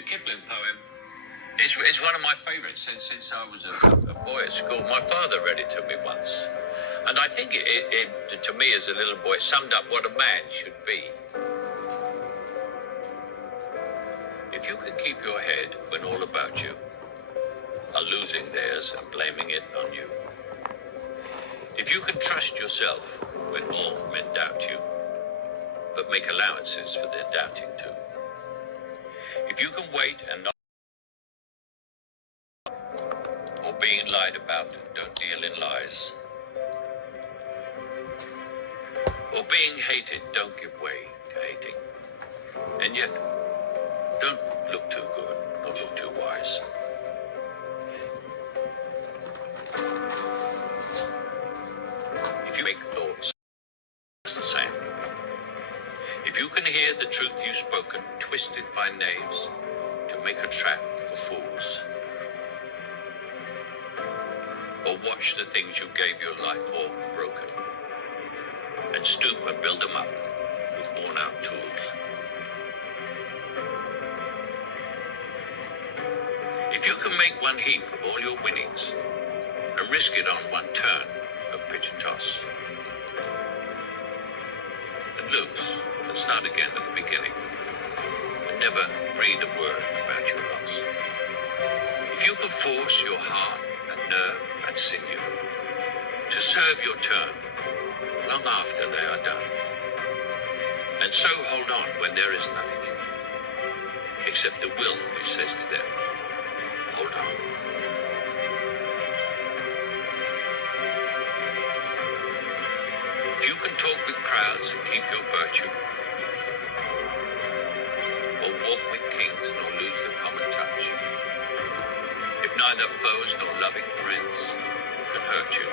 The Kipling poem is one of my favourites since I was a boy at school. My father read it to me once. And I think it, to me as a little boy, summed up what a man should be. If you can keep your head when all about you are losing theirs and blaming it on you. If you can trust yourself when all men doubt you, but make allowances for their doubting too. If you can wait and not, or being lied about, don't deal in lies. Or being hated, don't give way to hating. And yet, don't look too good, nor look too wise. If you make thoughts, it's the same. If you can hear the truth you've spoken twisted by knaves to make a trap for fools, or watch the things you gave your life for broken, and stoop and build them up with worn-out tools. If you can make one heap of all your winnings and risk it on one turn of pitch and toss, and lose and start again at the beginning, and never breathe a word about your loss. If you can force your heart and nerve and sinew to serve your turn long after they are done, and so hold on when there is nothing in you, except the will which says to them, hold on. If you can talk with crowds and keep your virtue, or walk with kings nor lose the common touch, if neither foes nor loving friends can hurt you,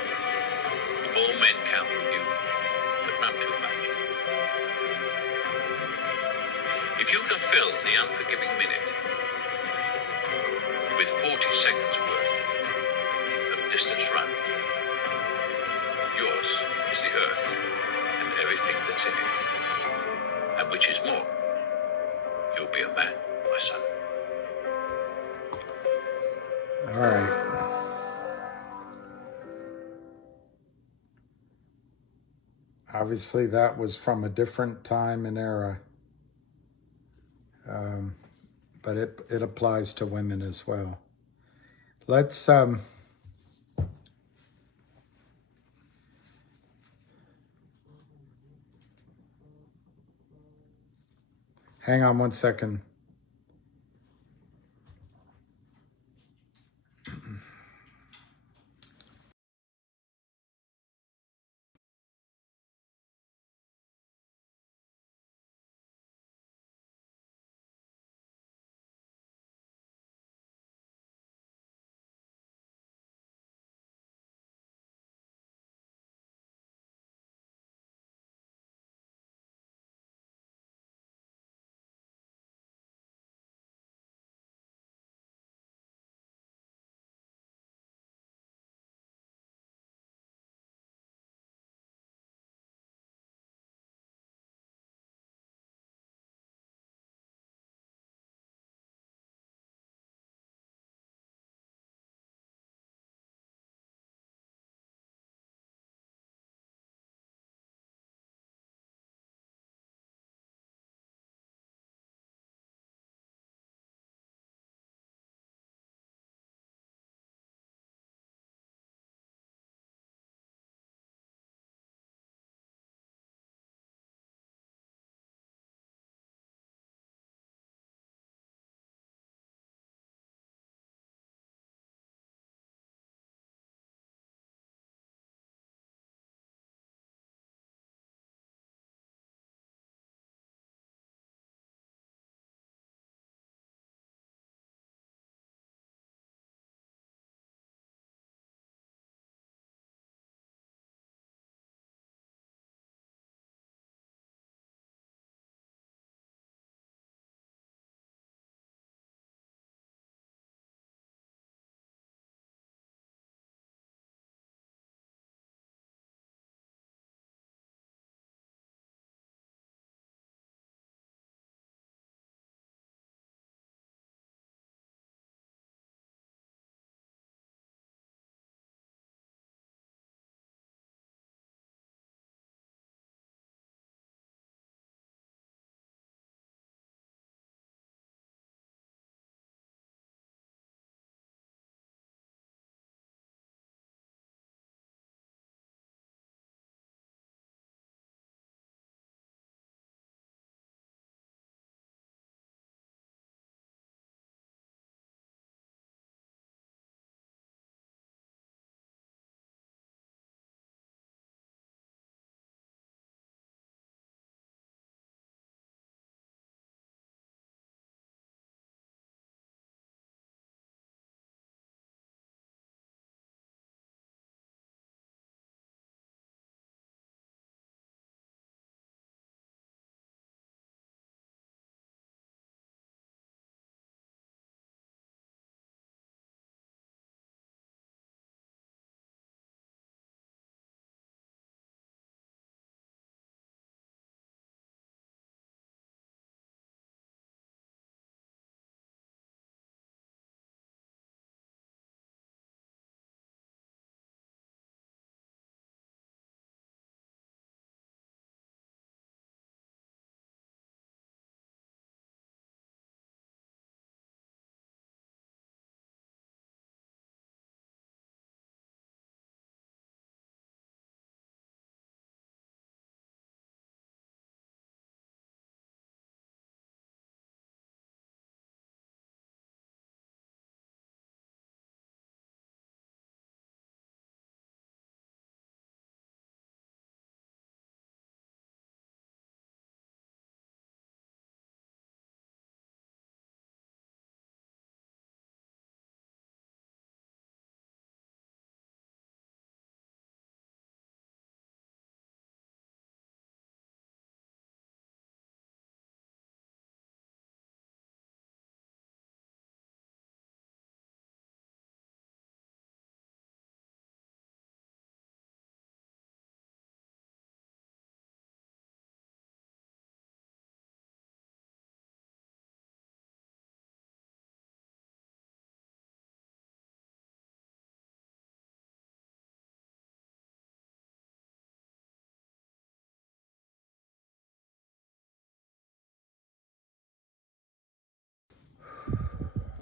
if all men count with you, but none too much, if you can fill the unforgiving minute with 40 seconds worth of distance run, yours is the earth and everything that's in it. And which is more, you'll be a man, my son. All right. Obviously, that was from a different time and era. But it applies to women as well. Let's hang on one second.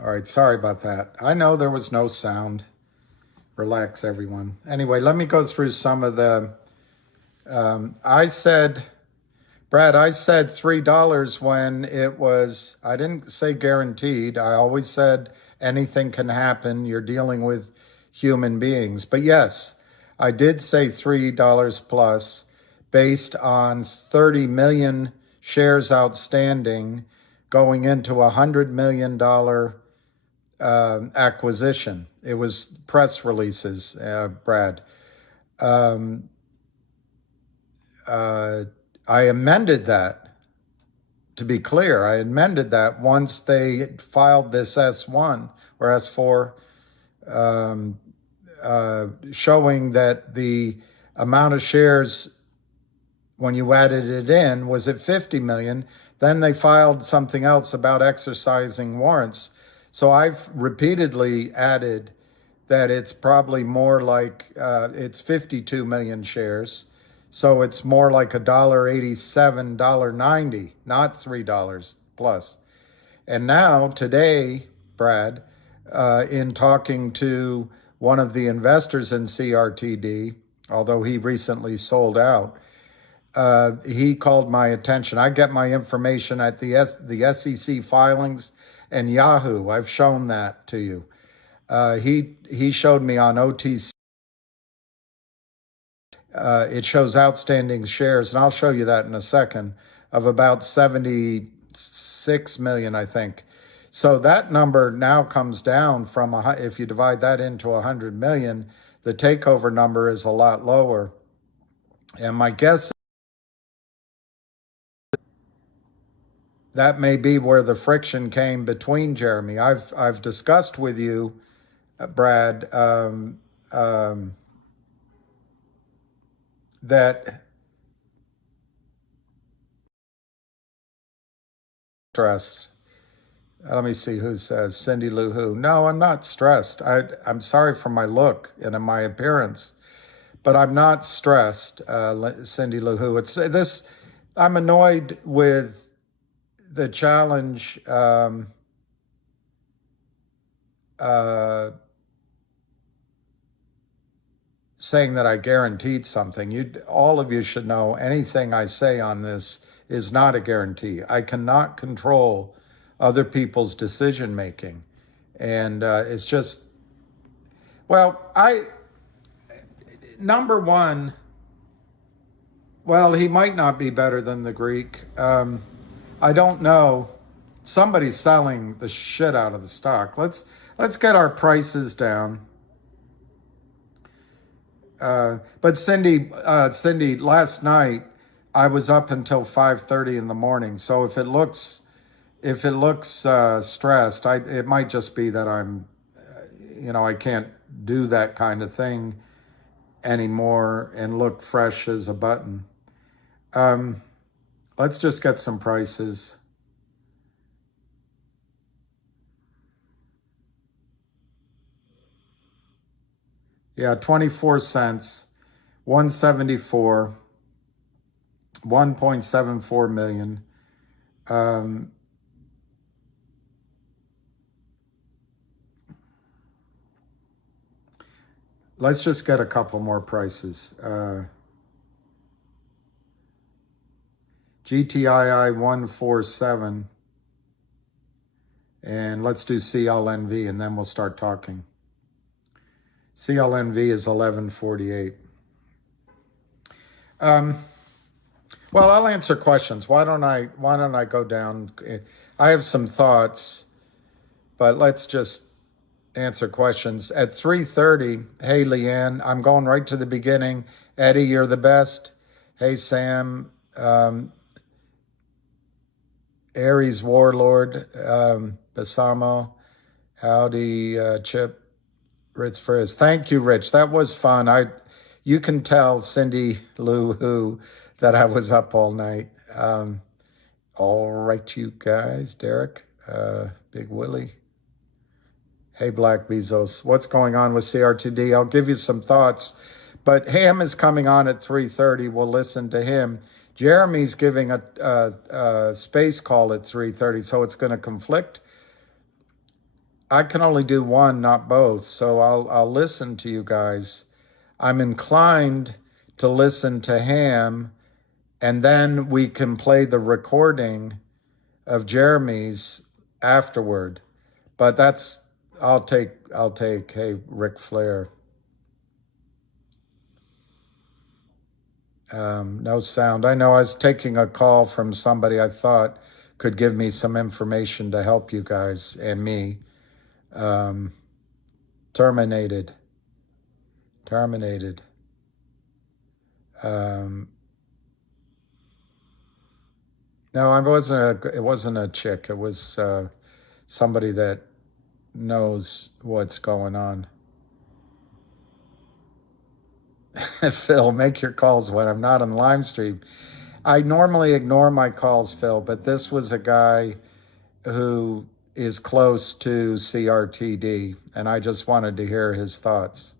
All right, sorry about that. I know there was no sound. Relax, everyone. Anyway, let me go through some of the, Brad, I said $3 when it was, I didn't say guaranteed. I always said anything can happen. You're dealing with human beings. But yes, I did say $3 plus based on 30 million shares outstanding going into $100 million acquisition. It was press releases, Brad. I amended that, to be clear. I amended that once they filed this S1 or S4, showing that the amount of shares when you added it in was at 50 million. Then they filed something else about exercising warrants. So I've repeatedly added that it's probably more like it's 52 million shares. So it's more like $1.87, $1.90, not $3 plus. And now today, Brad, in talking to one of the investors in CRTD, although he recently sold out, he called my attention. I get my information at the SEC filings and Yahoo. I've shown that to you. He showed me on OTC. It shows outstanding shares, and I'll show you that in a second, of about 76 million, I think. So that number now comes down from, if you divide that into 100 million, the takeover number is a lot lower. And my guess that may be where the friction came between Jeremy. I've discussed with you, Brad, that stressed. Let me see who says, Cindy Lou Who. No, I'm not stressed. I'm sorry for my look and my appearance, but I'm not stressed, Cindy Lou Who. It's this, I'm annoyed with the challenge saying that I guaranteed something. All of you should know anything I say on this is not a guarantee. I cannot control other people's decision making. And it's just, well, number one, well, he might not be better than the Greek. I don't know. Somebody's selling the shit out of the stock. Let's get our prices down. But Cindy, last night I was up until 5:30 in the morning. So if it looks stressed, it might just be that I'm, I can't do that kind of thing anymore and look fresh as a button. Let's just get some prices. Yeah, 24 cents, 174, 1.74 million. Let's just get a couple more prices. GTII 147. And let's do CLNV and then we'll start talking. CLNV is 1148. Well, I'll answer questions. Why don't I go down? I have some thoughts, but let's just answer questions. At 3:30, hey, Leanne, I'm going right to the beginning. Eddie, you're the best. Hey, Sam, Aries Warlord, Basamo, howdy, Chip, Rich Frizz. Thank you, Rich. That was fun. You can tell Cindy Lou Who that I was up all night. All right, you guys, Derek, Big Willie. Hey, Black Bezos, what's going on with CRTD? I'll give you some thoughts, but Ham is coming on at 3:30. We'll listen to him. Jeremy's giving a space call at 3:30, so it's going to conflict. I can only do one, not both. So I'll listen to you guys. I'm inclined to listen to Ham, and then we can play the recording of Jeremy's afterward. But that's I'll take hey, Ric Flair. No sound. I know I was taking a call from somebody I thought could give me some information to help you guys and me. Terminated. No, it wasn't a chick. It was somebody that knows what's going on. Phil, make your calls when I'm not on live stream. I normally ignore my calls, Phil, but this was a guy who is close to CRTD, and I just wanted to hear his thoughts.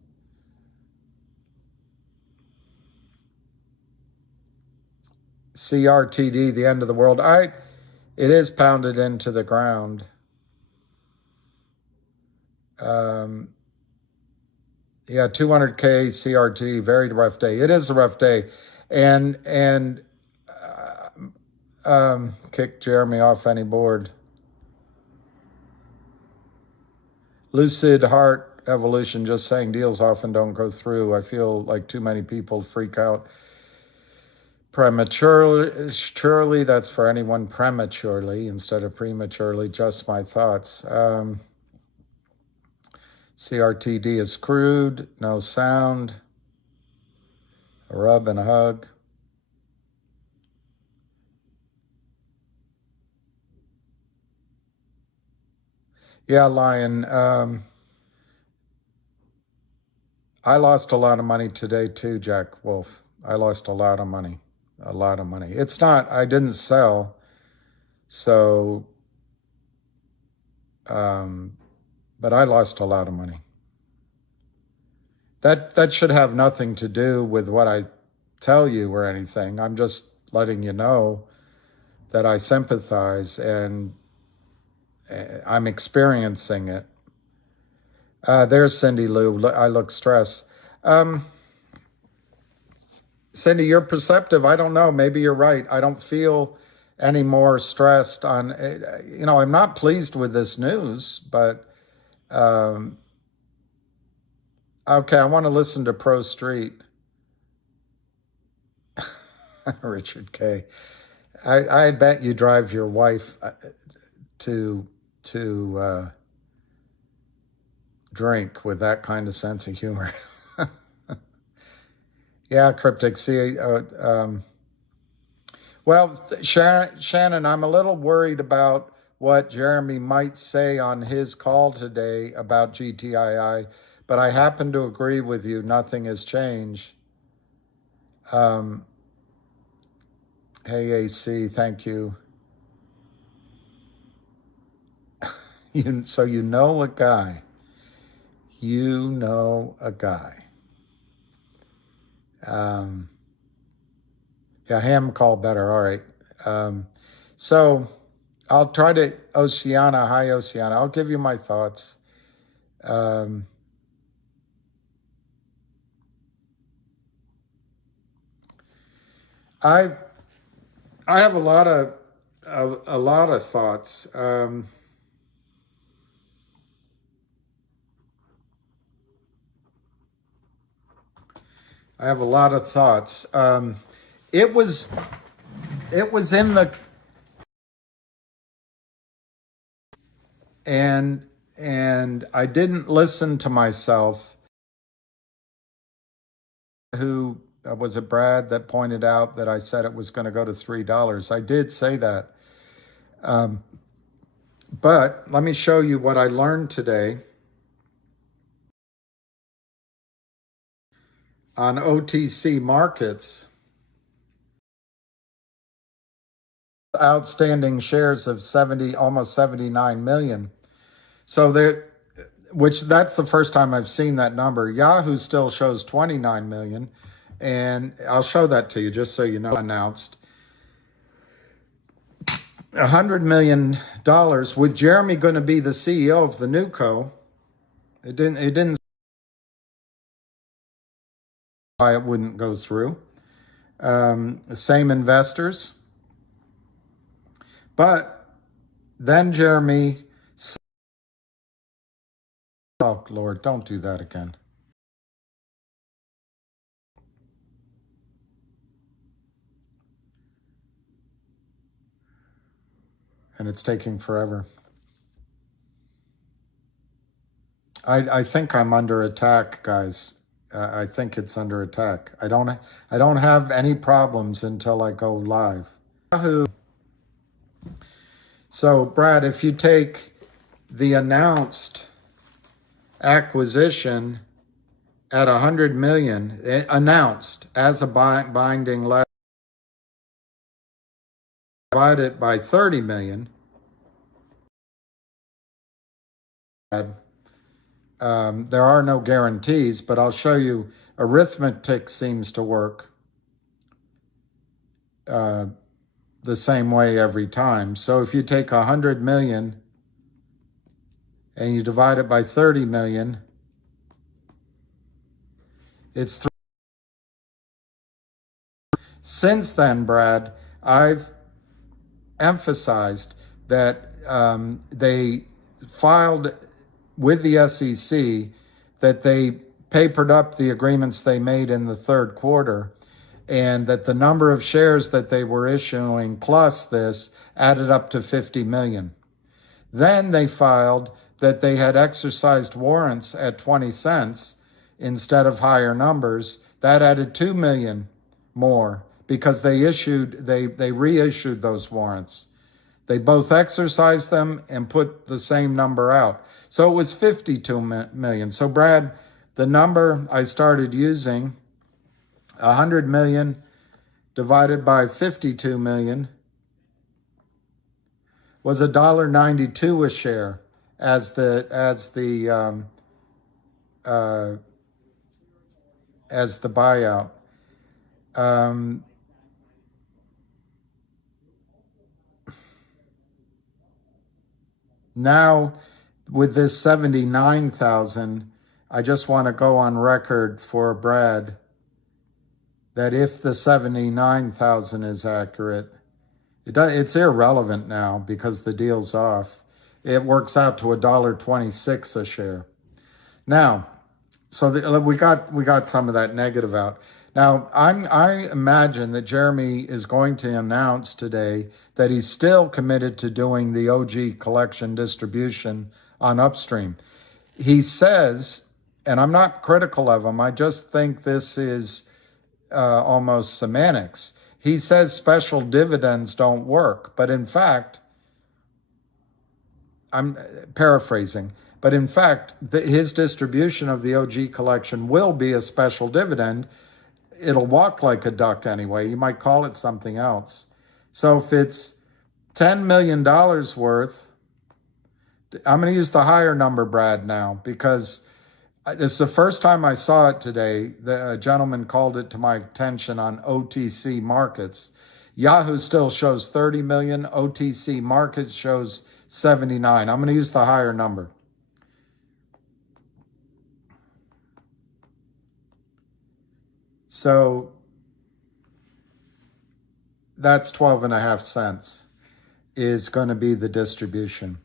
CRTD, the end of the world. It is pounded into the ground. Yeah, 200K CRT, very rough day. It is a rough day. And kick Jeremy off any board. Lucid Heart Evolution, just saying deals often don't go through. I feel like too many people freak out prematurely. That's for anyone prematurely instead of prematurely. Just my thoughts. CRTD is screwed. No sound. A rub and a hug. Yeah, Lion. I lost a lot of money today too, Jack Wolf. I lost a lot of money. A lot of money. It's not, I didn't sell. So, but I lost a lot of money. That should have nothing to do with what I tell you or anything. I'm just letting you know that I sympathize and I'm experiencing it. There's Cindy Lou. I look stressed. Cindy, you're perceptive. I don't know. Maybe you're right. I don't feel any more stressed on, I'm not pleased with this news, but okay, I want to listen to Pro Street. Richard K. I bet you drive your wife to drink with that kind of sense of humor. Yeah, Cryptic. See, well, Shannon, I'm a little worried about what Jeremy might say on his call today about GTII, but I happen to agree with you. Nothing has changed. Hey, AC, thank you. So you know a guy. You know a guy. Yeah, ham call better. All right. So I'll try to Oceana. Hi, Oceana. I'll give you my thoughts. I have a lot of thoughts. I have a lot of thoughts. It was in the and I didn't listen to myself. Who was it? Brad that pointed out that I said it was going to go to $3. I did say that. But let me show you what I learned today on OTC markets. Outstanding shares of almost 79 million. So that's the first time I've seen that number. Yahoo still shows 29 million. And I'll show that to you just so you know. Announced. $100 million with Jeremy going to be the CEO of the new co. It didn't why it wouldn't go through. Same investors. But then Jeremy, oh Lord, don't do that again. And it's taking forever. I think I'm under attack, guys. I think it's under attack. I don't have any problems until I go live. Yahoo. So Brad, if you take the announced acquisition at 100 million, announced as a binding letter, divide it by 30 million. There are no guarantees, but I'll show you arithmetic seems to work the same way every time. So if you take 100 million and you divide it by 30 million, it's 3. Since then, Brad, I've emphasized that they filed with the SEC that they papered up the agreements they made in the third quarter, and that the number of shares that they were issuing plus this added up to 50 million. Then they filed that they had exercised warrants at 20 cents instead of higher numbers. That added 2 million more because they reissued those warrants. They both exercised them and put the same number out. So it was 52 million. So Brad, the number I started using, 100 million divided by 52 million, was $1.92 a share as the buyout. Now, with this 79,000, I just want to go on record for Brad that if the 79,000 is accurate, it's irrelevant now because the deal's off. It works out to $1.26 a share. Now, so we got some of that negative out. Now, I imagine that Jeremy is going to announce today that he's still committed to doing the OG collection distribution on upstream. He says, and I'm not critical of him, I just think this is almost semantics. He says special dividends don't work, but in fact, I'm paraphrasing, but in fact, his distribution of the OG collection will be a special dividend. It'll walk like a duck anyway. You might call it something else. So if it's $10 million worth, I'm going to use the higher number, Brad, now, because this is the first time I saw it today. The gentleman called it to my attention on OTC markets. Yahoo still shows 30 million. OTC markets shows 79. I'm going to use the higher number. So that's 12.5 cents is going to be the distribution.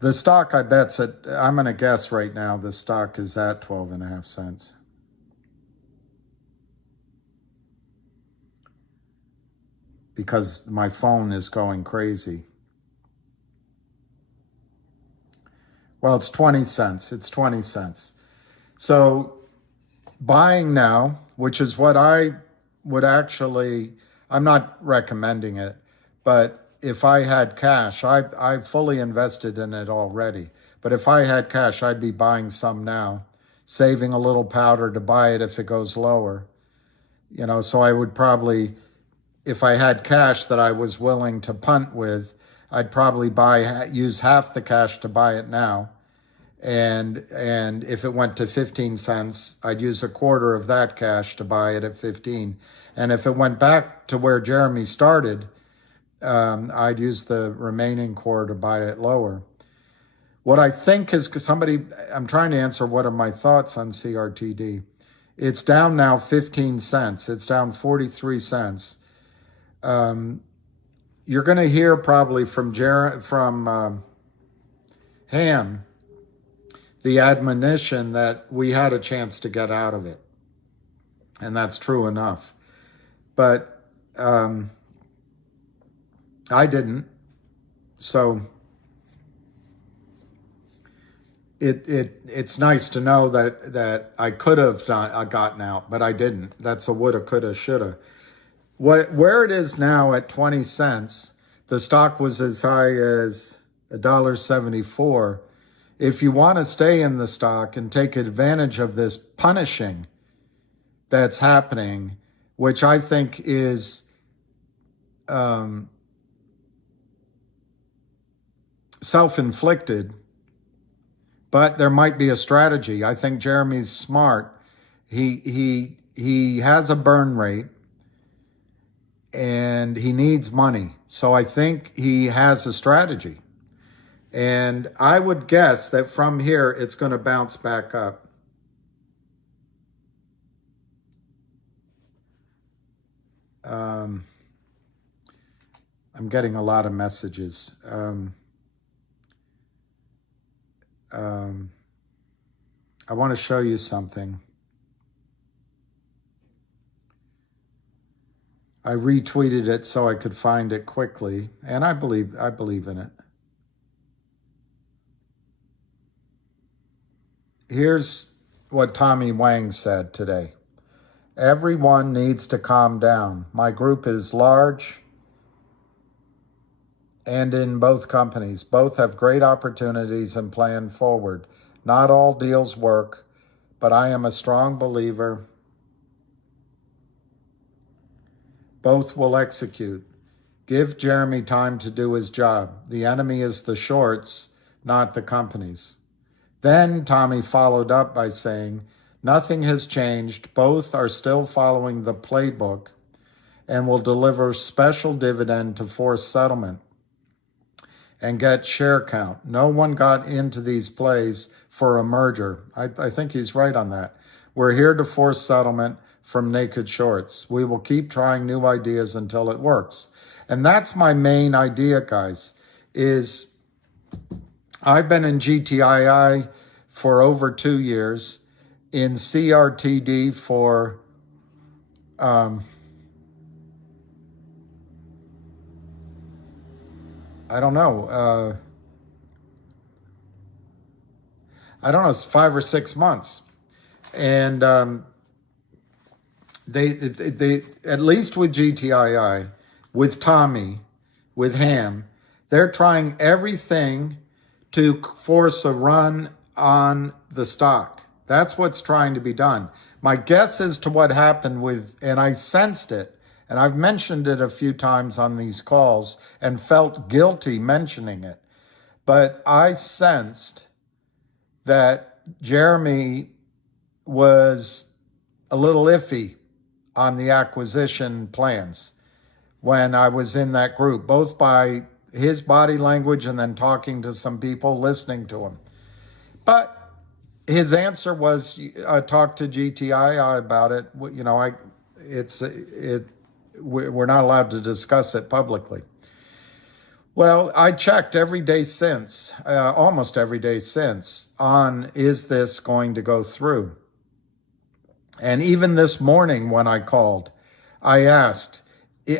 The stock, I bet's at, I'm going to guess right now, the stock is at 12.5 cents. Because my phone is going crazy. Well, it's 20 cents. It's 20 cents. So buying now, which is what I would actually, I'm not recommending it, but if I had cash, I fully invested in it already. But if I had cash, I'd be buying some now, saving a little powder to buy it if it goes lower. You know, so I would probably, if I had cash that I was willing to punt with, I'd probably use half the cash to buy it now. And if it went to 15 cents, I'd use a quarter of that cash to buy it at 15. And if it went back to where Jeremy started, I'd use the remaining core to buy it lower. What I think is, I'm trying to answer what are my thoughts on CRTD. It's down now 15 cents. It's down 43 cents. You're going to hear probably from Ham the admonition that we had a chance to get out of it. And that's true enough. But I didn't. So it's nice to know that I could have gotten out, but I didn't. That's a woulda, coulda, shoulda. Where it is now at 20 cents, the stock was as high as $1.74. If you want to stay in the stock and take advantage of this punishing that's happening, which I think is self-inflicted, but there might be a strategy. I think Jeremy's smart. He has a burn rate and he needs money. So I think he has a strategy. And I would guess that from here, it's going to bounce back up. I'm getting a lot of messages. I want to show you something. I retweeted it so I could find it quickly, and I believe in it. Here's what Tommy Wang said today. Everyone needs to calm down. My group is large and in both companies. Both have great opportunities and plan forward. Not all deals work, but I am a strong believer both will execute. Give Jeremy time to do his job. The enemy is the shorts, not the companies. Then Tommy followed up by saying, nothing has changed. Both are still following the playbook and will deliver special dividend to force settlement and get share count. No one got into these plays for a merger. I think he's right on that. We're here to force settlement from naked shorts. We will keep trying new ideas until it works. And that's my main idea, guys, is I've been in GTII for over 2 years, in CRTD for I don't know, it's 5 or 6 months. And they at least with GTII, with Tommy, with Ham, they're trying everything to force a run on the stock. That's what's trying to be done. My guess as to what happened with, and I sensed it, and I've mentioned it a few times on these calls and felt guilty mentioning it, but I sensed that Jeremy was a little iffy on the acquisition plans when I was in that group, both by his body language and then talking to some people, listening to him. But his answer was, talk to GTII about it. You know, we're not allowed to discuss it publicly. Well, I checked every day since, almost every day since, on is this going to go through? And even this morning when I called, I asked,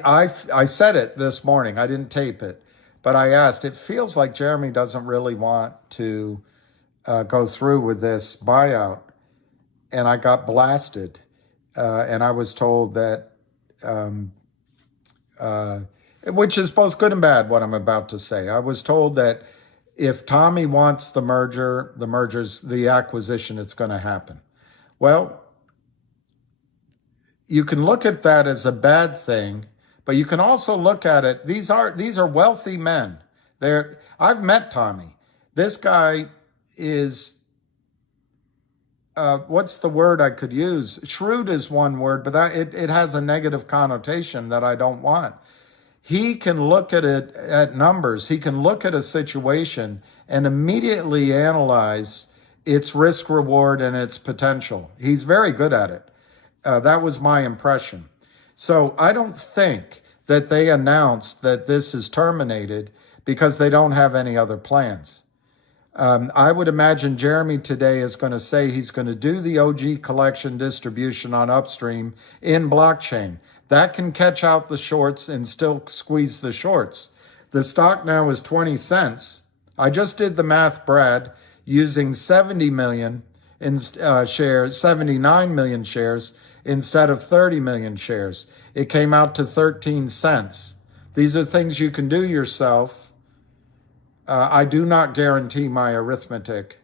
I said it this morning, I didn't tape it, but I asked, it feels like Jeremy doesn't really want to go through with this buyout. And I got blasted. And I was told that, which is both good and bad, what I'm about to say. I was told that if Tommy wants the acquisition, it's going to happen. Well, you can look at that as a bad thing, but you can also look at it. These are wealthy men. I've met Tommy. This guy is, what's the word I could use? Shrewd is one word, but it has a negative connotation that I don't want. he can look at it at numbers. He can look at a situation and immediately analyze its risk reward and its potential. He's very good at it. That was my impression. So I don't think that they announced that this is terminated because they don't have any other plans. I would imagine Jeremy today is going to say he's going to do the OG collection distribution on upstream in blockchain. That can catch out the shorts and still squeeze the shorts. The stock now is 20 cents. I just did the math, Brad, using 70 million shares, 79 million shares instead of 30 million shares. It came out to 13 cents. These are things you can do yourself. I do not guarantee my arithmetic,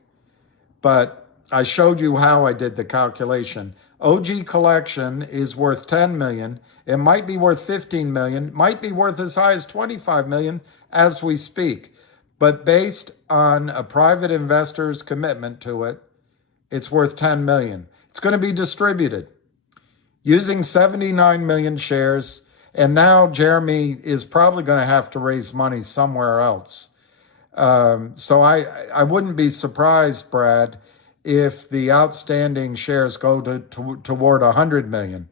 but I showed you how I did the calculation. OG collection is worth 10 million. It might be worth 15 million, might be worth as high as 25 million as we speak. But based on a private investor's commitment to it, it's worth 10 million. It's going to be distributed using 79 million shares. And now Jeremy is probably going to have to raise money somewhere else. So I wouldn't be surprised, Brad, if the outstanding shares go toward 100 million.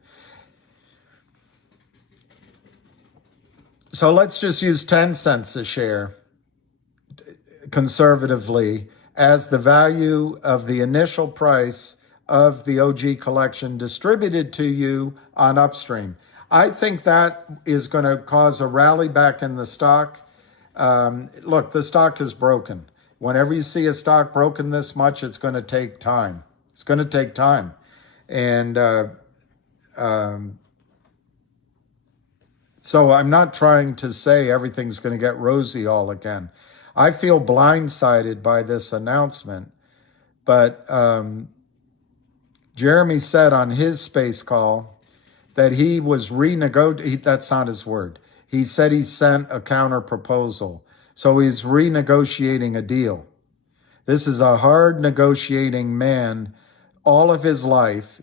So let's just use 10 cents a share conservatively as the value of the initial price of the OG collection distributed to you on upstream. I think that is going to cause a rally back in the stock. Look, the stock is broken. Whenever you see a stock broken this much, it's going to take time. It's going to take time. And so I'm not trying to say everything's going to get rosy all again. I feel blindsided by this announcement. But Jeremy said on his space call that he was renegotiating. That's not his word. He said he sent a counter proposal. So he's renegotiating a deal. This is a hard negotiating man all of his life.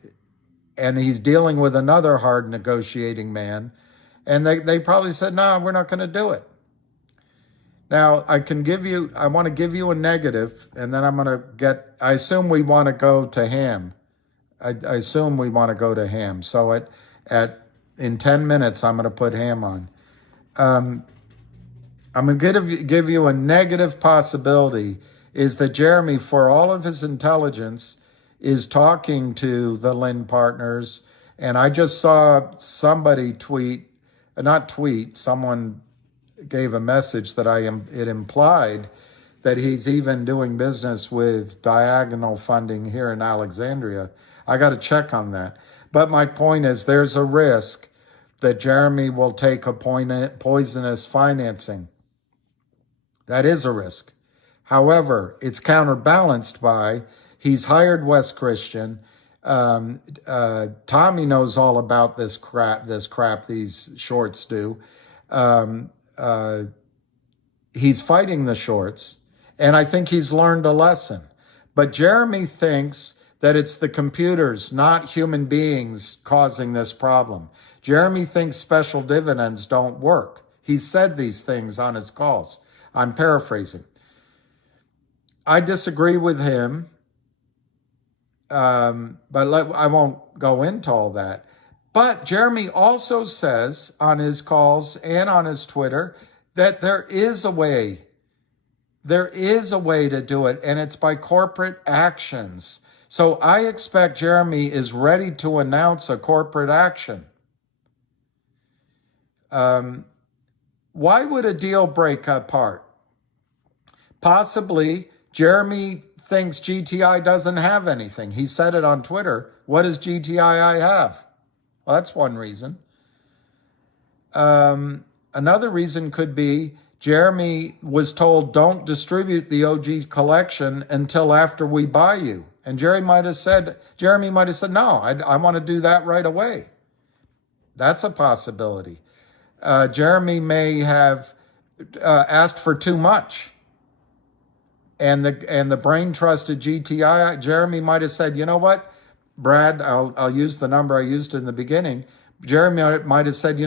And he's dealing with another hard negotiating man. And they probably said, no, we're not going to do it. Now, I want to give you a negative, and then I'm going to I assume we want to go to ham. I assume we want to go to ham. So in 10 minutes, I'm going to put ham on. I'm going to give you a negative possibility is that Jeremy, for all of his intelligence, is talking to the Lynn partners. And I just saw somebody someone gave a message that it implied that he's even doing business with Diagonal Funding here in Alexandria. I got to check on that. But my point is there's a risk that Jeremy will take a poisonous financing. That is a risk. However, it's counterbalanced by he's hired Wes Christian. Tommy knows all about this crap these shorts do. He's fighting the shorts, and I think he's learned a lesson. But Jeremy thinks that it's the computers, not human beings, causing this problem. Jeremy thinks special dividends don't work. He said these things on his calls. I'm paraphrasing. I disagree with him, but I won't go into all that. But Jeremy also says on his calls and on his Twitter that there is a way. There is a way to do it, and it's by corporate actions. So I expect Jeremy is ready to announce a corporate action. Why would a deal break apart? Possibly Jeremy thinks GTI doesn't have anything. He said it on Twitter. What does GTII have? Well, that's one reason. Another reason could be Jeremy was told, don't distribute the OG collection until after we buy you. And Jeremy might have said, no, I want to do that right away. That's a possibility. Jeremy may have asked for too much. And the brain trusted GTI, Jeremy might have said, you know what, Brad, I'll use the number I used in the beginning. Jeremy might have said,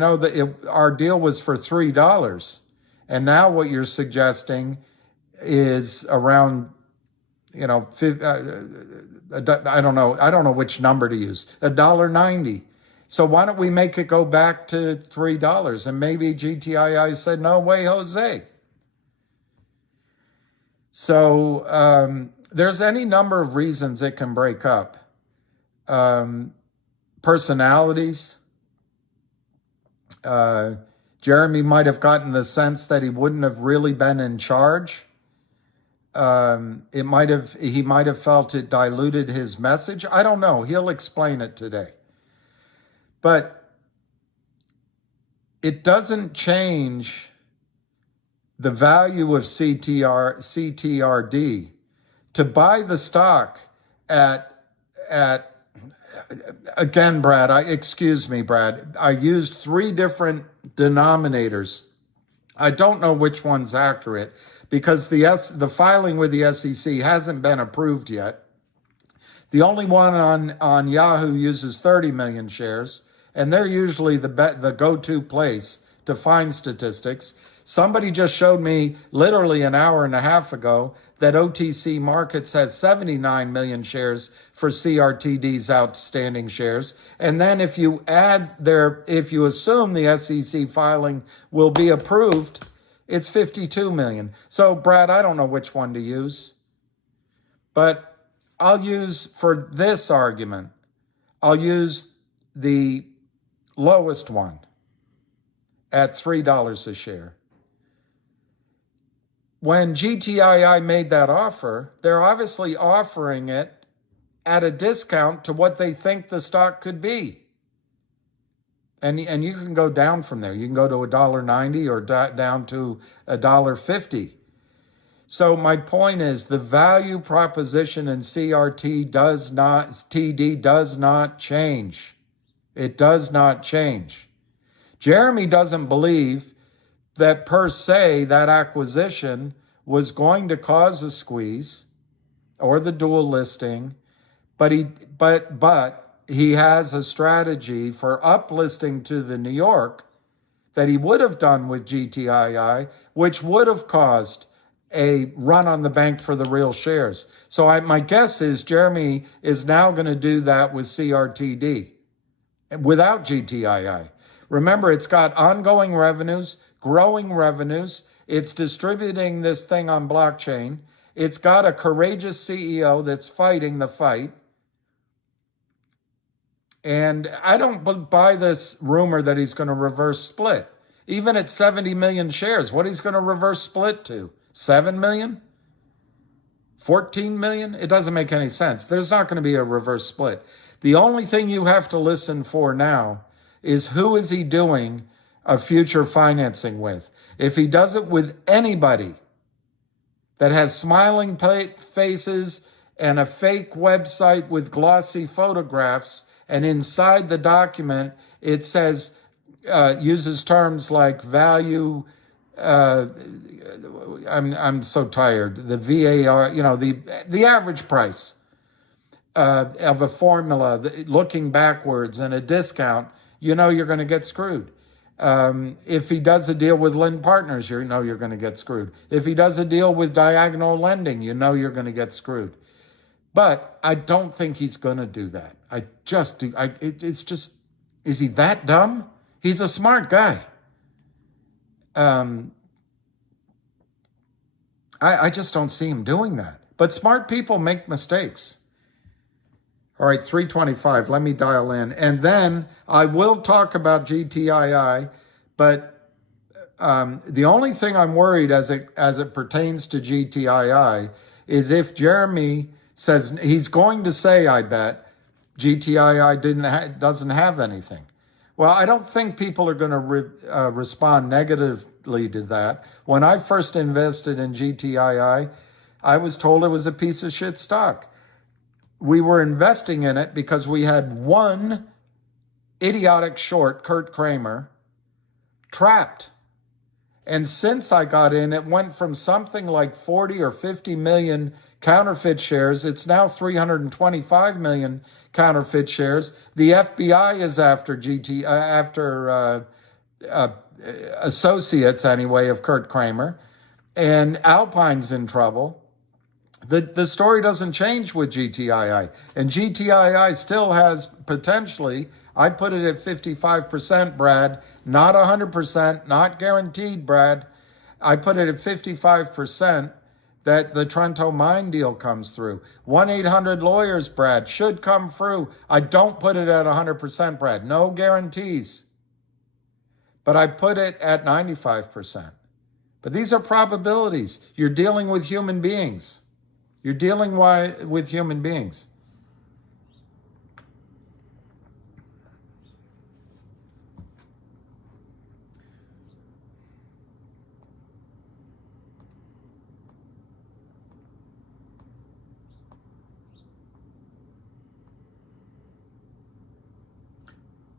our deal was for $3. And now what you're suggesting is around, I don't know which number to use, $1.90. So why don't we make it go back to $3? And maybe GTII said, no way, Jose. So there's any number of reasons it can break up. Personalities. Jeremy might have gotten the sense that he wouldn't have really been in charge. He might have felt it diluted his message. I don't know. He'll explain it today. But it doesn't change the value of CTRD. To buy the stock at again, Brad, excuse me, Brad, I used 3 different denominators. I don't know which one's accurate because the filing with the SEC hasn't been approved yet. The only one on Yahoo uses 30 million shares, and they're usually the go-to place to find statistics. Somebody just showed me literally an hour and a half ago that OTC Markets has 79 million shares for CRTD's outstanding shares. And then if you assume the SEC filing will be approved, it's 52 million. So Brad, I don't know which one to use, but I'll use, for this argument, I'll use the lowest one at $3 a share. When GTII made that offer, they're obviously offering it at a discount to what they think the stock could be. And you can go down from there. You can go to $1.90 or down to $1.50. So my point is the value proposition in TD does not change. It does not change. Jeremy doesn't believe that per se that acquisition was going to cause a squeeze or the dual listing, but he has a strategy for uplisting to the New York that he would have done with GTII, which would have caused a run on the bank for the real shares. So my guess is Jeremy is now going to do that with CRTD without GTII. Remember, it's got ongoing revenues, growing revenues. It's distributing this thing on blockchain. It's got a courageous CEO that's fighting the fight. And I don't buy this rumor that he's going to reverse split. Even at 70 million shares, what he's going to reverse split to? 7 million? 14 million? It doesn't make any sense. There's not going to be a reverse split. The only thing you have to listen for now is who is he doing a future financing with. If he does it with anybody that has smiling faces and a fake website with glossy photographs, and inside the document it says, uses terms like value, I'm so tired, the VAR, the average price of a formula, looking backwards, and a discount, you're going to get screwed. If he does a deal with Lind Partners, you're going to get screwed. If he does a deal with Diagonal Lending, you're going to get screwed. But I don't think he's going to do that. It's just, is he that dumb? He's a smart guy. I just don't see him doing that. But smart people make mistakes. All right, 325, let me dial in. And then I will talk about GTII, but the only thing I'm worried as it pertains to GTII is if Jeremy says, he's going to say, I bet, GTII doesn't have anything. Well, I don't think people are going to respond negatively to that. When I first invested in GTII, I was told it was a piece of shit stock. We were investing in it because we had one idiotic short, Kurt Kramer, trapped. And since I got in, it went from something like 40 or 50 million counterfeit shares. It's now 325 million counterfeit shares. The FBI is after associates anyway of Kurt Kramer, and Alpine's in trouble. The story doesn't change with GTII, and GTII still has potentially, I put it at 55%, Brad, not 100%, not guaranteed, Brad. I put it at 55% that the Trento mine deal comes through. 1-800-Lawyers, Brad, should come through. I don't put it at 100%, Brad. No guarantees. But I put it at 95%. But these are probabilities. You're dealing with human beings. You're dealing with human beings.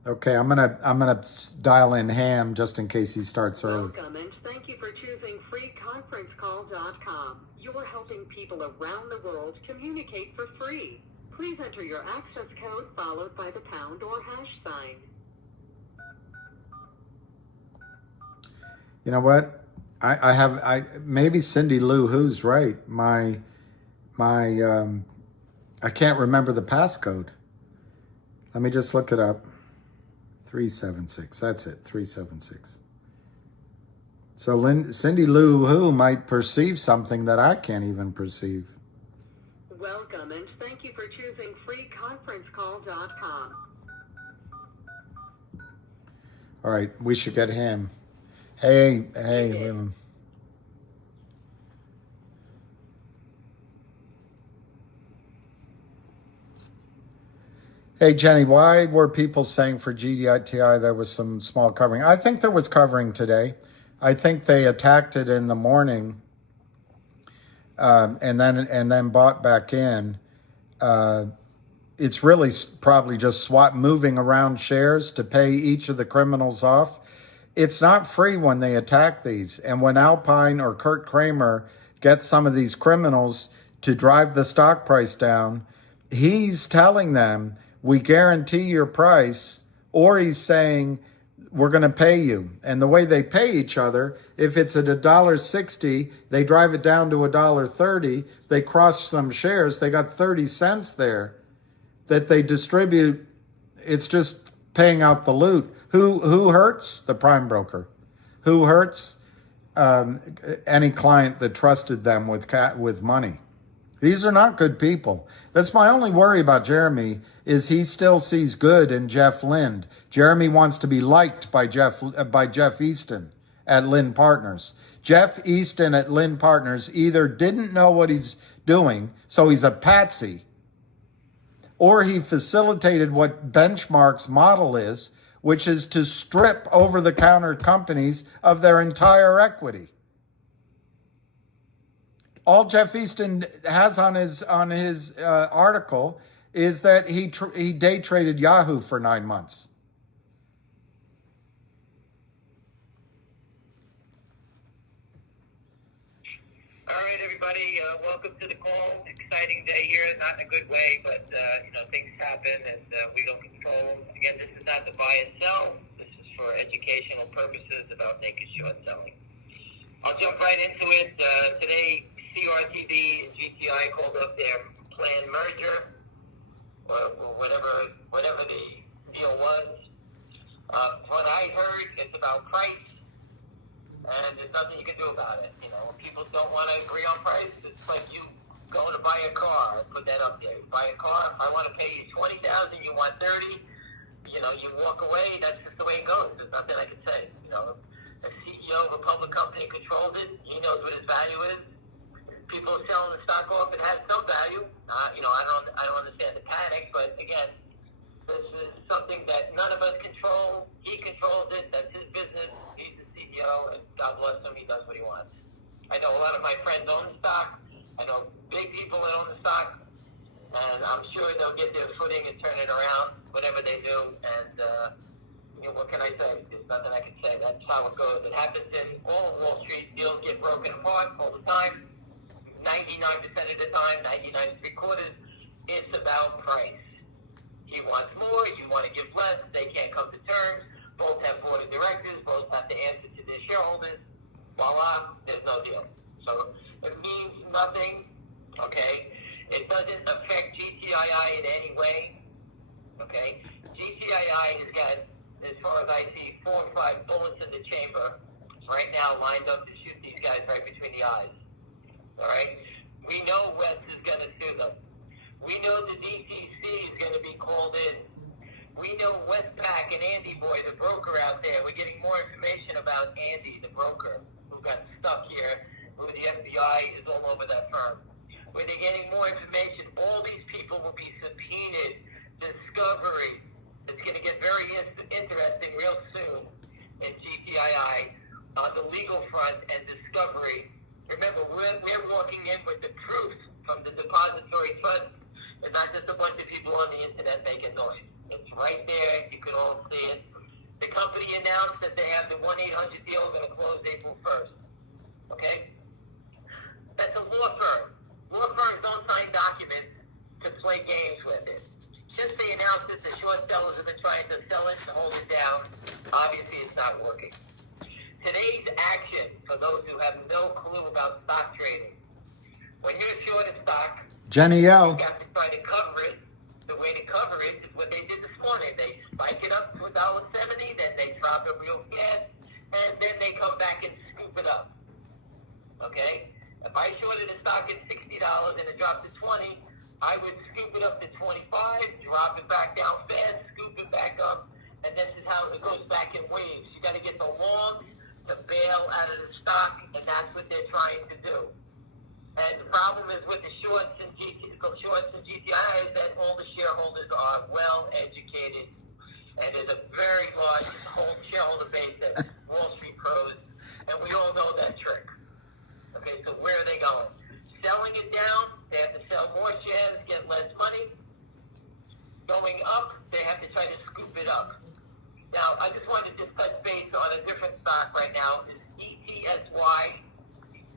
Okay, I'm gonna dial in Ham just in case he starts early. Welcome and thank you for choosing freeconferencecall.com. You're helping people around the world communicate for free. Please enter your access code followed by the pound or hash sign. You know what? I maybe Cindy Lou Who's right. I can't remember the passcode. Let me just look it up. 376. That's it. 376. So Cindy Lou Who might perceive something that I can't even perceive. Welcome and thank you for choosing freeconferencecall.com. All right, we should get him. Hey. Hey, Jenny, why were people saying for GTII there was some small covering? I think there was covering today. I think they attacked it in the morning and then bought back in. It's really probably just moving around shares to pay each of the criminals off. It's not free when they attack these. And when Alpine or Kurt Kramer gets some of these criminals to drive the stock price down, he's telling them, we guarantee your price, or he's saying, we're going to pay you. And the way they pay each other, if it's at $1.60, they drive it down to $1.30, they cross some shares, they got 30 cents there that they distribute. It's just paying out the loot. Who hurts? The prime broker. Who hurts? Any client that trusted them with money. These are not good people. That's my only worry about Jeremy, is he still sees good in Jeff Lind. Jeremy wants to be liked by Jeff Easton at Lind Partners. Jeff Easton at Lind Partners either didn't know what he's doing, so he's a patsy, or he facilitated what Benchmark's model is, which is to strip over-the-counter companies of their entire equity. All Jeff Easton has on his article is that he day traded Yahoo for 9 months. All right, everybody, welcome to the call. Exciting day here, not in a good way, but things happen and we don't control them. Again, this is not to buy and sell. This is for educational purposes about naked short selling. I'll jump right into it. Today, CRTD and GTII called up their planned merger, or whatever the deal was. What I heard, it's about price, and there's nothing you can do about it. When people don't want to agree on price, it's like you going to buy a car. Put that up there. Buy a car. If I want to pay you $20,000, you want $30,000. You walk away. That's just the way it goes. There's nothing I can say. A CEO of a public company controls it. He knows what his value is. People are selling the stock off. It has some value. I don't understand the panic, but again, this is something that none of us control. He controls it. That's his business. He's the CEO, and God bless him. He does what he wants. I know a lot of my friends own the stock. I know big people that own the stock, and I'm sure they'll get their footing and turn it around, whatever they do. And what can I say? There's nothing I can say. That's how it goes. It happens in all Wall Street. Deals get broken apart all the time. 99% of the time, 99.75%, it's about price. He wants more, you want to give less, they can't come to terms, both have board of directors, both have to answer to their shareholders, voila, there's no deal. So it means nothing, okay? It doesn't affect GTII in any way, okay? GTII has got, as far as I see, 4 or 5 bullets in the chamber right now lined up to shoot these guys right between the eyes, all right? We know West is going to sue them. We know the DTC is going to be called in. We know Westpac and Andy Boy, the broker out there. We're getting more information about Andy, the broker, who got stuck here, who the FBI is all over that firm. We're getting more information. All these people will be subpoenaed. Discovery. It's going to get very interesting real soon in GTII on the legal front and discovery. Remember, we're walking in with the proof from the depository fund. It's not just a bunch of people on the internet making noise. It's right there. You can all see it. The company announced that they have the 1-800 deal going to close April 1st. Okay? That's a law firm. Law firms don't sign documents to play games with it. Since they announced it, the short sellers have been trying to sell it and hold it down. Obviously, it's not working. Today's action, for those who have no clue about stock trading, when you're short a stock, Jenny L. you have to try to cover it. The way to cover it is what they did this morning. They spike it up to $1.70, then they drop it real fast, and then they come back and scoop it up. Okay? If I shorted a stock at $60 and it dropped to $20, I would scoop it up to $25, drop it back down fast, scoop it back up, and this is how it goes back in waves. You got to get the longs to bail out of the stock, and that's what they're trying to do. And the problem is with the shorts and GTI is that all the shareholders are well educated, and there's a very large shareholder base that's Wall Street pros, and we all know that trick. Okay, so where are they going? Selling it down, they have to sell more shares, get less money. Going up, they have to try to scoop it up. Now, I just wanted to touch base on a different stock right now. Is ETSY.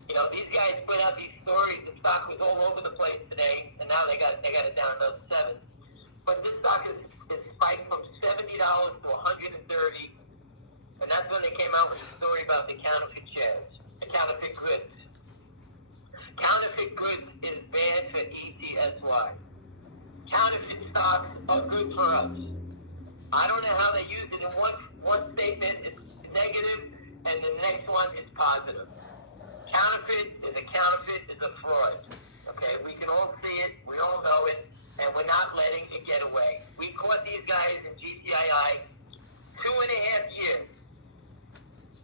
You know, these guys put out these stories. The stock was all over the place today, and now they got it down to 7. But this stock is spiked from $70 to $130, and that's when they came out with a story about the counterfeit shares, the counterfeit goods. Counterfeit goods is bad for ETSY. Counterfeit stocks are good for us. I don't know how they use it. In one statement, it's negative, and the next one is positive. Counterfeit is a fraud. Okay, we can all see it, we all know it, and we're not letting it get away. We caught these guys in GTII 2.5 years.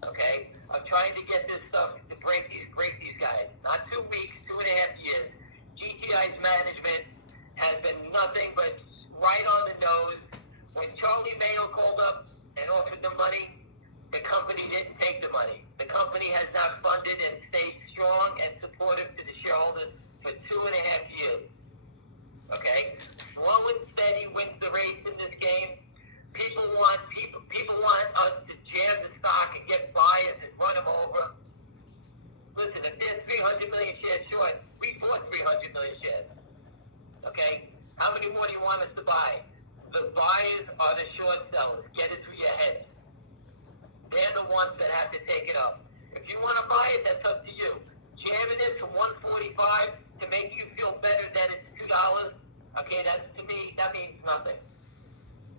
Okay, I'm trying to get this stuff to break these guys. Not 2 weeks, 2.5 years. GTI's management has been nothing but right on the nose. When Charlie Mayo called up and offered the money, the company didn't take the money. The company has not funded and stayed strong and supportive to the shareholders for 2.5 years. Okay? Slow and steady wins the race in this game. People want us to jam the stock and get buyers and run them over. Listen, if there's 300 million shares short, we bought 300 million shares. Okay? How many more do you want us to buy? The buyers are the short sellers. Get it through your head. They're the ones that have to take it up. If you want to buy it, that's up to you. Jamming it to 145 to make you feel better that it's $2, okay, that's, to me, that means nothing.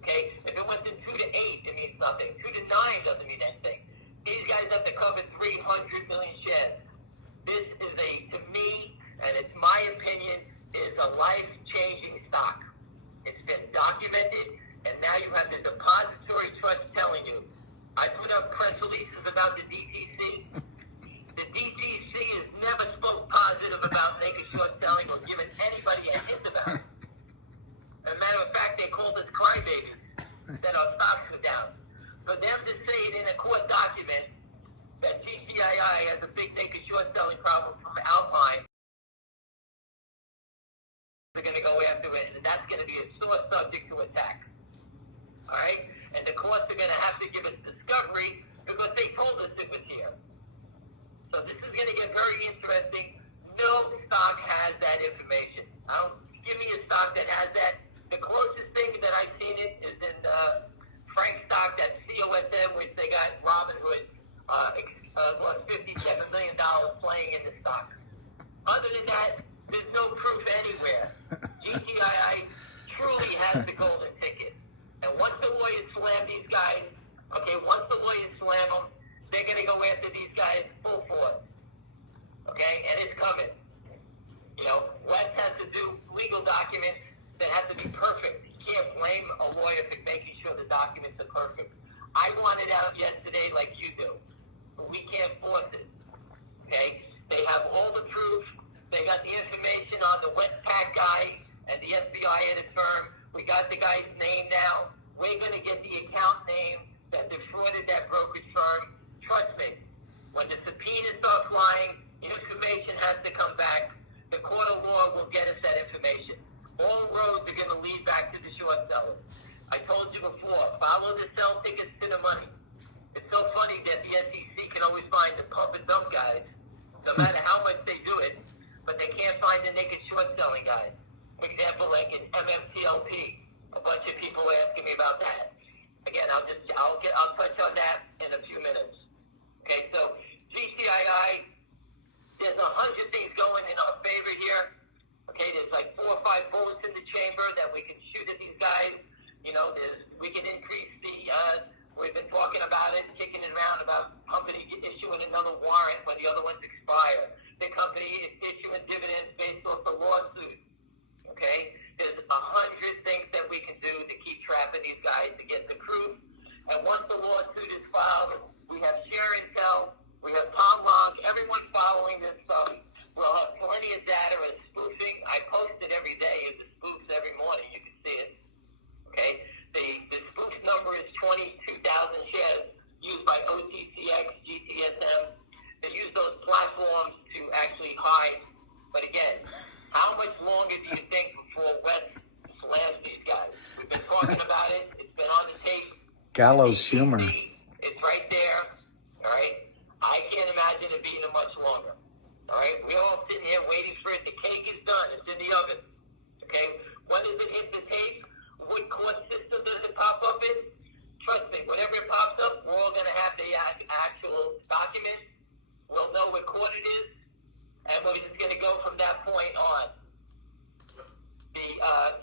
Okay? If it went to 2 to 8, it means nothing. 2 to 9 doesn't mean anything. These guys have to cover 300 million shares. This is to me, and it's my opinion, is a life-changing stock. It's been documented, and now you have the depository trust telling you. I put up press releases about the DTC. The DTC has never spoke positive about naked short selling or given anybody a hint about it. As a matter of fact, they called us crybabies that our stocks were down. For them to say it in a court document that GTII has a big naked short selling problem from Alpine, they're going to go after it, and that's going to be a sore subject to attack. All right? And the courts are going to have to give us discovery because they told us it was here. So this is going to get very interesting. No stock has that information. Give me a stock that has that. The closest thing that I've seen it is in Frank stock, that's COSM, which they got Robinhood lost $57 million playing in the stock. Other than that, there's no proof anywhere. GTII truly has the golden ticket. And once the lawyers slam these guys, they're going to go after these guys full force. Okay? And it's coming. You know, Wes has to do legal documents that have to be perfect. You can't blame a lawyer for making sure the documents are perfect. I want it out yesterday like you do. But we can't force it. Okay? They have all the proof. They got the information on the Westpac guy and the FBI at his firm. We got the guy's name now. We're going to get the account name that defrauded that brokerage firm. Trust me, when the subpoenas start flying, information has to come back. The court of law will get us that information. All roads are going to lead back to the short sellers. I told you before, follow the sell tickets to the money. It's so funny that the SEC can always find the pump and dump guys, no matter how much they do it, but they can't find the naked short selling guys. For example, like in MMTLP, a bunch of people were asking me about that. Again, I'll touch on that in a few minutes. Okay, so GTII, there's 100 things going in our favor here. Okay, there's like 4 or 5 bullets in the chamber that we can shoot at these guys. You know, we can increase we've been talking about it, kicking it around about company issuing another warrant when the other ones expire. The company is issuing dividends based off the lawsuit. Okay, there's 100 things that we can do to keep trapping these guys to get the proof. And once the lawsuit is filed, we have Share Intel, we have Tom Long, everyone following this. We'll have plenty of data as spoofing. I post it every day. It's the spoofs every morning. You can see it. Okay, the spoof number is 22,000 shares used by OTCX, GTSM. They use those platforms to actually hide. But again, how much longer do you think before West slams these guys? We've been talking about it. It's been on the tape. Gallows humor. It's right there. All right. I can't imagine it being much longer. All right. We're all sitting here waiting for it. The cake is done. It's in the oven. Okay. When does it hit the tape? What court system does it pop up in? Trust me, whenever it pops up, we're all going to have the actual document. We'll know what court it is, and we're just going to go from that point on.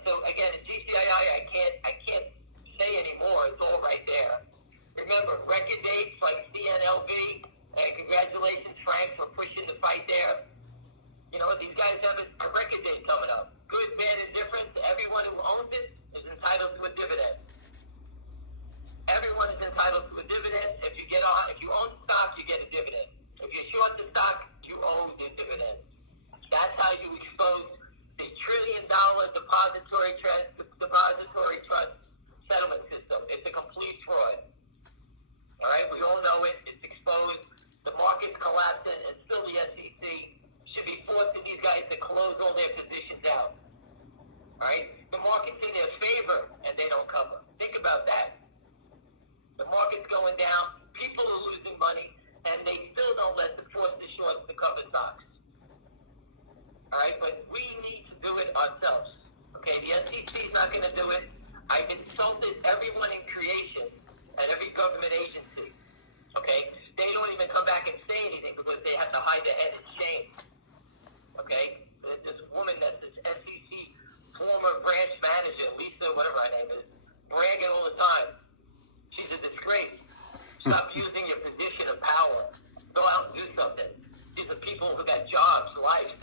So again, at GTII, I can't say anymore. It's all right there. Remember, record dates like CNLV, and congratulations, Frank, for pushing the fight there. You know, these guys have a record date coming up. Good, bad, and different. Everyone who owns it is entitled to a dividend. Everyone is entitled to a dividend. If you own stock, you get a dividend. If you're short the stock, you owe the dividend. That's how you expose the $1 trillion depository trust settlement system. It's a complete fraud. All right, we all know it. It's exposed. The market's collapsing, and still the SEC should be forcing these guys to close all their positions out. All right, the market's in their favor, and they don't cover. Think about that. The market's going down. People are losing money, and they still don't force the shorts to cover stocks. All right, but we need to do it ourselves. Okay, the SEC is not going to do it. I've insulted everyone in creation and every government agency. Okay, they don't even come back and say anything because they have to hide their head in shame. Okay, there's this woman that's this SEC former branch manager, Lisa, whatever her name is, bragging all the time. She's a disgrace. Stop using your position of power. Go out and do something. These are people who got jobs, lives,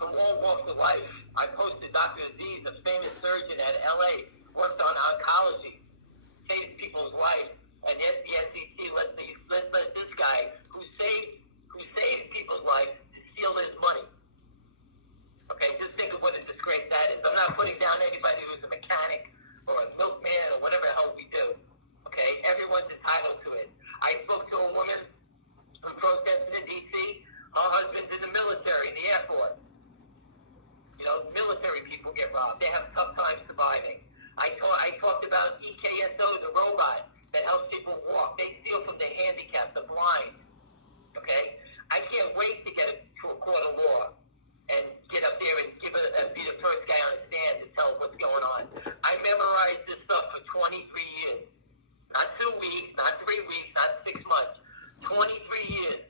from all walks of life. I posted Dr. Aziz, a famous surgeon at LA, worked on oncology, saved people's lives, and yet the SEC let this guy who saved people's lives to steal his money. Okay, just think of what a disgrace that is. I'm not putting down anybody who's a mechanic or a milkman or whatever the hell we do. Okay, everyone's entitled to it. I spoke to a woman who protested in D.C. Her husband's in the military, in the Air Force. You know, military people get robbed. They have tough times surviving. I talked about EKSO, the robot that helps people walk. They steal from the handicapped, the blind. Okay? I can't wait to get to a court of law. and get up there and be the first guy on the stand to tell them what's going on. I memorized this stuff for 23 years. Not 2 weeks, not 3 weeks, not 6 months. 23 years.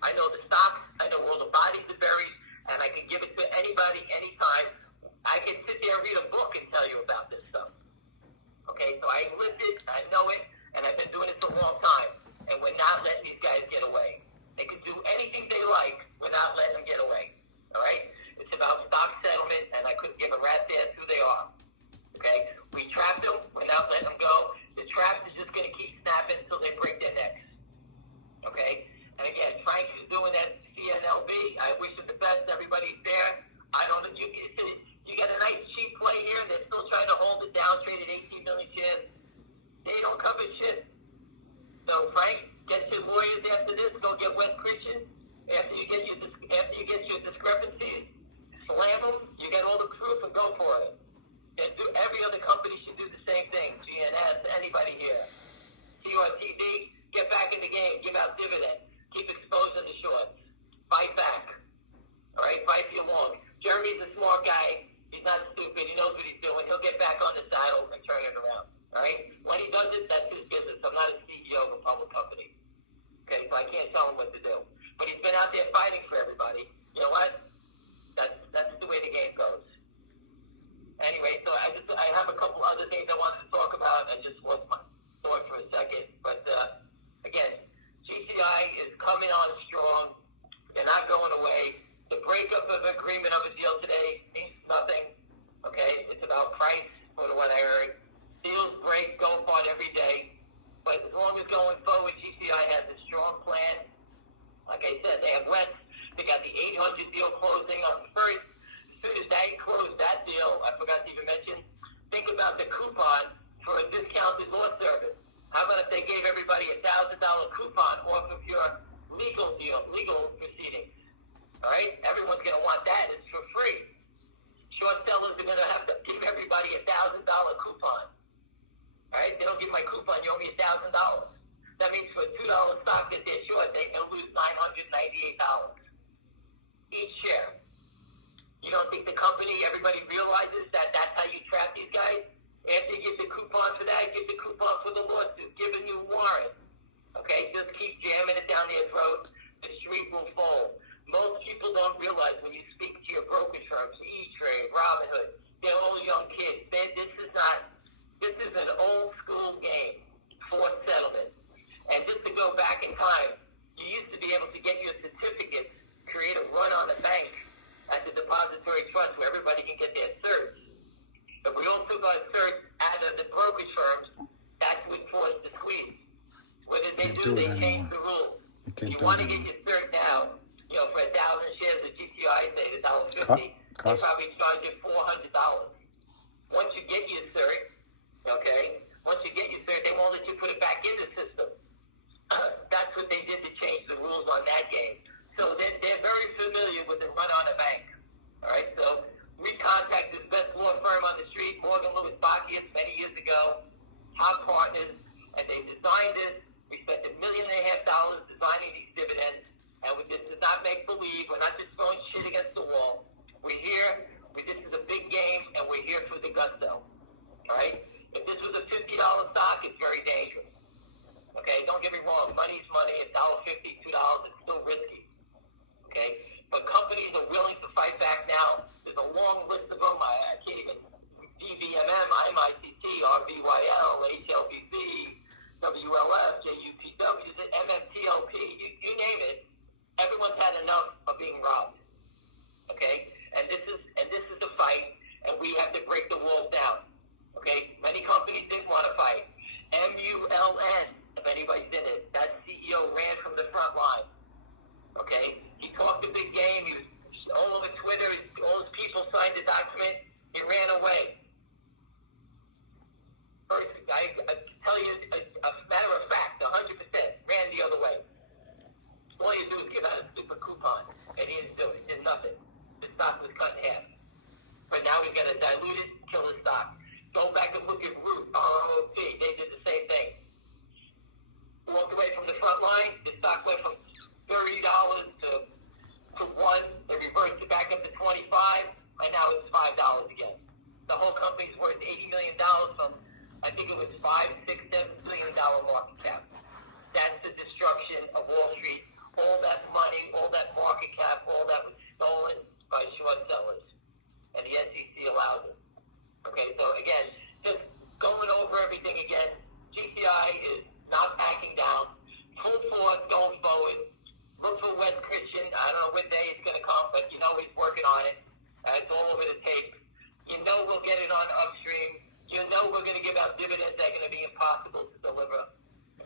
I know the stocks, I know where all the bodies are buried, and I can give it to anybody, anytime. I can sit there and read a book and tell you about this stuff. Okay, so I lived it, I know it, and I've been doing it for a long time. And we're not letting these guys get away. They can do anything they like without letting them get away. All right? It's about stock settlement, and I couldn't give a rat's ass who they are. Okay? We trapped them without letting them go. The trap is just going to keep snapping until they break their necks. Okay? And again, Frank is doing that CNLV. I wish him the best. Everybody's there. I don't know. You got a nice cheap play here, and they're still trying to hold it down, traded 18 million shares. They don't cover shit. So, Frank, get your lawyers after this. Go get West Christian. After you get your discrepancies, slam them. You get all the proof and go for it. And every other company should do the same thing. GNS, anybody here. CRTD, get back in the game. Give out dividends. Keep exposing the shorts. Fight back. All right? Fight for your long. Jeremy's a smart guy. He's not stupid. He knows what he's doing. He'll get back on the saddle and turn it around. All right? When he does it, that's his business. I'm not a CEO of a public company. Okay? So I can't tell him what to do. But he's been out there fighting for everybody. You know what? That's the way the game goes. Anyway, so I have a couple other things I wanted to talk about. I just lost my thought for a second. But, again, GTI is coming on strong. They're not going away. The breakup of agreement of a deal today means nothing. Okay? It's about price, for what I heard. Deals break, go apart every day. But as long as going forward, GTI has a strong plan. Like I said, they have West. They got the 800 deal closing on the first. As soon as they close that deal, I forgot to even mention, think about the coupon for a discounted law service. How about if they gave everybody a $1,000 coupon off of your legal proceedings? All right? Everyone's going to want that. It's for free. Short sellers are going to have to give everybody a $1,000 coupon. All right? They don't give my coupon. You owe me $1,000. That means for a $2 stock that they're short, they can lose $998 each share. You don't think the company, everybody realizes that that's how you trap these guys? After you get the coupon for that, get the coupon for the lawsuit. Give a new warrant. Okay? Just keep jamming it down their throat. The street will fall. Most people don't realize when you speak to your brokerage firms, E-Trade, Robinhood, they're all young kids. This is an old school game, forced settlement. And just to go back in time, you used to be able to get your certificates, create a run on the bank at the depository trust where everybody can get their certs. If we all took our certs out of the brokerage firms, that's what forced the squeeze. What did they do? They changed the rules. You want to get your cert now, for 1,000 shares of GTI, say $1.50, they probably charge you $400. Once you get your cert, they won't let you put it back in the system. That's what they did to change the rules on that game. So they're very familiar with the run on the bank. All right, so we contacted the best law firm on the street, Morgan Lewis Bacchius, many years ago, top partners, and they designed this. We spent $1.5 million designing these dividends, and this is not make believe. We're not just throwing shit against the wall. We're here. This is a big game, and we're here for the gusto. All right? If this was a $50 stock, it's very dangerous. Okay? Don't get me wrong. Money's money. $1.50, $2, it's still risky. Okay? But companies are willing to fight back now. There's a long list of them. I can't even. DVMM, IMICT, RVYL, HLBC, WLF, JUPW, MMTLP, you name it. Everyone's had enough of being robbed. Okay? And this is the fight, and we have to break the walls down. Okay? Many companies didn't want to fight. MULN, if anybody's in it, that CEO ran from the front line. Okay? He talked a big game. He was all over Twitter. All his people signed the document. He ran away. First, I tell you, a matter of fact, 100% ran the other way. All you do is give out a super coupon, and he didn't do it. He did nothing. The stock was cut in half. But now we've got to dilute it, kill the stock. Go back and look at Root, ROT. They did the same thing. Walked away from the front line. The stock went from $30 to to 1, they reversed it back up to 25, and now it's $5 again. The whole company's worth $80 million from, I think it was $5, $6, $7 billion market cap. That's the destruction of Wall Street. All that money, all that market cap, all that was stolen by short sellers. And the SEC allowed it. Okay, so again, just going over everything again, GTI is not backing down. Full force going forward. Look for Wes Christian. I don't know what day it's going to come, but you know he's working on it. It's all over the tape. You know we'll get it on upstream. You know we're going to give out dividends that are going to be impossible to deliver.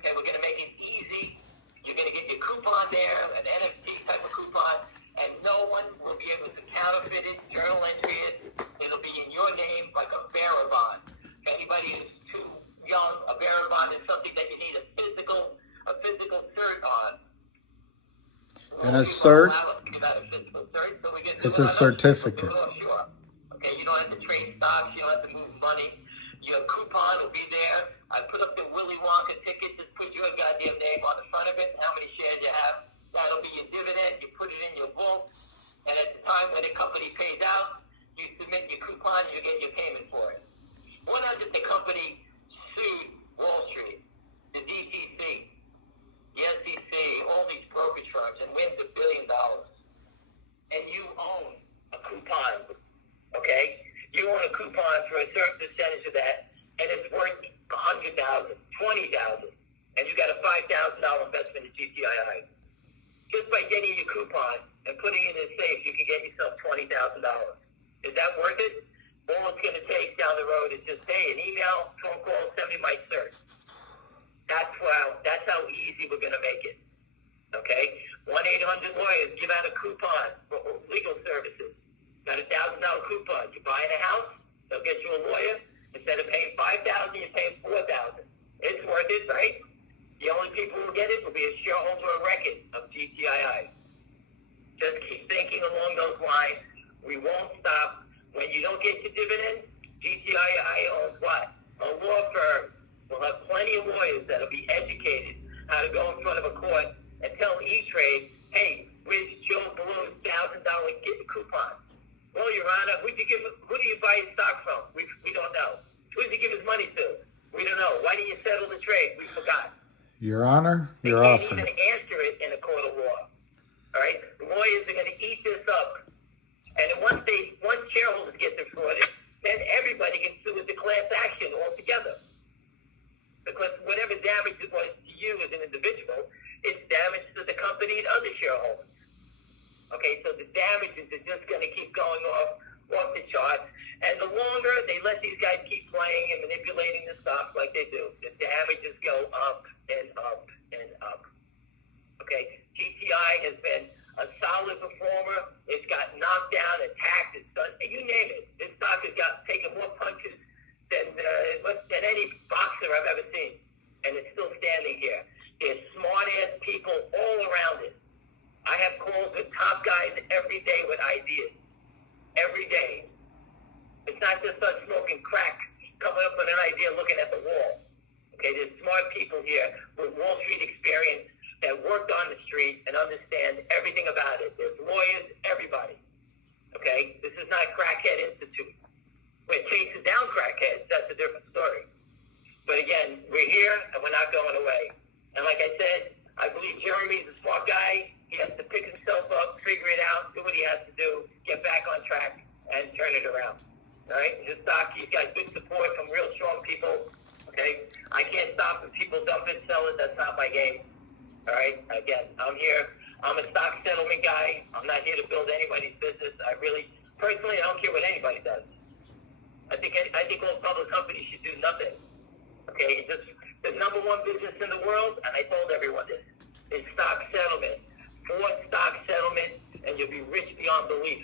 Okay, we're going to make it easy. You're going to get your coupon there, an NFT type of coupon, and no one will be able to counterfeit it, journal entry it. It'll be in your name like a bearer bond. If anybody is too young, a bearer bond is something that you need a physical cert on. And a cert is a certificate. Okay, you don't have to trade stocks, you don't have to move money. Your coupon will be there. I put up the Willy Wonka ticket, just put your goddamn name on the front of it, how many shares you have. That'll be your dividend. You put it in your vault, and at the time when the company pays out, you submit your coupon, you get your payment for it. What if the company sued Wall Street, the DTC, the SEC, all these brokerage firms, and wins $1 billion, and you own a coupon, okay? You own a coupon for a certain percentage of that, and it's worth $100,000, $20,000, and you got a $5,000 investment in GTII. Just by getting your coupon and putting it in a safe, you can get yourself $20,000. Is that worth it? All it's going to take down the road is just, hey, an email, phone call, send me my cert. That's how easy we're going to make it. Okay? 1-800-LAWYERS, give out a coupon for legal services. Got a $1,000 coupon. You're buying a house, they'll get you a lawyer. Instead of paying $5,000, you're paying $4,000. It's worth it, right? The only people who get it will be a shareholder of record of GTII. Just keep thinking along those lines. We won't stop. When you don't get your dividend, GTII owns what? A law firm. We'll have plenty of lawyers that will be educated how to go in front of a court and tell E-Trade, hey, where's Joe Blow's $1,000 coupon? Well, Your Honor, who do you buy his stock from? We don't know. Who does he give his money to? We don't know. Why didn't you settle the trade? We forgot. Your Honor, they you're can't offered. even answer it in a court of law. All right? The lawyers are going to eat this up. And once shareholders get defrauded, then everybody can sue with the class action altogether. Because whatever damage it was to you as an individual, it's damage to the company and other shareholders. Okay, so the damages are just going to keep going off the charts. And the longer they let these guys keep playing and manipulating the stocks like they do, the damages go up and up and up. Okay, GTI has been a solid performer. It's got knocked down, attacked, it's done, you name it. This stock has taken more punches than any boxer I've ever seen. And it's still standing here. There's smart-ass people all around it. I have calls with top guys every day with ideas. Every day. It's not just us smoking crack, coming up with an idea, looking at the wall. Okay, there's smart people here with Wall Street experience that worked on the street and understand everything about it. There's lawyers, everybody. Okay, this is not Crackhead Institute. We're chasing down crackheads, that's a different story. But again, we're here and we're not going away. And like I said, I believe Jeremy's a smart guy. He has to pick himself up, figure it out, do what he has to do, get back on track, and turn it around. All right? This stock, he's got good support from real strong people. Okay? I can't stop when people dump it, sell it. That's not my game. All right? Again, I'm here. I'm a stock settlement guy. I'm not here to build anybody's business. Personally, I don't care what anybody does. I think all public companies should do nothing. Okay? The number one business in the world, and I told everyone this, is stock settlement. Force stock settlement, and you'll be rich beyond belief.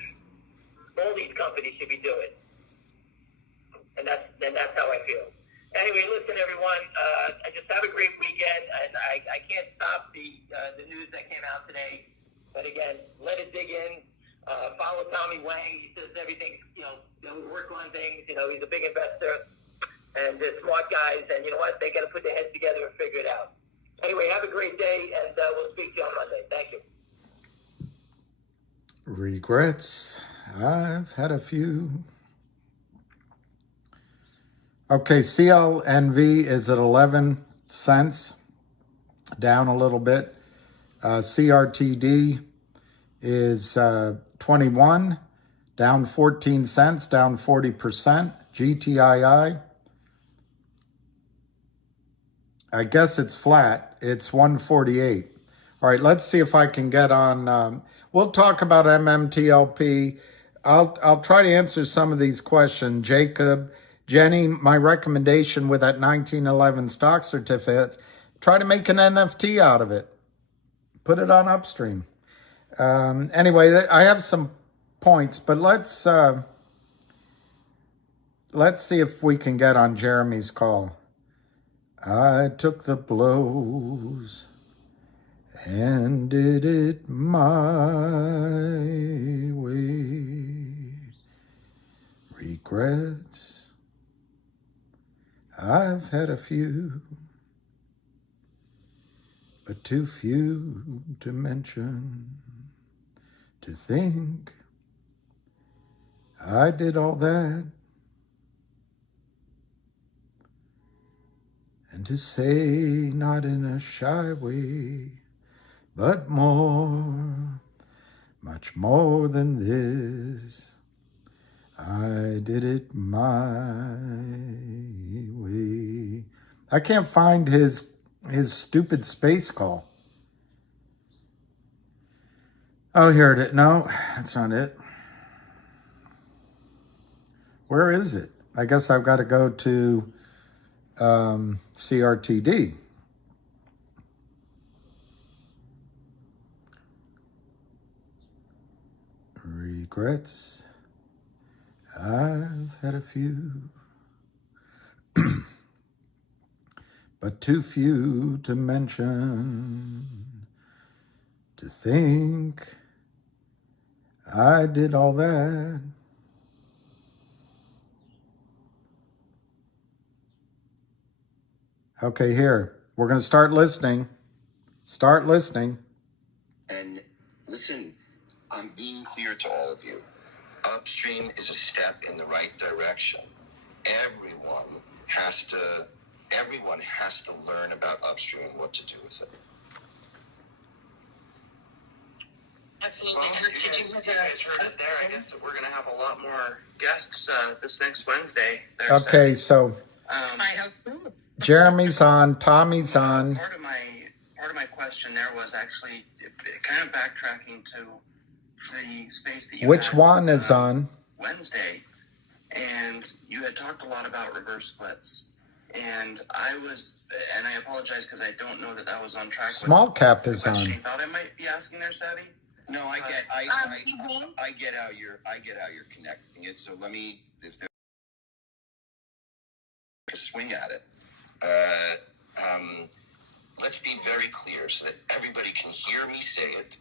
All these companies should be doing. And that's how I feel. Anyway, listen, everyone. I just have a great weekend, and I can't stop the news that came out today. But again, let it dig in. Follow Tommy Wang. He says everything. We work on things. He's a big investor, and they're smart guys. And you know what? They got to put their heads together and figure it out. Anyway, have a great day, and we'll speak to you on Monday. Thank you. Regrets. I've had a few. Okay, CNLV is at 11 cents, down a little bit. CRTD is 21, down 14 cents, down 40%. GTII, I guess it's flat. It's 148. All right, let's see if I can get on. We'll talk about MMTLP. I'll try to answer some of these questions. Jacob, Jenny, my recommendation with that 1911 stock certificate, try to make an NFT out of it. Put it on Upstream. Anyway, I have some points, but let's see if we can get on Jeremy's call. I took the blows and did it my way. Regrets, I've had a few, but too few to mention. To think I did all that, and to say not in a shy way, but more, much more than this, I did it my way. I can't find his stupid space call. Oh, here it is. No, that's not it. Where is it? I guess I've got to go to CRTD. Regrets, I've had a few, but too few to mention. To think I did all that, okay, here. We're going to start listening. Start listening. And listen, I'm being clear to all of you. Upstream is a step in the right direction. Everyone has to learn about Upstream and what to do with it. Absolutely. Well, you guys heard it there. I guess that we're going to have a lot more guests this next Wednesday. Okay, so I hope so. Jeremy's on, Tommy's on. Part of my question there was actually kind of backtracking to the space that you Which had, one is on? Wednesday, and you had talked a lot about reverse splits, and I apologize because I don't know that was on track. Small cap is on. She thought I might be asking there, Savvy. No, I get how you're connecting it. So let me, if there's a swing at it. Let's be very clear so that everybody can hear me say it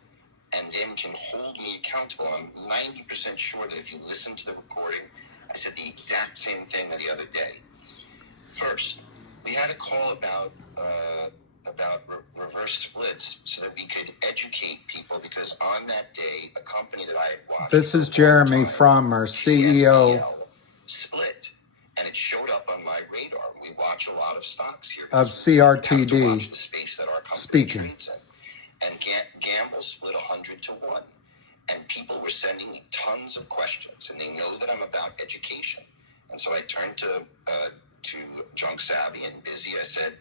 and then can hold me accountable. I'm 90% sure that if you listen to the recording, I said the exact same thing the other day. First, we had a call about reverse splits so that we could educate people, because on that day, a company that I had watched. This is Jeremy from our CEO. GTIIL split, and it showed up on my radar. We watch a lot of stocks here. Of CRTD. We have to watch the space that our company Speaking. trades in. And Gamble split 100-1. And people were sending me tons of questions, and they know that I'm about education. And so I turned to Junk Savvy and Busy. I said,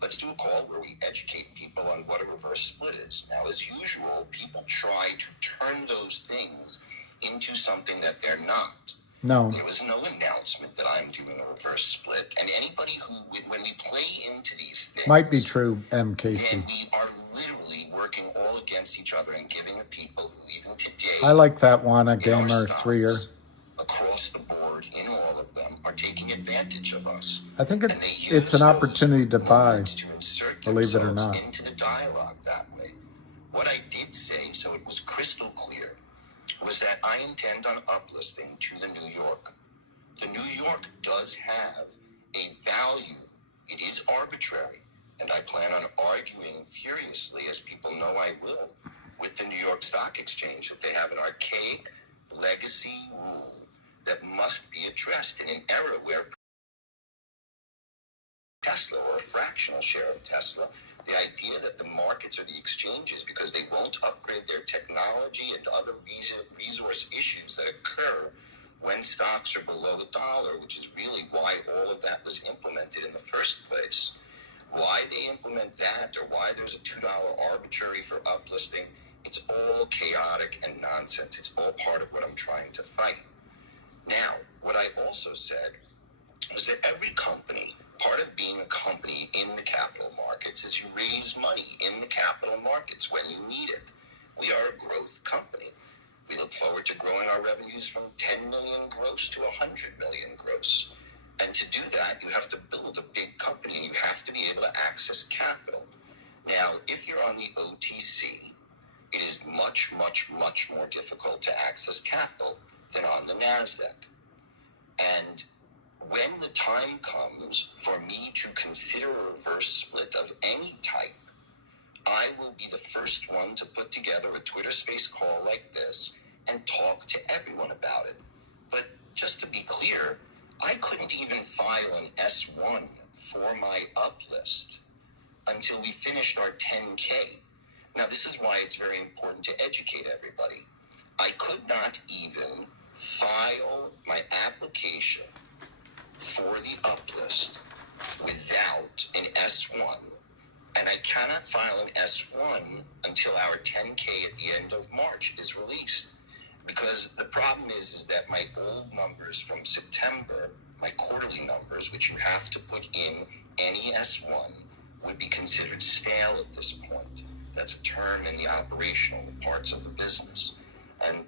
let's do a call where we educate people on what a reverse split is. Now, as usual, people try to turn those things into something that they're not. No. There was no announcement that I'm doing a reverse split. And anybody who, when we play into these things... Might be true, MKC. And we are literally working all against each other and giving the people who even today... I like that one, a gamer 3-year. Across the board, in all of them, are taking advantage of us. I think it's an opportunity to buy, believe it or not. Into the dialogue that way. What I did say, so it was crystal clear, was that I intend on uplisting to the New York. The New York does have a value. It is arbitrary, and I plan on arguing furiously, as people know I will, with the New York Stock Exchange, that they have an archaic legacy rule that must be addressed in an era where Tesla, or a fractional share of Tesla, the idea that the markets or the exchanges, because they won't upgrade their technology and other resource issues that occur when stocks are below $1, which is really why all of that was implemented in the first place. Why they implement that, or why there's a $2 arbitrary for uplisting, it's all chaotic and nonsense. It's all part of what I'm trying to fight. Now, what I also said was that every company, part of being a company in the capital markets is you raise money in the capital markets when you need it. We are a growth company. We look forward to growing our revenues from 10 million gross to 100 million gross. And to do that, you have to build a big company and you have to be able to access capital. Now, if you're on the OTC, it is much, much, much more difficult to access capital than on the NASDAQ. And when the time comes for me to consider a reverse split of any type, I will be the first one to put together a Twitter space call like this and talk to everyone about it. But just to be clear, I couldn't even file an S1 for my uplist until we finished our 10K. Now, this is why it's very important to educate everybody. I could not even file my application for the uplist without an S1. And I cannot file an S1 until our 10K at the end of March is released. Because the problem is that my old numbers from September, my quarterly numbers, which you have to put in any S1, would be considered stale at this point. That's a term in the operational parts of the business. And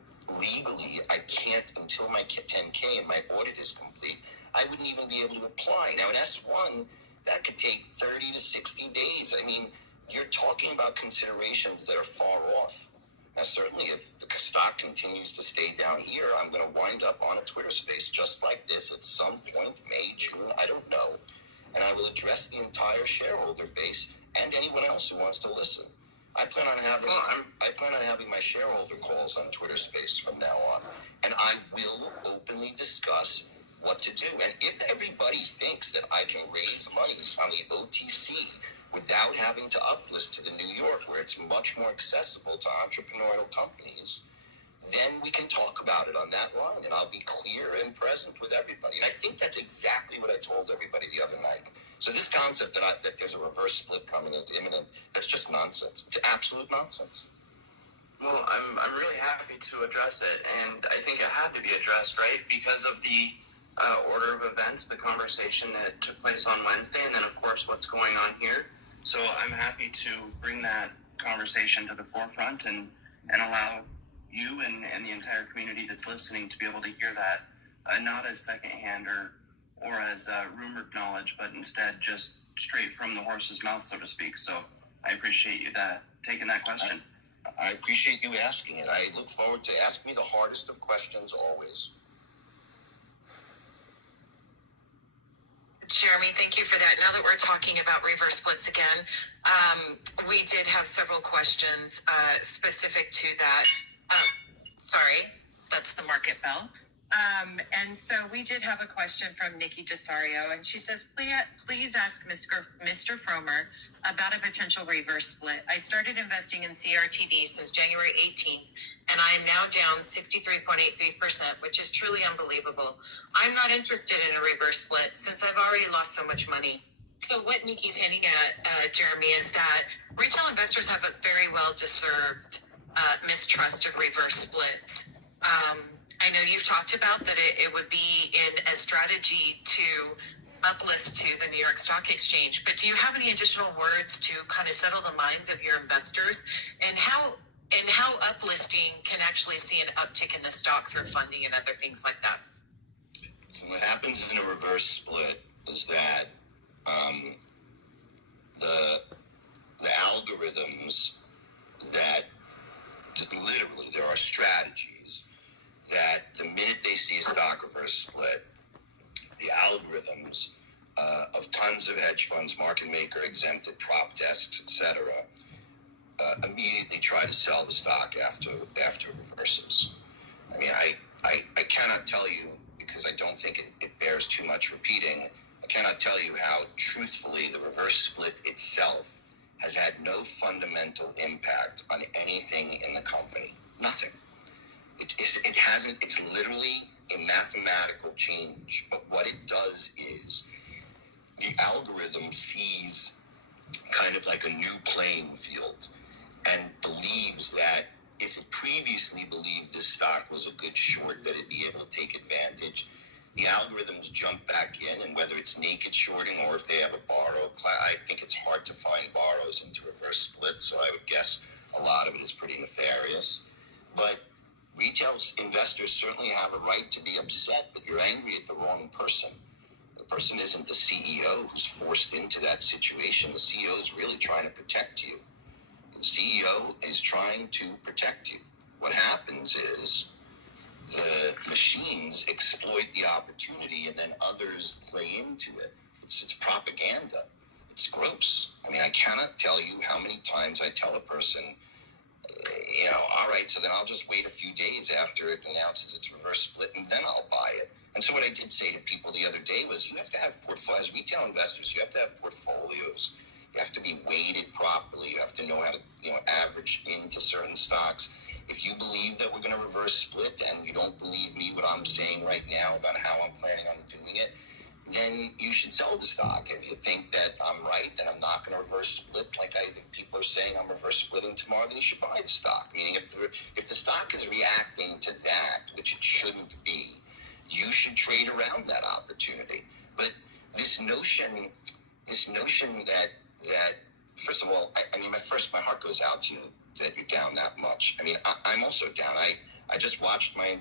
legally, I can't, until my 10K and my audit is complete, I wouldn't even be able to apply. Now, an S1, that could take 30 to 60 days. I mean, you're talking about considerations that are far off. Now, certainly, if the stock continues to stay down here, I'm going to wind up on a Twitter space just like this at some point, May, June, I don't know. And I will address the entire shareholder base and anyone else who wants to listen. I plan on having my shareholder calls on Twitter Space from now on, and I will openly discuss what to do. And if everybody thinks that I can raise money on the OTC without having to uplist to the New York, where it's much more accessible to entrepreneurial companies, then we can talk about it on that line, and I'll be clear and present with everybody. And I think that's exactly what I told everybody the other night. So this concept that there's a reverse split coming is imminent, that's just nonsense. It's absolute nonsense. Well, I'm really happy to address it, and I think it had to be addressed, right, because of the order of events, the conversation that took place on Wednesday, and then, of course, what's going on here. So I'm happy to bring that conversation to the forefront and allow you and the entire community that's listening to be able to hear that, not as secondhand or as rumored knowledge, but instead just straight from the horse's mouth, so to speak. So I appreciate you taking that question. I appreciate you asking it. I look forward to asking me the hardest of questions always. Jeremy, thank you for that. Now that we're talking about reverse splits again, we did have several questions specific to that. Sorry, that's the market bell. And so we did have a question from Nikki Desario, and she says, please ask Mr. Fromer about a potential reverse split. I started investing in CRTD since January 18th, and I am now down 63.83%, which is truly unbelievable. I'm not interested in a reverse split since I've already lost so much money. So what Nikki's hinting at, Jeremy, is that retail investors have a very well-deserved mistrust of reverse splits. I know you've talked about that it would be in a strategy to uplist to the New York Stock Exchange, but do you have any additional words to kind of settle the minds of your investors and how uplisting can actually see an uptick in the stock through funding and other things like that? So what happens in a reverse split is that the algorithms that literally there are strategies that the minute they see a stock reverse split, the algorithms of tons of hedge funds, market maker, exempted, prop desks, etc., immediately try to sell the stock after reverses. I mean, I cannot tell you, because I don't think it bears too much repeating, I cannot tell you how truthfully the reverse split itself has had no fundamental impact on anything in the company. Nothing. It hasn't. It's literally a mathematical change. But what it does is the algorithm sees kind of like a new playing field and believes that if it previously believed this stock was a good short, that it'd be able to take advantage. The algorithms jump back in, and whether it's naked shorting or if they have a borrow, I think it's hard to find borrows into reverse splits, so I would guess a lot of it is pretty nefarious. But retail investors certainly have a right to be upset that you're angry at the wrong person. The person isn't the CEO who's forced into that situation. The CEO is really trying to protect you. The CEO is trying to protect you. What happens is the machines exploit the opportunity, and then others play into it. It's propaganda. It's gross. I mean, I cannot tell you how many times I tell a person, all right, so then I'll just wait a few days after it announces its reverse split, and then I'll buy it. And so what I did say to people the other day was, you have to have portfolios, retail investors, you have to have portfolios. You have to be weighted properly. You have to know how to, average into certain stocks. If you believe that we're going to reverse split and you don't believe me what I'm saying right now about how I'm planning on doing it, then you should sell the stock. If you think that I'm right, then I'm not going to reverse split like I think people are saying I'm reverse splitting tomorrow, then you should buy the stock. Meaning if the stock is reacting to that, which it shouldn't be, you should trade around that opportunity. But this notion that first of all, my heart goes out to you that you're down that much. I mean, I'm also down. I just watched my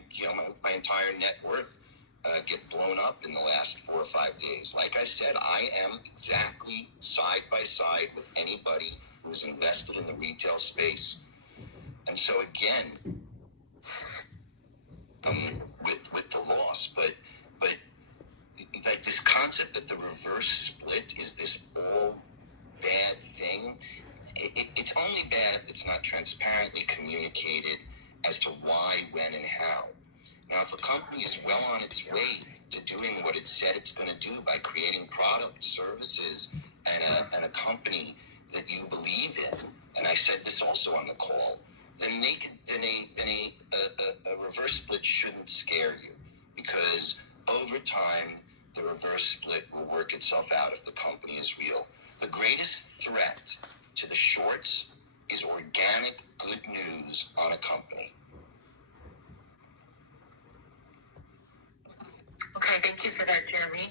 entire net worth get blown up in the last 4 or 5 days. Like I said, I am exactly side by side with anybody who's invested in the retail space. And so again, with the loss, but like this concept that the reverse split is this all bad thing, it's only bad if it's not transparently communicated as to why, when, and how. Now, if a company is well on its way to doing what it said it's going to do by creating products, services, and a company that you believe in, and I said this also on the call, then a reverse split shouldn't scare you, because over time the reverse split will work itself out if the company is real. The greatest threat to the shorts is organic good news on a company. Okay, thank you for that, Jeremy.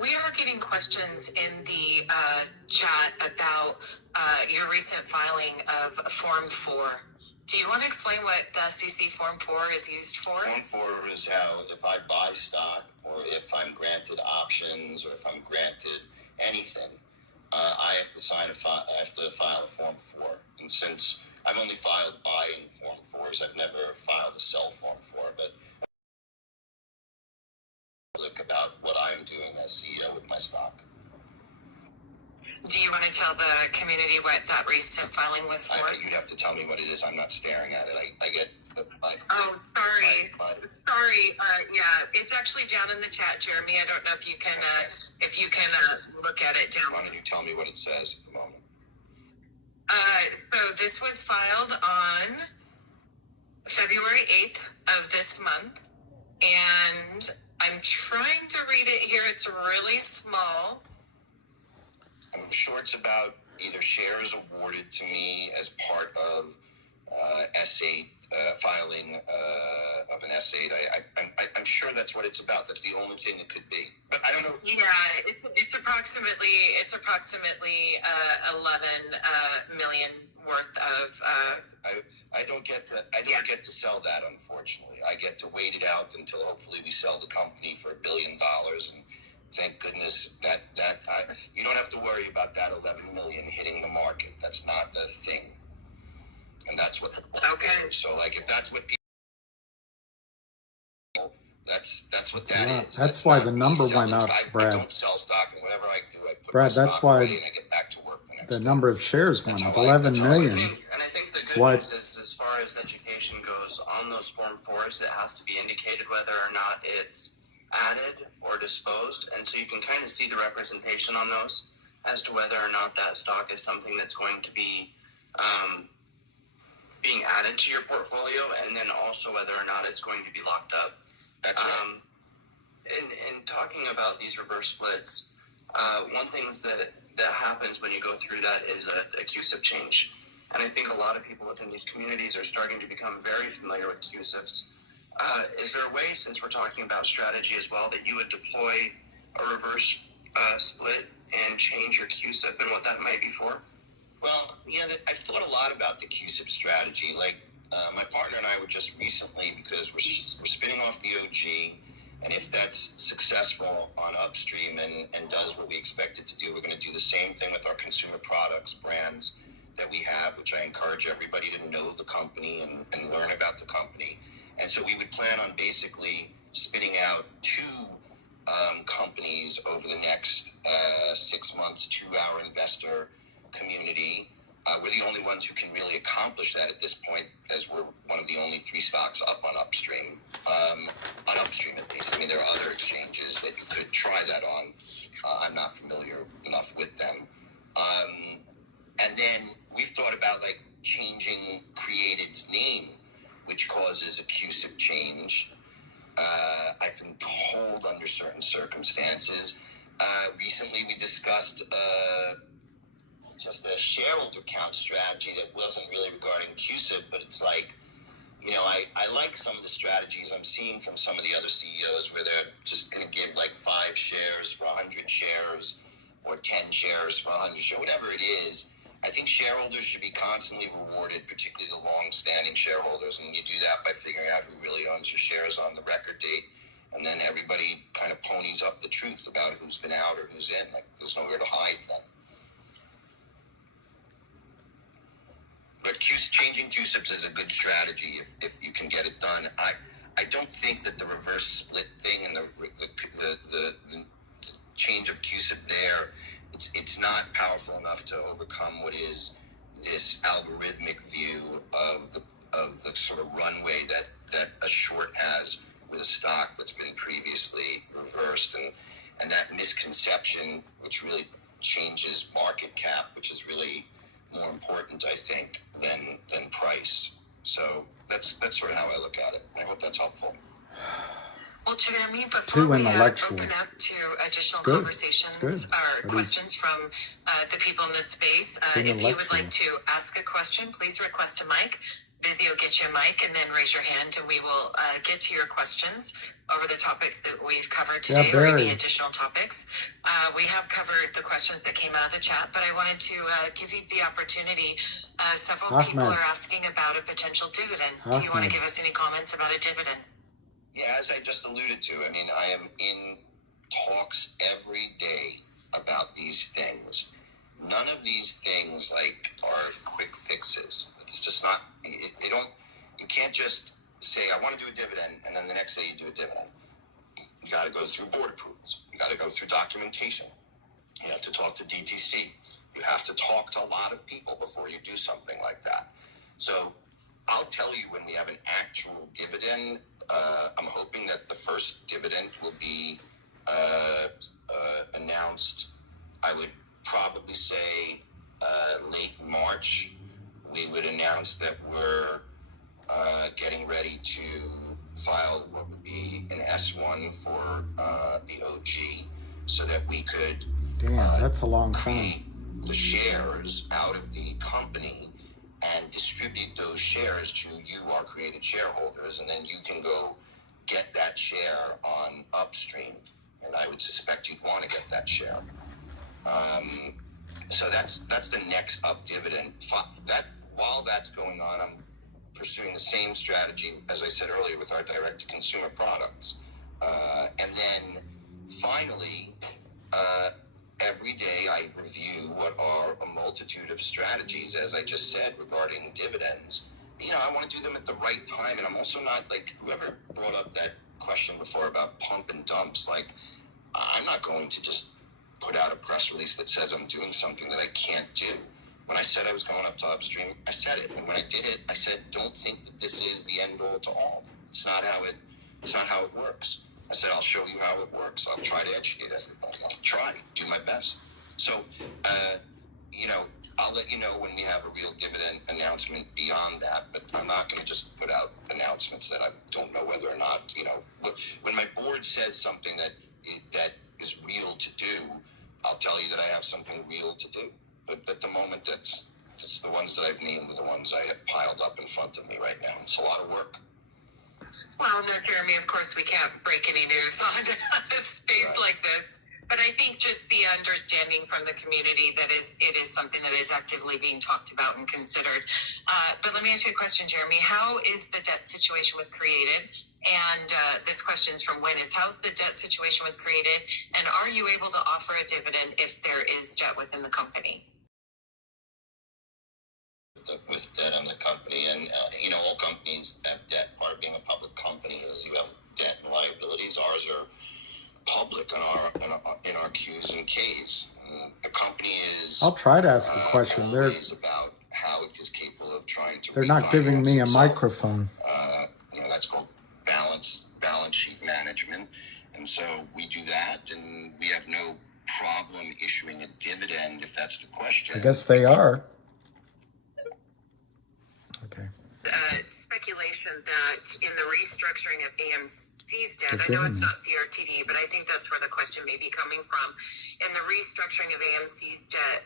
We are getting questions in the chat about your recent filing of Form 4. Do you want to explain what the SEC Form 4 is used for? Form 4 is how, if I buy stock, or if I'm granted options, or if I'm granted anything, I have to file a Form 4. And since I've only filed buying Form 4s, I've never filed a sell Form 4, but about what I'm doing as CEO with my stock. Do you want to tell the community what that recent filing was for? You'd have to tell me what it is. I'm not staring at it. I get Oh, sorry. Sorry. Yeah, it's actually down in the chat, Jeremy. I don't know if you can look at it down. Why don't you tell me what it says at the moment? So this was filed on February 8th of this month, and I'm trying to read it here. It's really small. I'm sure it's about either shares awarded to me as part of S8, filing of an S8. I'm sure that's what it's about. That's the only thing it could be. But I don't know. Yeah, it's approximately 11 million worth of. I don't get get to sell that, unfortunately. I get to wait it out until hopefully we sell the company for $1 billion, and thank goodness that you don't have to worry about that 11 million hitting the market. That's not the thing, and that's what. Okay. So, like, if that's what people, that's what that is. That's why the number went up, Brad. I don't sell stock, and whatever I do, I put Brad, my that's stock why away and I get back to work the next day. The number of shares went That's up, how 11 million. good news is, as far as education goes, on those Form 4s, it has to be indicated whether or not it's added or disposed, and so you can kind of see the representation on those as to whether or not that stock is something that's going to be being added to your portfolio, and then also whether or not it's going to be locked up. That's right. In talking about these reverse splits, one thing that happens when you go through that is a CUSIP change. And I think a lot of people within these communities are starting to become very familiar with CUSIPs. Is there a way, since we're talking about strategy as well, that you would deploy a reverse split and change your CUSIP and what that might be for? Well, yeah, I've thought a lot about the CUSIP strategy. Like, my partner and I were just recently, because we're spinning off the OG, and if that's successful on upstream and does what we expect it to do, we're going to do the same thing with our consumer products brands that we have, which I encourage everybody to know the company and learn about the company. And so we would plan on basically spinning out two companies over the next 6 months to our investor community. We're the only ones who can really accomplish that at this point, as we're one of the only 3 stocks up on upstream. On upstream, at least. I mean, there are other exchanges that you could try that on. I'm not familiar enough with them. And then we've thought about like changing CREATD's name, which causes a CUSIP change. I've been told under certain circumstances. Recently, we discussed just a shareholder count strategy that wasn't really regarding CUSIP, but it's like, you know, I like some of the strategies I'm seeing from some of the other CEOs where they're just going to give like 5 shares for 100 shares or 10 shares for 100 shares, whatever it is. I think shareholders should be constantly rewarded, particularly the long-standing shareholders, and you do that by figuring out who really owns your shares on the record date, and then everybody kind of ponies up the truth about who's been out or who's in. Like, there's nowhere to hide them. But changing CUSIPs is a good strategy if you can get it done. I don't think that the reverse split thing and the change of CUSIP there, it's not powerful enough to overcome what is this algorithmic view of the sort of runway that a short has with a stock that's been previously reversed, and that misconception, which really changes market cap, which is really more important, I think, than price. So that's sort of how I look at it. I hope that's helpful. Well, Jeremy, before we open up to additional Good. conversations or questions from the people in this space, if you would like to ask a question, please request a mic. Busy will get you a mic and then raise your hand, and we will get to your questions over the topics that we've covered today or any additional topics. We have covered the questions that came out of the chat, but I wanted to give you the opportunity. Several people are asking about a potential dividend. Do you want to give us any comments about a dividend? Yeah, as I just alluded to, I mean, I am in talks every day about these things. None of these things like are quick fixes. It's just not. You can't just say I want to do a dividend and then the next day you do a dividend. You got to go through board approvals. You got to go through documentation. You have to talk to DTC. You have to talk to a lot of people before you do something like that. So I'll tell you when we have an actual dividend. I'm hoping that the first dividend will be announced. I would probably say late March. We would announce that we're getting ready to file what would be an S1 for the OG, so that we could that's a long create the shares out of the company and distribute those shares to you, our created shareholders, and then you can go get that share on upstream. And I would suspect you'd want to get that share. So that's the next up dividend. That while that's going on, I'm pursuing the same strategy as I said earlier with our direct-to-consumer products. And then finally, every day I review what are a multitude of strategies, as I just said, regarding dividends. You know, I want to do them at the right time, and I'm also not like whoever brought up that question before about pump and dumps. Like, I'm not going to just put out a press release that says I'm doing something that I can't do. When I said I was going up to upstream, I said it. And when I did it, I said, don't think that this is the end all to all. It's not how it works. I said, I'll show you how it works. I'll try to educate everybody. I'll try to do my best. So, I'll let you know when we have a real dividend announcement beyond that, but I'm not going to just put out announcements that I don't know whether or not, when my board says something that is real to do, I'll tell you that I have something real to do. But at the moment, it's the ones that I've named are the ones I have piled up in front of me right now. It's a lot of work. Well, no, Jeremy, of course we can't break any news on a space like this. But I think just the understanding from the community that it is something that is actively being talked about and considered. But let me ask you a question, Jeremy. How is the debt situation with CREATD? And this question is from Win, how's the debt situation with CREATD? And are you able to offer a dividend if there is debt within the company? With debt in the company, and all companies have debt. Part of being a public company is you have debt and liabilities. Ours are public in our Q's and K's. The company is. I'll try to ask a question. They're about how it is capable of trying to. They're not giving me a microphone. That's called balance sheet management, and so we do that, and we have no problem issuing a dividend if that's the question. I guess they are. Okay. Speculation that in the restructuring of AMC's debt, I know it's not CRTD, but I think that's where the question may be coming from. In the restructuring of AMC's debt,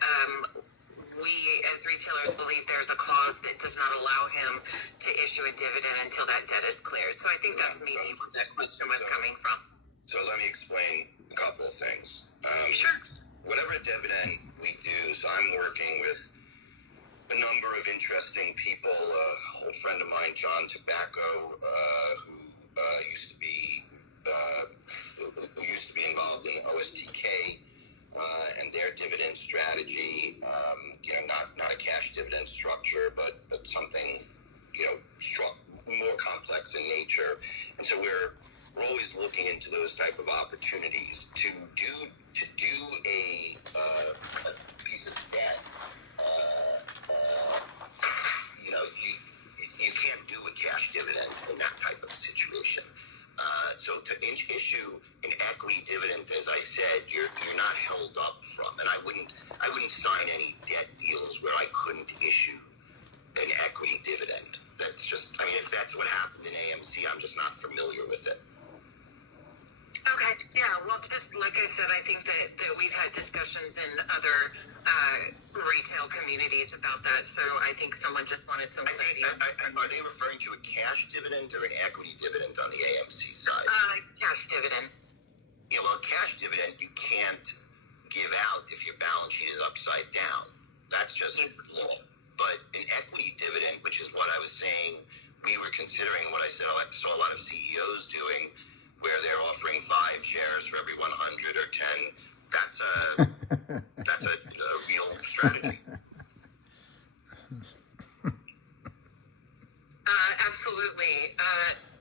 we as retailers believe there's a clause that does not allow him to issue a dividend until that debt is cleared. So I think that's maybe where that question was coming from. So let me explain a couple of things. Sure. Whatever dividend we do, so I'm working with a number of interesting people. A old friend of mine, John Tobacco, who used to be involved in OSTK and their dividend strategy. Not a cash dividend structure, but something more complex in nature. And so we're always looking into those type of opportunities to do a piece of debt. You can't do a cash dividend in that type of situation. So to issue an equity dividend, as I said, you're not held up from, and I wouldn't sign any debt deals where I couldn't issue an equity dividend. That's just, if that's what happened in AMC, I'm just not familiar with it. Okay, yeah, well, just like I said, I think that we've had discussions in other retail communities about that, so I think someone just wanted some clarity. Are they referring to a cash dividend or an equity dividend on the AMC side? Cash dividend. Yeah, well, cash dividend you can't give out if your balance sheet is upside down. That's just law. But an equity dividend, which is what I was saying, we were considering, what I said I saw a lot of CEOs doing, where they're offering 5 shares for every 100 or 10. That's a real strategy. Absolutely.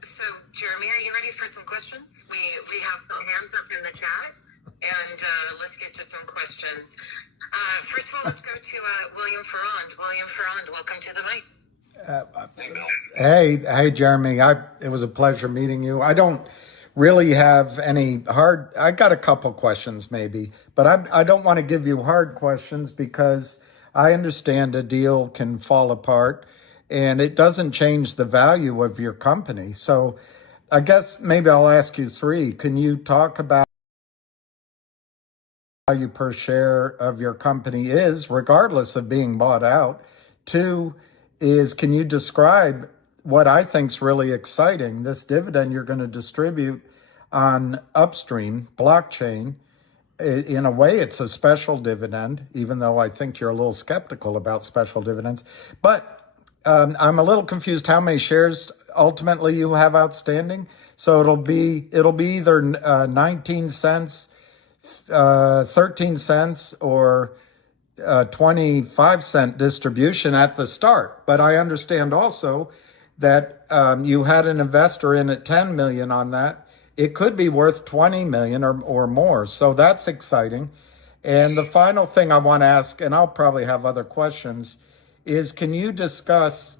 So, Jeremy, are you ready for some questions? We have some hands up in the chat, and let's get to some questions. First of all, let's go to William Ferrand. William Ferrand, welcome to the mic. Hey, Jeremy. It was a pleasure meeting you. I don't really have any I got a couple questions maybe, but I don't want to give you hard questions because I understand a deal can fall apart and it doesn't change the value of your company. So I guess maybe I'll ask you 3. Can you talk about value per share of your company is, regardless of being bought out? 2 is, can you describe what I think is really exciting, this dividend you're going to distribute on upstream blockchain? In a way, it's a special dividend, even though I think you're a little skeptical about special dividends. But I'm a little confused how many shares ultimately you have outstanding. So it'll be either 19 cents, 13 cents, or 25-cent distribution at the start. But I understand also that you had an investor in at 10 million on that. It could be worth 20 million or more. So that's exciting. And the final thing I want to ask, and I'll probably have other questions, is can you discuss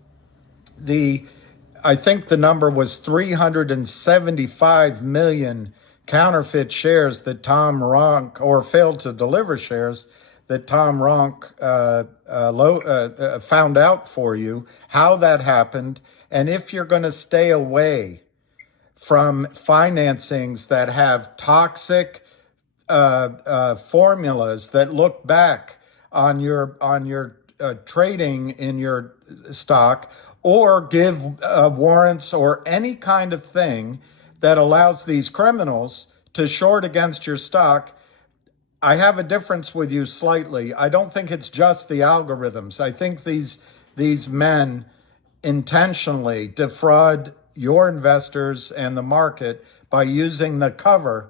I think the number was 375 million counterfeit shares that Tom Ronk, or failed to deliver shares that Tom Ronk found out for you, how that happened, and if you're going to stay away from financings that have toxic formulas that look back on your trading in your stock, or give warrants or any kind of thing that allows these criminals to short against your stock. I have a difference with you slightly. I don't think it's just the algorithms. I think these men intentionally defraud your investors and the market by using the cover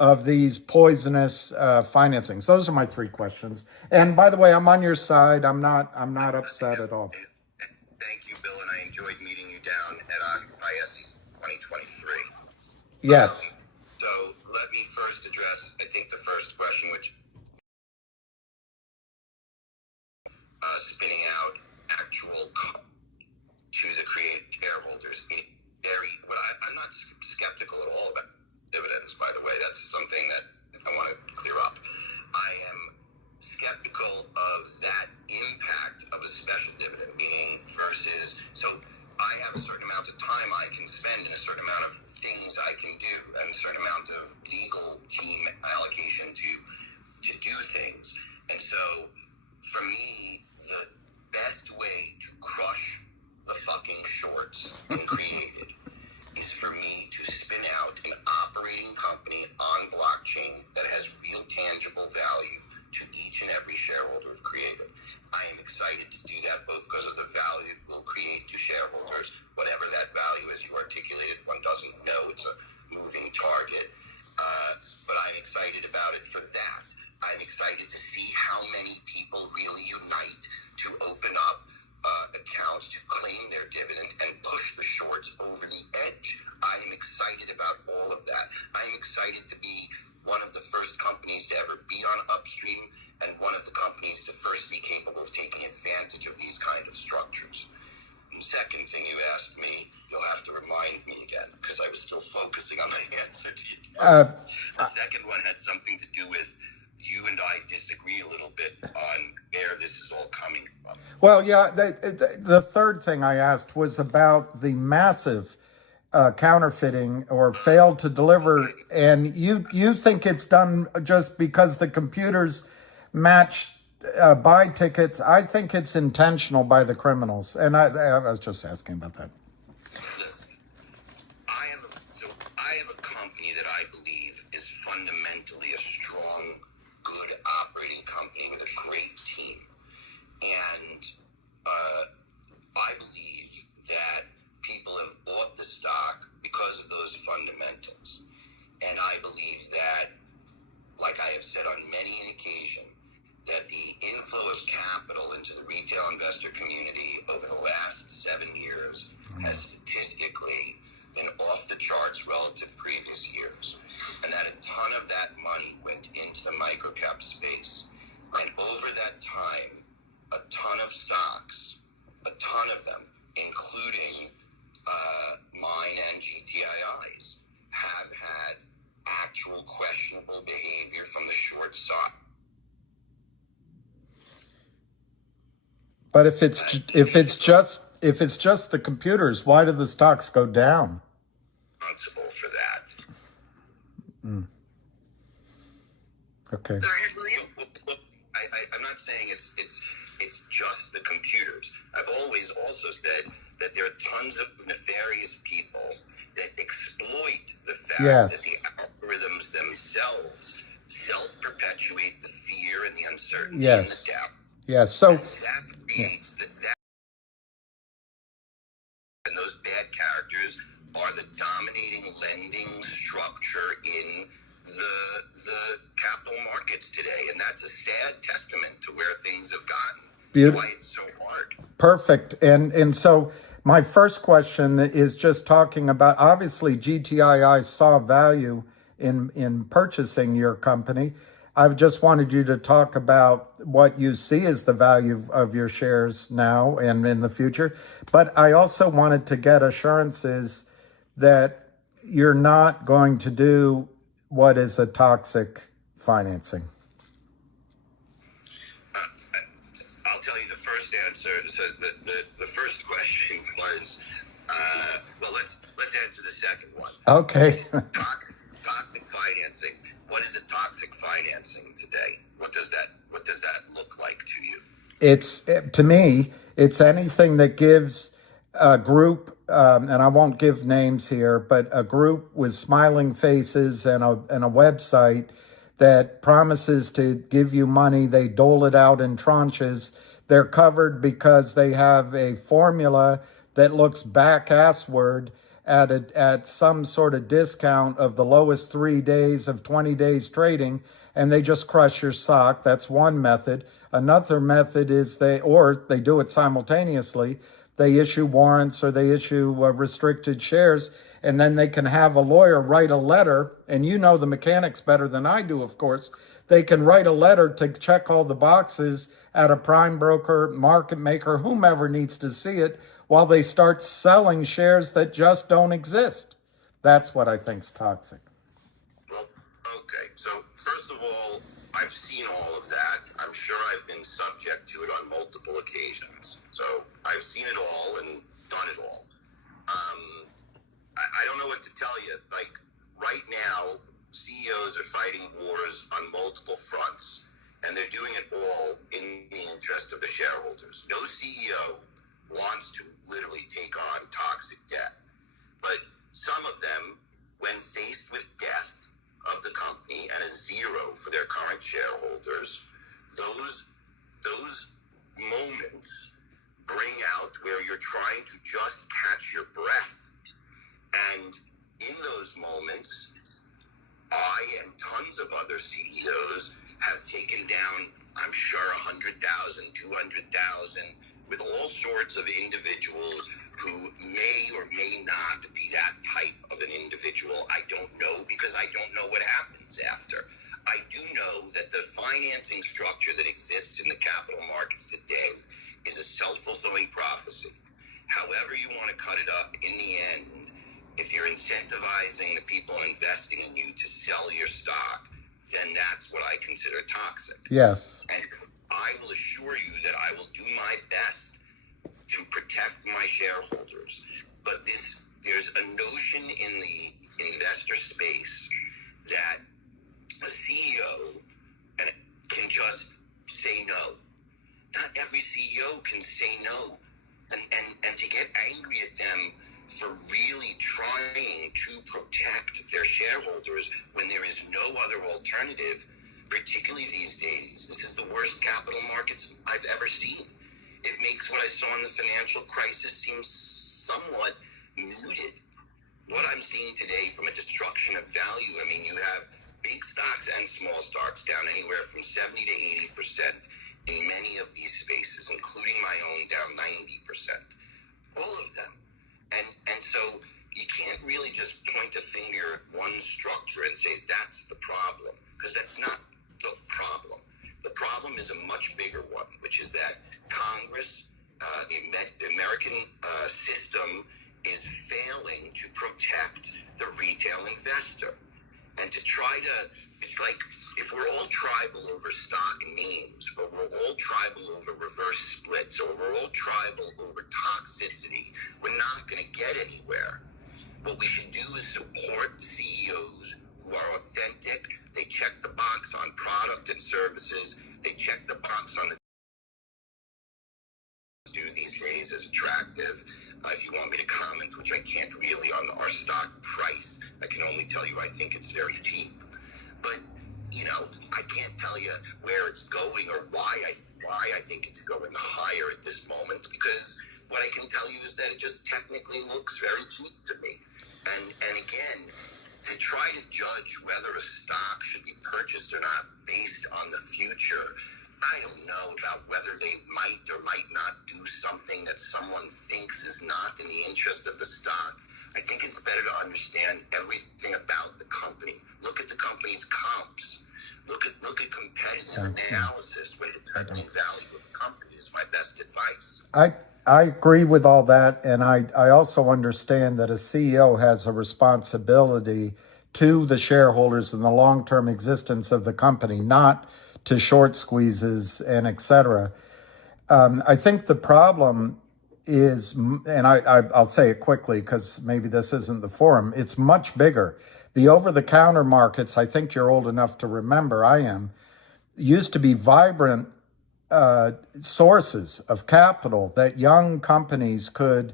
of these poisonous financings. Those are my three questions. And by the way, I'm on your side. I'm not upset at all. Thank you, Bill, and I enjoyed meeting you down at ISE 2023. Yes. So let me first address, I think, the first question, which spinning out actual to the created shareholders. I'm not skeptical at all about dividends, by the way. That's something that I want to clear up. I am skeptical of that impact of a special dividend, meaning versus, so I have a certain amount of time I can spend and a certain amount of things I can do and a certain amount of legal team allocation to do things. And so for me, the best way to crush the fucking shorts in Created is for me to spin out an operating company on blockchain that has real tangible value to each and every shareholder of Created. I am excited to do that both because of the value it will create to shareholders, whatever that value is you articulated. One doesn't know, it's a moving target. But I'm excited about it for that. I'm excited to see how many people really unite to open up accounts to claim their dividend and push the shorts over the edge. I am excited about all of that. I am excited to be one of the first companies to ever be on Upstream and one of the companies to first be capable of taking advantage of these kind of structures. And second thing you asked me, you'll have to remind me again because I was still focusing on my answer to you first. The second one had something to do with you and I disagree a little bit on where this is all coming from. Well, yeah, the third thing I asked was about the massive counterfeiting or failed to deliver, and you think it's done just because the computers match buy tickets. I think it's intentional by the criminals, and I was just asking about that. Listen, I have a company that I believe is fundamentally a strong, good operating company with a great team, and I believe that people have bought the stock because of those fundamentals. And I believe that, like I have said on many an occasion, that the inflow of capital into the retail investor community over the last 7 years has statistically been off the charts relative to previous years. And that a ton of that money went into the microcap space. And over that time, a ton of stocks, a ton of them, including mine and GTIIs, have had actual questionable behavior from the short side. But if it's just the computers, why do the stocks go down? Responsible for that. Okay. Go ahead, William. Look, I'm not saying it's just the computers. I've always also said that there are tons of nefarious people that exploit the fact that the algorithms themselves self-perpetuate the fear and the uncertainty and the doubt. Yes. So and that creates that and those bad characters are the dominating lending structure in the capital markets today, and that's a sad testament to where things have gotten. That's why it's so hard. Perfect. And so my first question is just talking about, obviously GTII saw value in purchasing your company. I just wanted you to talk about what you see as the value of your shares now and in the future. But I also wanted to get assurances that you're not going to do what is a toxic financing. I'll tell you the first answer. So the first question was, well, let's answer the second one. Okay. Toxic financing. What is a toxic financing today? What does that look like to you? To me, it's anything that gives a group, and I won't give names here, but a group with smiling faces and a website that promises to give you money. They dole it out in tranches. They're covered because they have a formula that looks back-assward at some sort of discount of the lowest 3 days of 20 days trading, and they just crush your stock. That's one method. Another method is they do it simultaneously. They issue warrants or they issue restricted shares, and then they can have a lawyer write a letter, and you know the mechanics better than I do, of course. They can write a letter to check all the boxes at a prime broker, market maker, whomever needs to see it, while they start selling shares that just don't exist. That's what I think's toxic. Well, okay. So first of all, I've seen all of that. I'm sure I've been subject to it on multiple occasions. So I've seen it all and done it all. I don't know what to tell you. Like right now, CEOs are fighting wars on multiple fronts, and they're doing it all in the interest of the shareholders. No CEO wants to literally take on toxic debt. But some of them, when faced with death of the company and a zero for their current shareholders, those moments bring out where you're trying to just catch your breath. And in those moments, I and tons of other CEOs have taken down, I'm sure, 100,000, 200,000, with all sorts of individuals who may or may not be that type of an individual. I don't know, because I don't know what happens after. I do know that the financing structure that exists in the capital markets today is a self-fulfilling prophecy. However you want to cut it up, in the end, if you're incentivizing the people investing in you to sell your stock, then that's what I consider toxic. Yes. And I will assure you that I will do my best to protect my shareholders. But there's a notion in the investor space that a CEO can just say no. Not every CEO can say no. And to get angry at them for really trying to protect their shareholders when there is no other alternative, particularly these days. This is the worst capital markets I've ever seen. It makes what I saw in the financial crisis seem somewhat muted. What I'm seeing today from a destruction of value, I mean, you have big stocks and small stocks down anywhere from 70 to 80% in many of these spaces, including my own, down 90%. All of them. And so you can't really just point a finger at one structure and say that's the problem, because that's not the problem. The problem is a much bigger one, which is that Congress, the American system, is failing to protect the retail investor. And to try to, it's like if we're all tribal over stock memes, or we're all tribal over reverse splits, or we're all tribal over toxicity, we're not going to get anywhere. What we should do is support CEOs who are authentic. They check the box on product and services. They check the box on the do these days is attractive. If you want me to comment, which I can't really, on our stock price, I can only tell you I think it's very cheap. But, you know, I can't tell you where it's going or why I think it's going higher at this moment, because what I can tell you is that it just technically looks very cheap to me. And again, to try to judge whether a stock should be purchased or not based on the future, I don't know about whether they might or might not do something that someone thinks is not in the interest of the stock. I think it's better to understand everything about the company. Look at the company's comps. Look at an analysis when determining value of a company is my best advice. I agree with all that, and I also understand that a CEO has a responsibility to the shareholders and the long-term existence of the company, not to short squeezes and et cetera. I think the problem is, and I'll say it quickly because maybe this isn't the forum, it's much bigger. The over-the-counter markets, I think you're old enough to remember, I am, used to be vibrant sources of capital that young companies could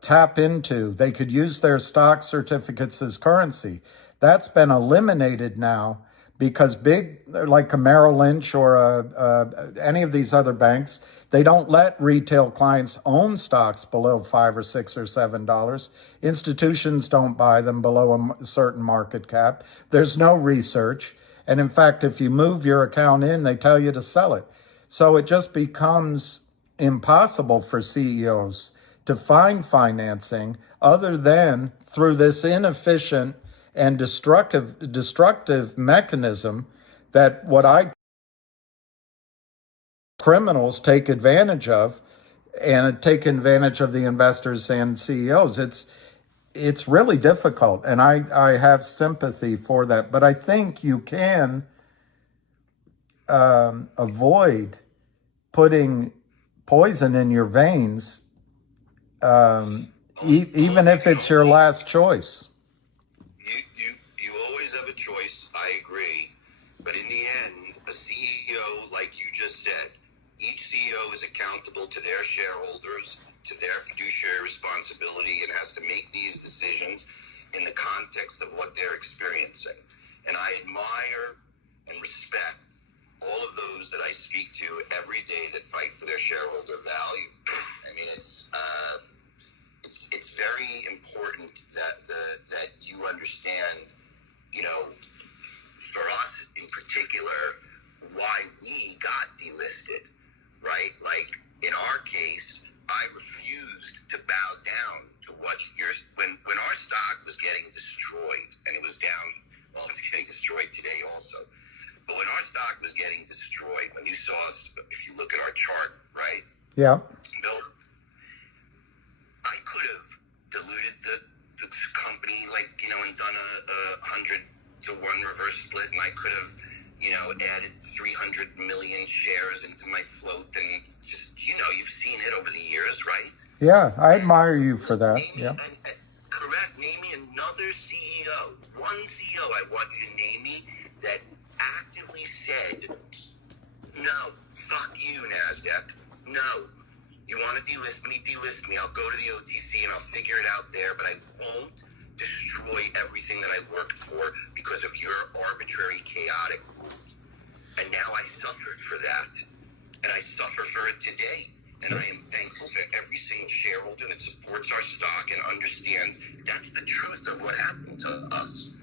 tap into. They could use their stock certificates as currency. That's been eliminated now because big, like a Merrill Lynch or any of these other banks, they don't let retail clients own stocks below $5 or $6 or $7. Institutions don't buy them below a certain market cap. There's no research. And in fact, if you move your account in, they tell you to sell it. So it just becomes impossible for CEOs to find financing other than through this inefficient and destructive mechanism that criminals take advantage of, and take advantage of the investors and CEOs. It's really difficult, and I have sympathy for that. But I think you can avoid putting poison in your veins, even if it's your last choice. You always have a choice. I agree, but in the end, a CEO, like you just said, each CEO is accountable to their shareholders, to their fiduciary responsibility, and has to make these decisions in the context of what they're experiencing. And I admire and respect all of those that I speak to every day that fight for their shareholder value. I mean, it's very important that you understand, for us in particular, why we got delisted, right? Like in our case, I refused to bow down to when our stock was getting destroyed, and it was down. Well, it's getting destroyed today also. But when our stock was getting destroyed, when you saw us, if you look at our chart, right? Yeah. Bill, I could have diluted the company, and done a 100-to-1 reverse split, and I could have, added 300 million shares into my float, and just, you've seen it over the years, right? Yeah, I admire you for that. Yeah. Correct. Name me another CEO, one CEO I want you to name me that actively said, no, fuck you, NASDAQ. No, you want to delist me. I'll go to the OTC and I'll figure it out there, but I won't destroy everything that I worked for because of your arbitrary, chaotic rule. And now I suffered for that, and I suffer for it today. And I am thankful for every single shareholder that supports our stock and understands that's the truth of what happened to us.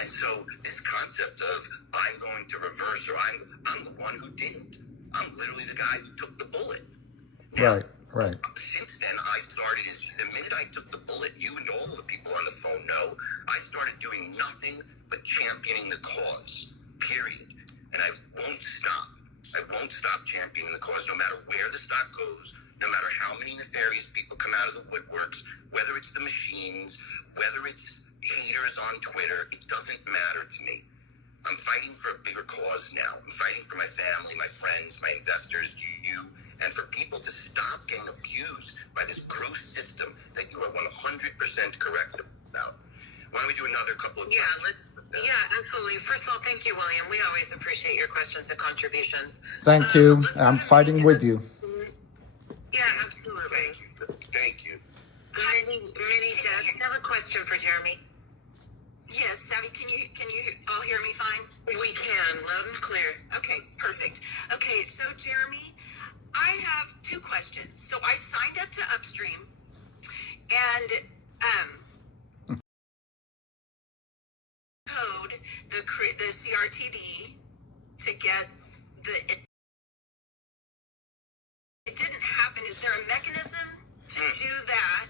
And so this concept of I'm going to reverse, or I'm the one who didn't. I'm literally the guy who took the bullet. Now, Right. Since then, I started, the minute I took the bullet, you and all the people on the phone know, I started doing nothing but championing the cause, period. And I won't stop. I won't stop championing the cause no matter where the stock goes, no matter how many nefarious people come out of the woodworks, whether it's the machines, whether it's haters on Twitter, it doesn't matter to me. I'm fighting for a bigger cause now. I'm fighting for my family, my friends, my investors, you, and for people to stop getting abused by this gross system that you are 100% correct about. Why don't we do another couple of questions? Absolutely. First of all, thank you, William. We always appreciate your questions and contributions. Thank you. I'm fighting with you. Yeah, absolutely. Thank you. Minnie Deb, I have a question for Jeremy. Yes, Savvy, can you all hear me fine? We can, loud and clear. Okay, perfect. Okay, so Jeremy, I have two questions. So I signed up to Upstream, and code the CRTD to get it didn't happen. Is there a mechanism to do that?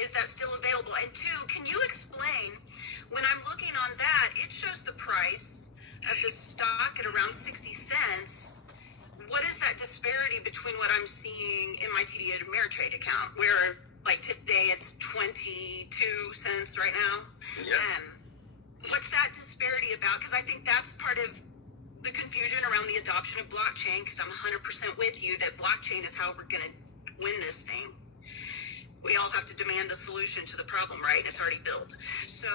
Is that still available? And two, can you explain, when I'm looking on that, it shows the price of the stock at around 60 cents, what is that disparity between what I'm seeing in my TD Ameritrade account, where like today it's 22 cents right now? Yeah. What's that disparity about? Because I think that's part of the confusion around the adoption of blockchain, because I'm 100% with you that blockchain is how we're going to win this thing. We all have to demand the solution to the problem, right? It's already built. So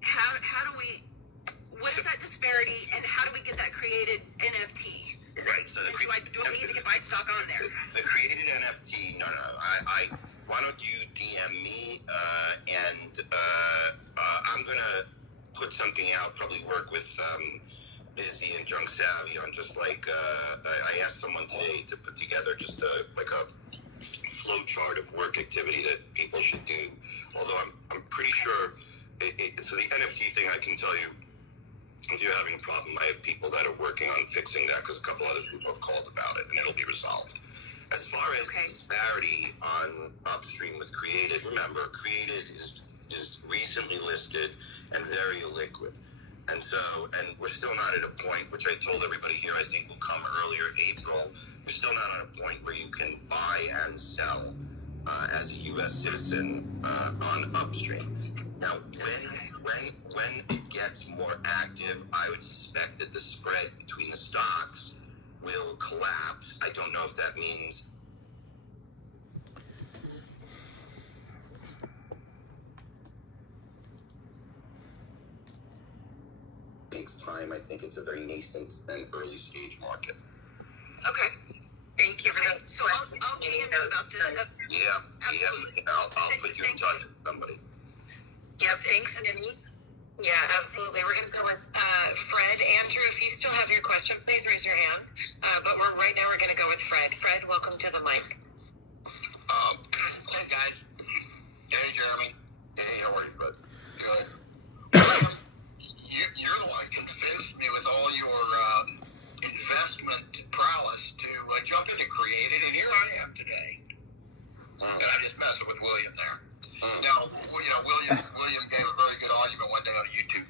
how do we, what is that disparity, and how do we get that created NFT? Right. So do I need to get buy stock on there? The created NFT, no. Why don't you DM me, and I'm going to put something out, probably work with Busy and Junk Savvy on just like, I asked someone today to put together just a flow chart of work activity that people should do. Although I'm pretty sure, so the NFT thing, I can tell you, if you're having a problem, I have people that are working on fixing that, because a couple other people have called about it, and it'll be resolved. As far as disparity on upstream with Created, remember, Created is recently listed and very illiquid. And we're still not at a point, which I told everybody here, I think will come earlier April. We're still not at a point where you can buy and sell as a U.S. citizen on upstream. Now, when it gets more active, I would suspect that the spread between the stocks will collapse. I don't know if that means takes time. I think it's a very nascent and early stage market. Okay. Thank you for that. So I'll DM you about the... Yeah. I'll put you in touch with somebody. Yeah, thanks, Minnie. Yeah, absolutely. We're going to go with Fred. Andrew, if you still have your question, please raise your hand. But right now we're going to go with Fred. Fred, welcome to the mic. Hey, guys. Hey, Jeremy. Hey, how are you, Fred? Good. You're the one that convinced me with all your investment prowess to jump into Created, and here I am today. And I'm just messing with William there. Now, William gave a very good argument one day on a YouTube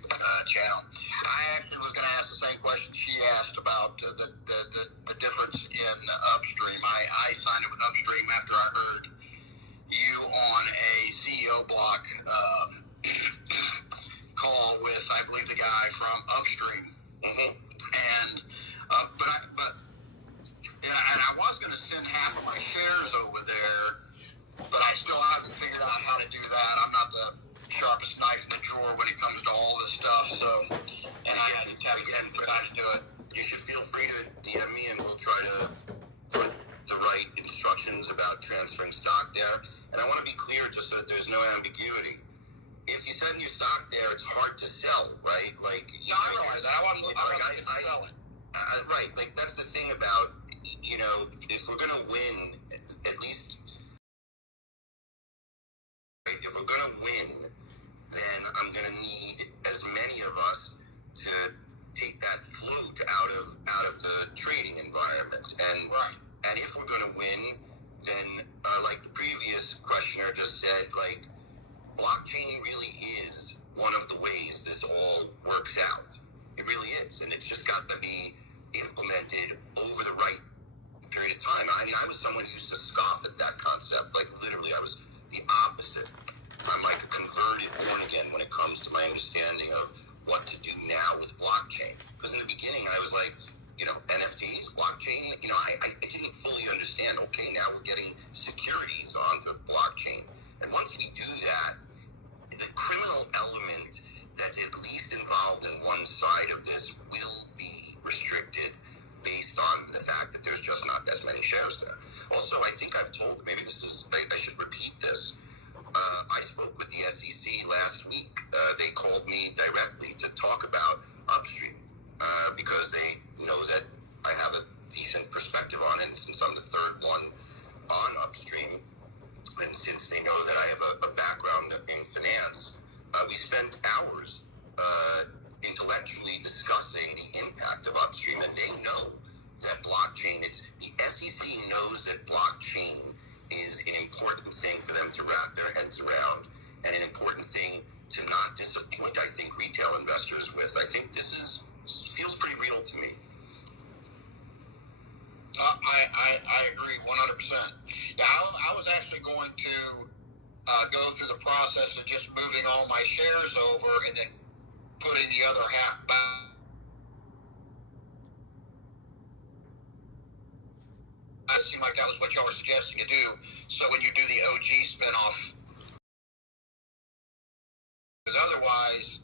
channel. I actually was going to ask the same question she asked about the difference in upstream. I signed up with upstream after I heard you on a CEO block call with, I believe, the guy from upstream. And I was going to send half of my shares over there, but I still haven't figured out how to do that. I'm not the sharpest knife in the drawer when it comes to all this stuff, and I had to figure out how to do it. You should feel free to DM me, and we'll try to put the right instructions about transferring stock there. And I want to be clear, just so that there's no ambiguity. If you send your stock there, it's hard to sell, right? Like, I realize that. I want to sell it. Right, like that's the thing about, if we're going to win, at least. If we're going to win, then I'm going to need as many of us to take that float out of the trading environment. And if we're going to win, then like the previous questioner just said, like, blockchain really is one of the ways this all works out. It really is, and it's just got to be implemented over the right period of time. I mean, I was someone who used to scoff at that concept. Like, literally, I was the opposite. I'm like a converted born again when it comes to my understanding of what to do now with blockchain. Because in the beginning, I was like, NFTs, blockchain, I didn't fully understand. Okay, now we're getting securities onto blockchain. And once we do that, the criminal element that's at least involved in one side of this will be restricted based on the fact that there's just not as many shares there. Also, I think I've told, maybe I should repeat this. I spoke with the SEC last week. They called me directly to talk about upstream because appeal to me. I agree 100%. Yeah, I was actually going to go through the process of just moving all my shares over and then putting the other half back. It seemed like that was what y'all were suggesting to do. So when you do the OG spinoff, because otherwise,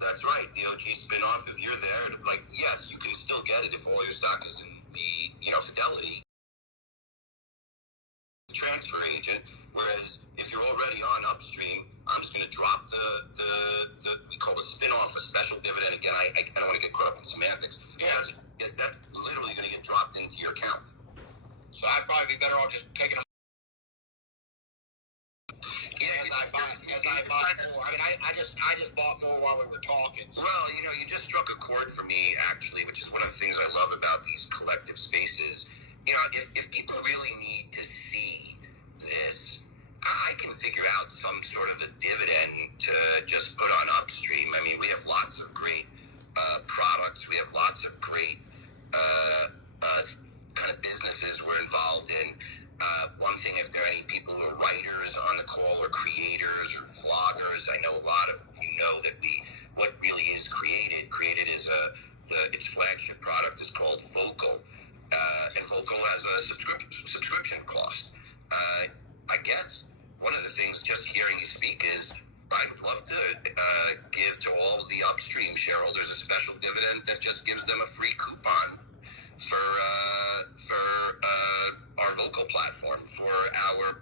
That's right. The OG spinoff, if you're there, like, yes, you can still get it if all your stock is in the, Fidelity transfer agent. Whereas if you're already on upstream, I'm just going to drop the we call the spinoff a special dividend. Again, I don't want to get caught up in semantics. Yeah. That's literally going to get dropped into your account. So I'd probably be better off just taking them. As I bought more. I just bought more while we were talking. Well, you just struck a chord for me, actually, which is one of the things I love about these collective spaces. If people really need to see this, I can figure out some sort of a dividend to just put on upstream. I mean, we have lots of great products. We have lots of great kind of businesses we're involved in. One thing, if there are any people who are writers on the call or creators or vloggers, I know a lot of you know that what really is CREATD. CREATD is its flagship product is called Vocal, and Vocal has a subscription cost. I guess one of the things just hearing you speak is I would love to give to all the upstream shareholders a special dividend that just gives them a free coupon for our Vocal platform, for our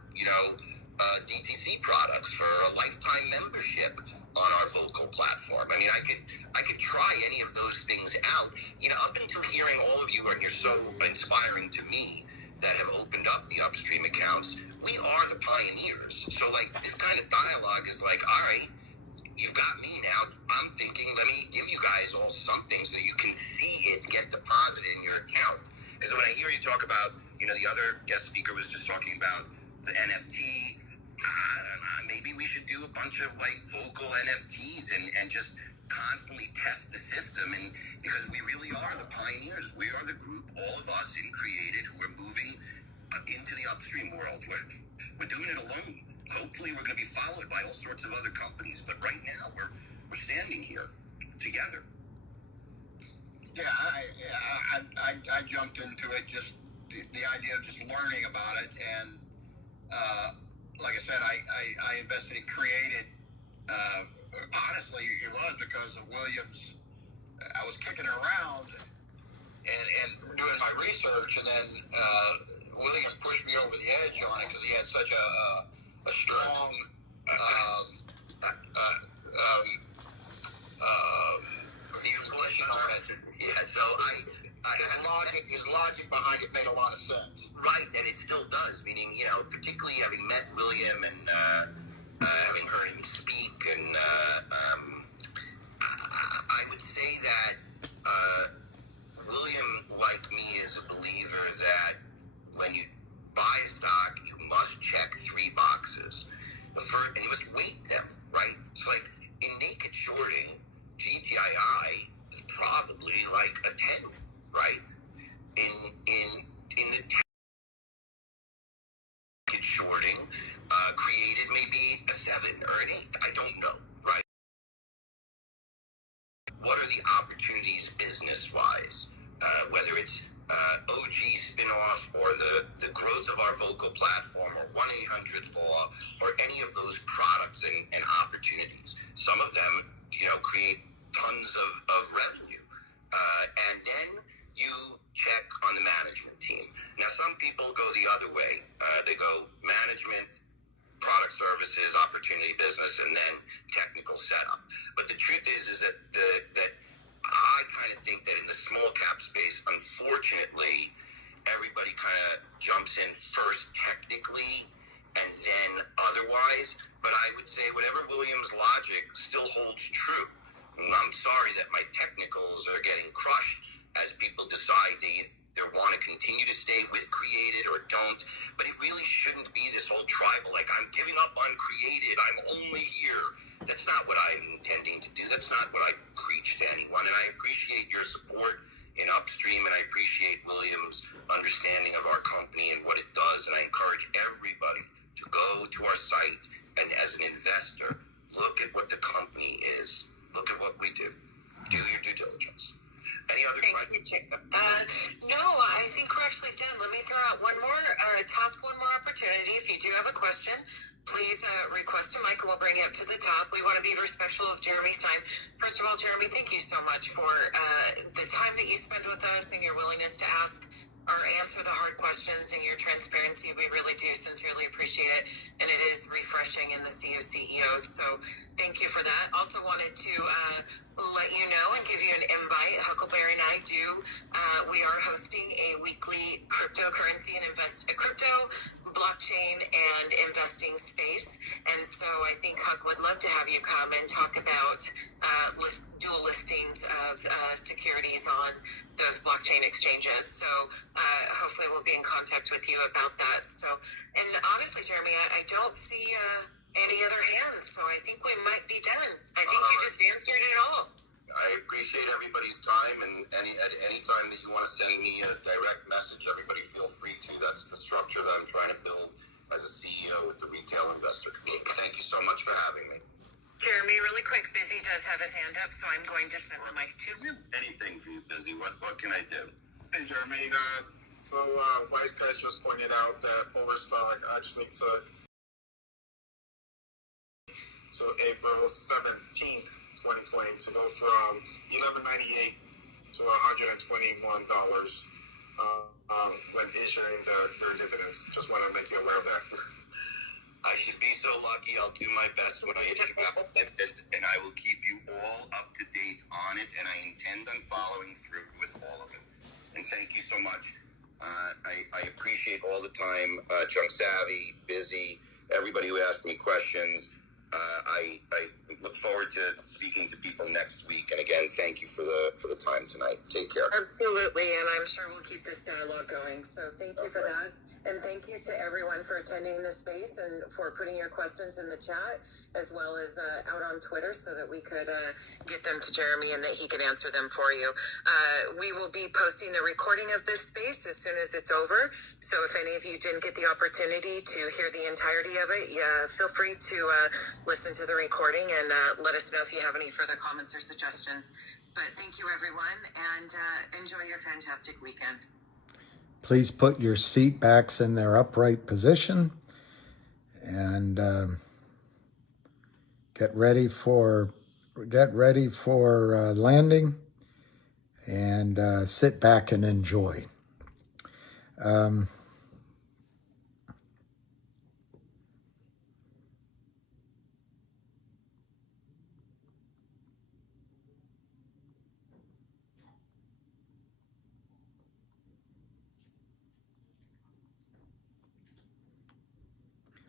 DTC products, for a lifetime membership on our Vocal platform. I mean, I could try any of those things out. Up until hearing all of you, and you're so inspiring to me, that have opened up the upstream accounts, we are the pioneers. So this kind of dialogue is like, all right, you've got me now. I'm thinking, let me give you guys all something so you can see it get deposited in your account. Because when I hear you talk about, the other guest speaker was just talking about the NFT, maybe we should do a bunch of Vocal NFTs and just constantly test the system. And because we really are the pioneers, we are the group, all of us in CREATD, who are moving into the upstream world. We're doing it alone. Hopefully we're going to be followed by all sorts of other companies, but right now we're standing here together. Yeah, I jumped into it, just the idea of just learning about it, and like I said, I invested in CREATD. Honestly, it was because of Williams. I was kicking around and doing my research, and then Williams pushed me over the edge on it because he had such a strong viewpoint on it. Yeah, so his logic behind it made a lot of sense. Right, and it still does, meaning, particularly having met William and having heard him speak, and I would say that William, like me, is a believer that when you buy a stock, you must check 3 boxes. The first, and you must weight them, right? So, in naked shorting, GTII is probably a 10, right? In the naked shorting, CREATD maybe a 7 or an 8. I don't know, right? What are the opportunities business-wise? Whether it's OG spinoff or the growth of our Vocal platform or 1-800-LAW or any of those products and opportunities. Some of them, create tons of revenue. And then you check on the management team. Now, some people go the other way. They go management, product services, opportunity business, and then technical setup. But the truth is that that I kind of think that in the small cap space, unfortunately, everybody kind of jumps in first technically and then otherwise. But I would say whatever Williams' logic still holds true. I'm sorry that my technicals are getting crushed as people decide they either want to continue to stay with CREATD or don't. But it really shouldn't be this whole tribal, I'm giving up on CREATD, I'm only here. That's not what I'm intending to do. That's not what I preach understanding. One, and I appreciate your support in Upstream, and I appreciate William's understanding of our company and what it does, and I encourage everybody to go to our site and, as an investor, look at what the company is. Look at what we do. Do your due diligence. Any other questions? No, I think we're actually done. Let me throw out one more, toss one more opportunity. If you do have a question, please request a mic and we'll bring it up to the top. We want to be respectful of Jeremy's time. First of all, Jeremy, thank you so much for the time that you spend with us and your willingness to ask or answer the hard questions and your transparency. We really do sincerely appreciate it, and it is refreshing in the CEOs. So thank you for that. Also wanted to let you know and give you an invite. Huckleberry and I we are hosting a weekly cryptocurrency and crypto, blockchain, and investing space. And so I think Huck would love to have you come and talk about dual listings of securities on those blockchain exchanges. So hopefully we'll be in contact with you about that. So, and honestly, Jeremy, I don't see any other hands, so I think we might be done. I think you just answered it all. I appreciate everybody's time, and at any time that you want to send me a direct message, everybody feel free to. That's the structure that I'm trying to build as a CEO with the retail investor community. Thank you so much for having me. Jeremy, really quick, Busy does have his hand up, so I'm going to send the mic to him. Anything for you, Busy. What can I do? Hey, Jeremy. So Wise Guys just pointed out that Overstock actually took to April 17th, 2020 to go from $11.98 to $121 when issuing their dividends. Just want to make you aware of that. I should be so lucky. I'll do my best when I issue my dividend, and I will keep you all up to date on it, and I intend on following through with all of it. And thank you so much. I appreciate all the time, Junk Savvy, Busy, everybody who asked me questions. I look forward to speaking to people next week. And again, thank you for the time tonight. Take care. Absolutely, and I'm sure we'll keep this dialogue going. So thank you for that. And thank you to everyone for attending this space and for putting your questions in the chat, as well as out on Twitter, so that we could get them to Jeremy and that he could answer them for you. We will be posting the recording of this space as soon as it's over. So if any of you didn't get the opportunity to hear the entirety of it, feel free to listen to the recording and let us know if you have any further comments or suggestions. But thank you, everyone, and enjoy your fantastic weekend. Please put your seat backs in their upright position and get ready for landing, and sit back and enjoy.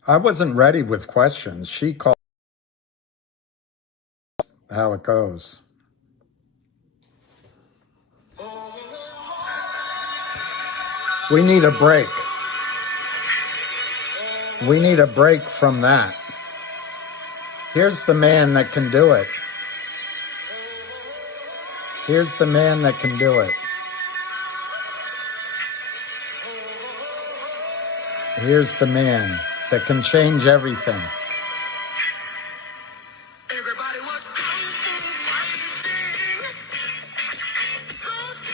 I wasn't ready with questions. She called how it goes. We need a break. We need a break from that. Here's the man that can do it. Here's the man that can do it. Here's the man that can change everything.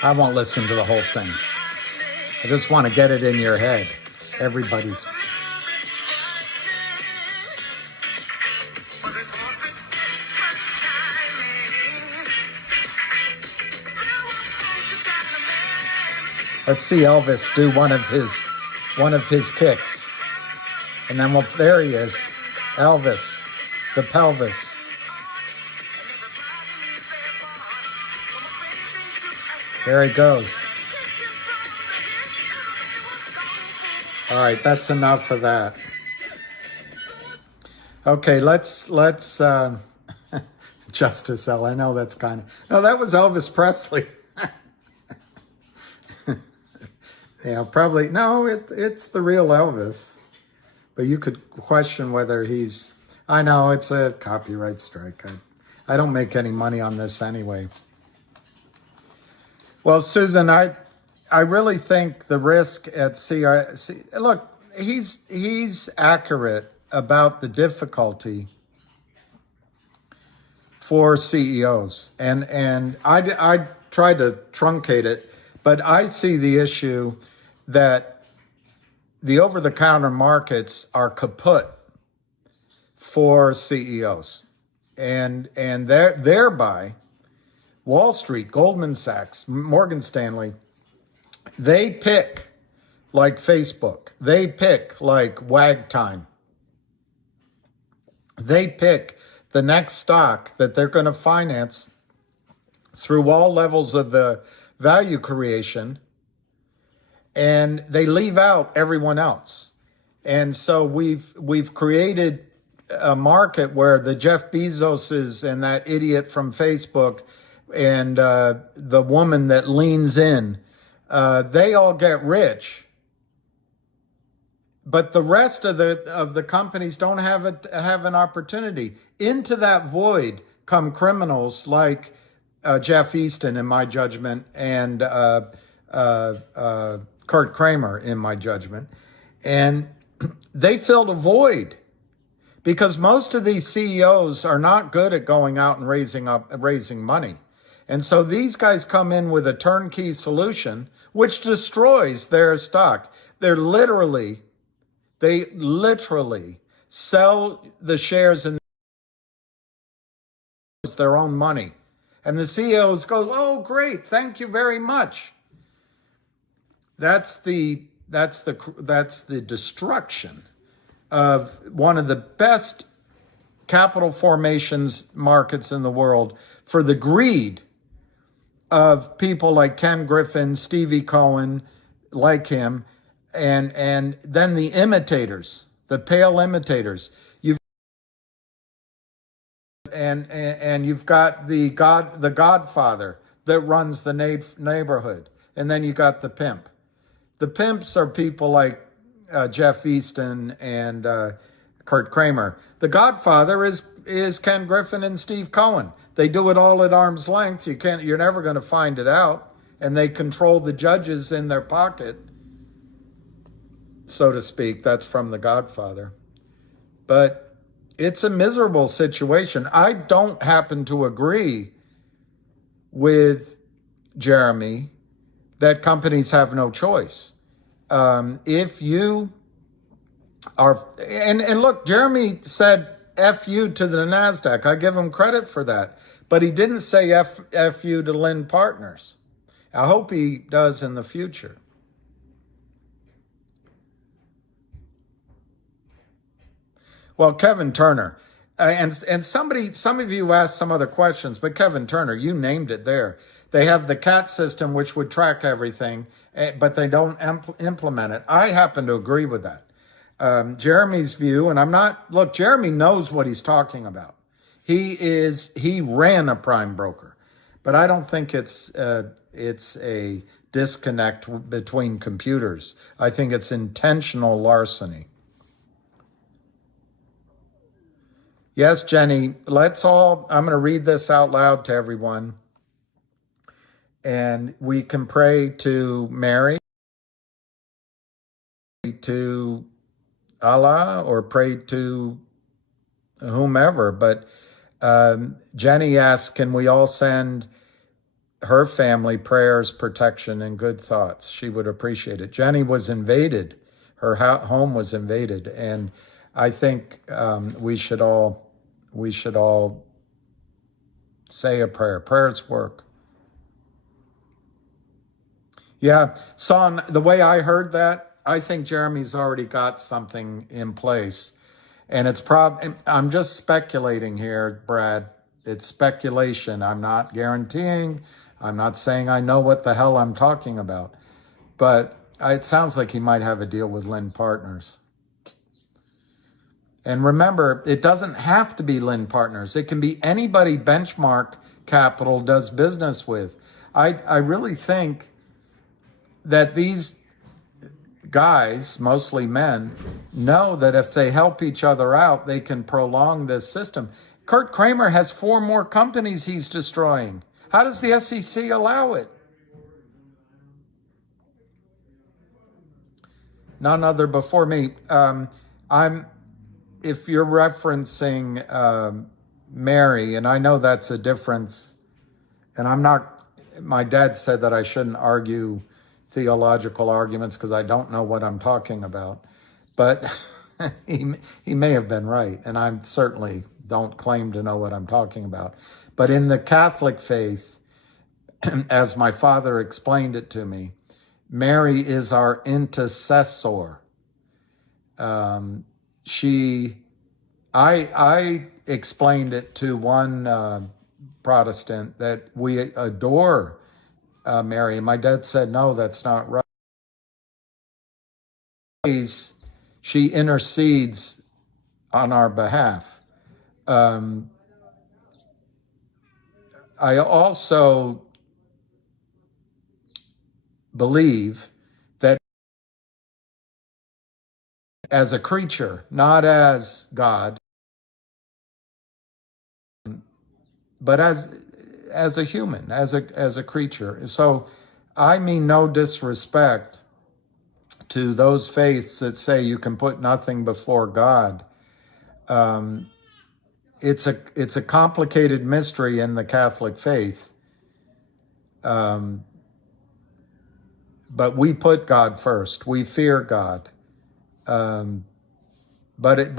I won't listen to the whole thing. I just want to get it in your head. Everybody's. Let's see Elvis do one of his kicks. And then, well, there he is. Elvis, the pelvis. There he goes. All right, that's enough of that. Okay, let's Justice L. I know that's kind of, no, that was Elvis Presley. Yeah, probably, no, it's the real Elvis. But you could question whether he's, I know it's a copyright strike. I don't make any money on this anyway. Well, Susan, I really think the risk at CRC, look, he's accurate about the difficulty for CEOs, and I tried to truncate it, but I see the issue that the over-the-counter markets are kaput for CEOs, and thereby Wall Street, Goldman Sachs, Morgan Stanley, they pick like Facebook, they pick like Wag Time, they pick the next stock that they're going to finance through all levels of the value creation, and they leave out everyone else. And so we've created a market where the Jeff Bezoses and that idiot from Facebook and the woman that leans in, they all get rich, but the rest of the companies don't have an opportunity. Into that void come criminals like Jeff Easton, in my judgment, and Kurt Kramer, in my judgment, and they filled a void because most of these CEOs are not good at going out and raising money. And so these guys come in with a turnkey solution, which destroys their stock. They literally sell the shares in their own money. And the CEOs go, "Oh, great, thank you very much." That's the destruction of one of the best capital formations markets in the world for the greed of people like Ken Griffin, Stevie Cohen, like him, and then the imitators, the pale imitators. You've got the Godfather that runs the neighborhood, and then you got the pimp. The pimps are people like Jeff Easton and Kurt Kramer. The Godfather is Ken Griffin and Steve Cohen. They do it all at arm's length. You're never going to find it out, and they control the judges in their pocket, so to speak. That's from The Godfather. But it's a miserable situation. I don't happen to agree with Jeremy that companies have no choice. If you are, and look, Jeremy said F you to the NASDAQ. I give him credit for that. But he didn't say F you to Lind Partners. I hope he does in the future. Well, Kevin Turner, and some of you asked some other questions, but Kevin Turner, you named it there. They have the CAT system, which would track everything, but they don't implement it. I happen to agree with that. Jeremy's view, and look, Jeremy knows what he's talking about. He ran a prime broker, but I don't think it's a disconnect between computers. I think it's intentional larceny. Yes, Jenny, I'm going to read this out loud to everyone. And we can pray to Mary, to Allah, or pray to whomever. But Jenny asks, can we all send her family prayers, protection, and good thoughts? She would appreciate it. Jenny was invaded. Her home was invaded. And I think we should all say a prayer. Prayers work. Yeah, Son, the way I heard that, I think Jeremy's already got something in place. And I'm just speculating here, Brad. It's speculation. I'm not guaranteeing. I'm not saying I know what the hell I'm talking about. But it sounds like he might have a deal with Lind Partners. And remember, it doesn't have to be Lind Partners. It can be anybody Benchmark Capital does business with. I really think that these guys, mostly men, know that if they help each other out, they can prolong this system. Kurt Kramer has 4 more companies he's destroying. How does the SEC allow it? none other before me. If you're referencing Mary, and I know that's a difference, and my dad said that I shouldn't argue theological arguments because I don't know what I'm talking about, but he may have been right, and I certainly don't claim to know what I'm talking about. But in the Catholic faith, as my father explained it to me, Mary is our intercessor. I explained it to one Protestant that we adore Mary, and my dad said, no, that's not right. She intercedes on our behalf. I also believe that as a creature, not as God, but as a human, as a creature. So I mean no disrespect to those faiths that say you can put nothing before God. It's a complicated mystery in the Catholic faith. But we put God first. We fear God. But it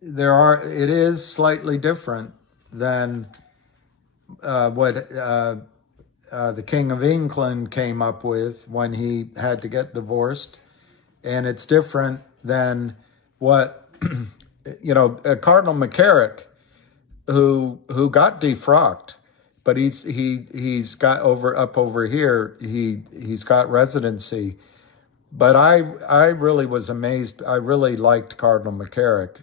is slightly different than what the King of England came up with when he had to get divorced, and it's different than what Cardinal McCarrick, who got defrocked, but he's got over here. He's got residency. But I really was amazed. I really liked Cardinal McCarrick.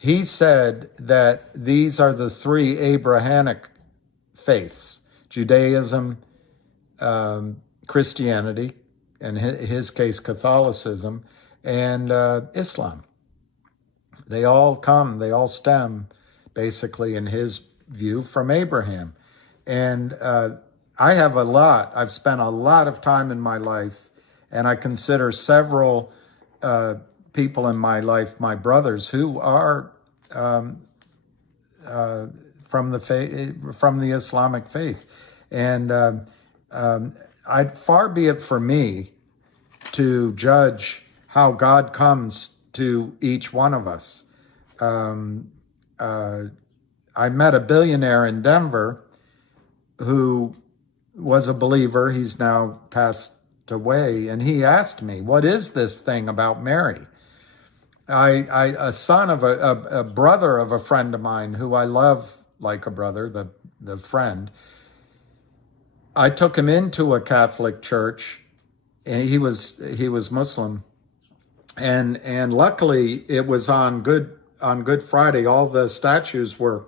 He said that these are the three Abrahamic faiths: Judaism, Christianity, in his case Catholicism, and Islam. They all stem, basically, in his view, from Abraham. And I've spent a lot of time in my life, and I consider several people in my life my brothers who are from the Islamic faith. And far be it for me to judge how God comes to each one of us. I met a billionaire in Denver who was a believer. He's now passed away, and he asked me, what is this thing about Mary? A son of a brother of a friend of mine who I love like a brother, the friend, I took him into a Catholic church, and he was Muslim, and luckily it was on Good Friday. All the statues were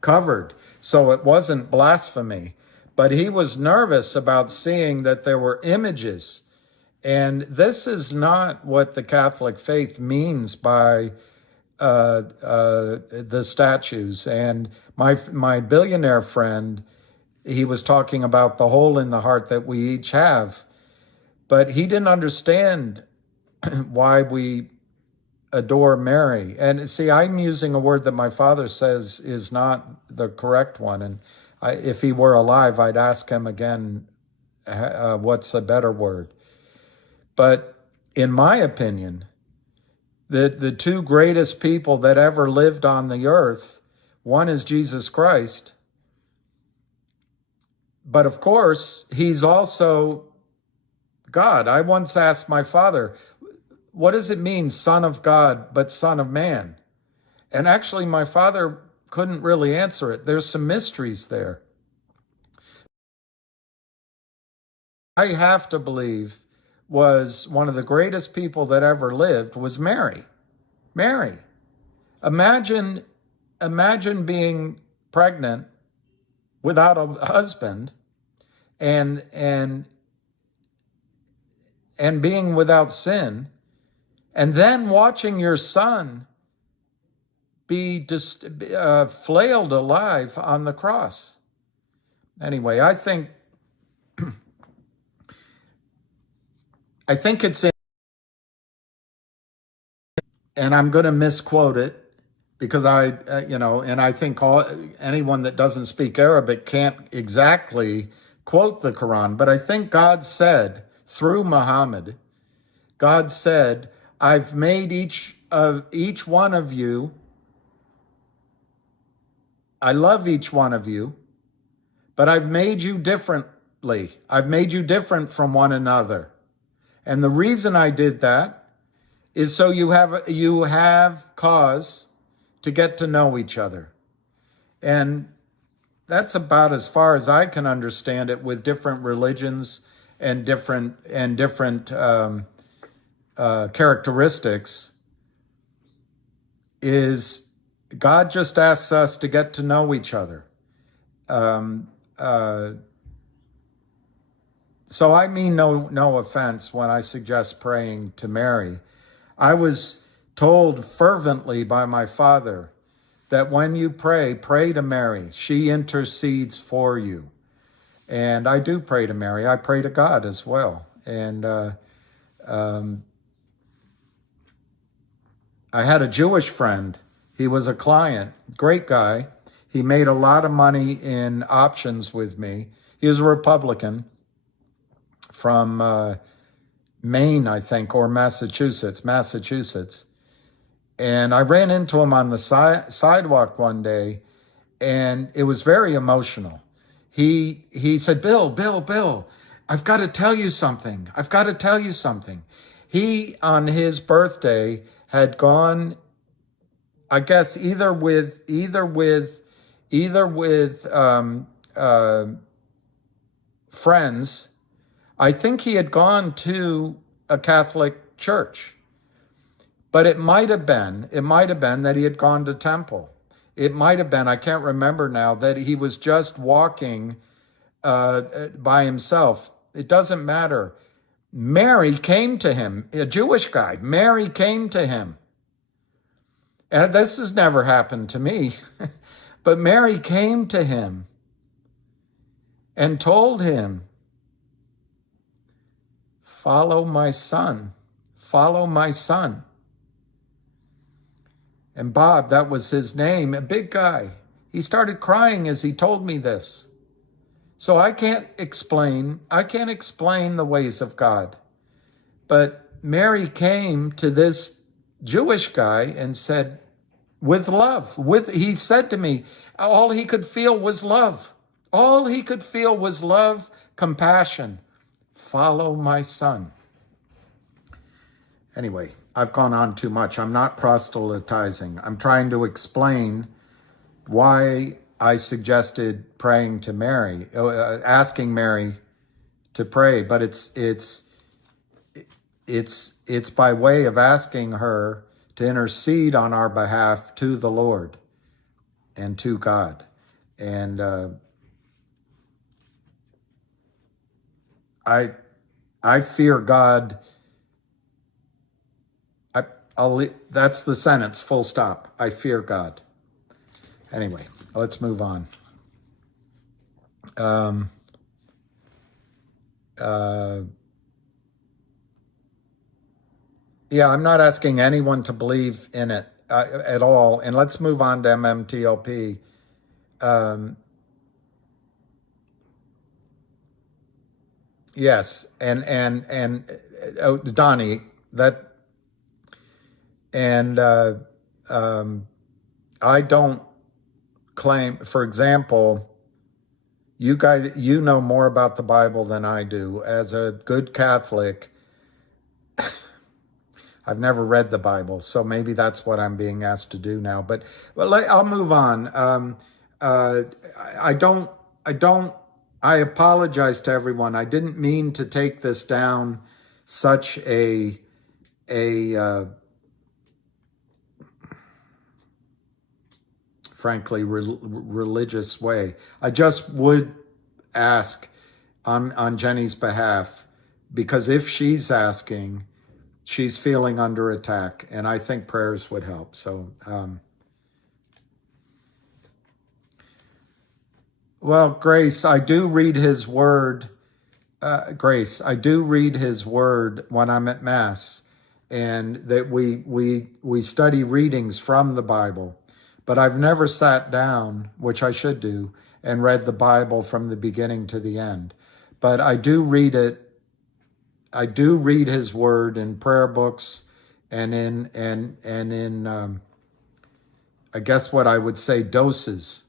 covered, so it wasn't blasphemy. But he was nervous about seeing that there were images. And this is not what the Catholic faith means by the statues. And my billionaire friend, he was talking about the hole in the heart that we each have. But he didn't understand why we adore Mary. And see, I'm using a word that my father says is not the correct one. And if he were alive, I'd ask him again, what's a better word? But in my opinion, the two greatest people that ever lived on the earth, one is Jesus Christ. But of course, he's also God. I once asked my father, what does it mean, Son of God, but Son of Man? And actually, my father couldn't really answer it. There's some mysteries there. I have to believe was one of the greatest people that ever lived was Mary. Mary. Imagine being pregnant without a husband and being without sin, and then watching your son be flailed alive on the cross. Anyway, I think I think it's in, and I'm going to misquote it because and I think anyone that doesn't speak Arabic can't exactly quote the Quran, but I think God said through Muhammad, God said, I've made each one of you, I love each one of you, but I've made you differently. I've made you different from one another. And the reason I did that is so you have cause to get to know each other. And that's about as far as I can understand it with different religions and different characteristics, is God just asks us to get to know each other. So I mean no offense when I suggest praying to Mary. I was told fervently by my father that when you pray to Mary. She intercedes for you. And I do pray to Mary. I pray to God as well. And I had a Jewish friend. He was a client, great guy. He made a lot of money in options with me. He was a Republican from Maine, I think, or Massachusetts. And I ran into him on the sidewalk one day, and it was very emotional. He said, Bill, I've got to tell you something. He, on his birthday, had gone, I guess, either with friends. I think he had gone to a Catholic church, but it might have been that he had gone to temple. It might have been, I can't remember now, that he was just walking by himself. It doesn't matter. Mary came to him, a Jewish guy. Mary came to him. And this has never happened to me, but Mary came to him and told him, follow my son. And Bob, that was his name, a big guy. He started crying as he told me this. So I can't explain the ways of God. But Mary came to this Jewish guy and said, with love, he said to me, all he could feel was love. All he could feel was love, compassion. Follow my son. Anyway, I've gone on too much. I'm not proselytizing. I'm trying to explain why I suggested praying to Mary, asking Mary to pray, but it's by way of asking her to intercede on our behalf to the Lord and to God. And I fear God. That's the sentence, full stop. I fear God. Anyway, let's move on. Yeah, I'm not asking anyone to believe in it at all. And let's move on to MMTLP. Yes, and Donnie, that, and I don't claim, for example, you guys, you know more about the Bible than I do. As a good Catholic, I've never read the Bible, so maybe that's what I'm being asked to do now. But I'll move on. I apologize to everyone. I didn't mean to take this down such a frankly, religious way. I just would ask on Jenny's behalf, because if she's asking, she's feeling under attack, and I think prayers would help. So, well, Grace, I do read his word Grace, I do read his word when I'm at Mass, and that we study readings from the Bible, but I've never sat down, which I should do, and read the Bible from the beginning to the end. But I do read it. I do read his word in prayer books and in I guess what I would say doses.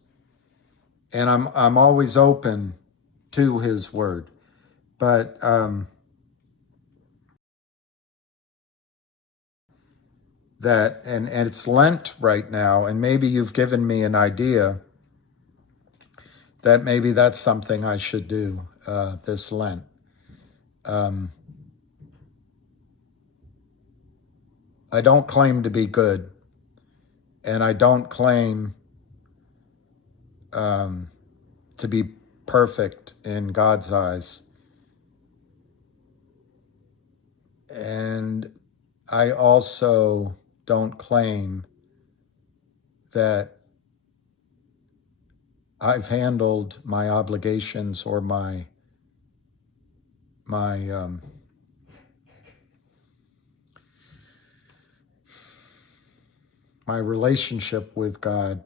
And I'm always open to his word. But that and it's Lent right now, and maybe you've given me an idea that maybe that's something I should do this Lent. I don't claim to be good, and I don't claim to be perfect in God's eyes. And I also don't claim that I've handled my obligations or my relationship with God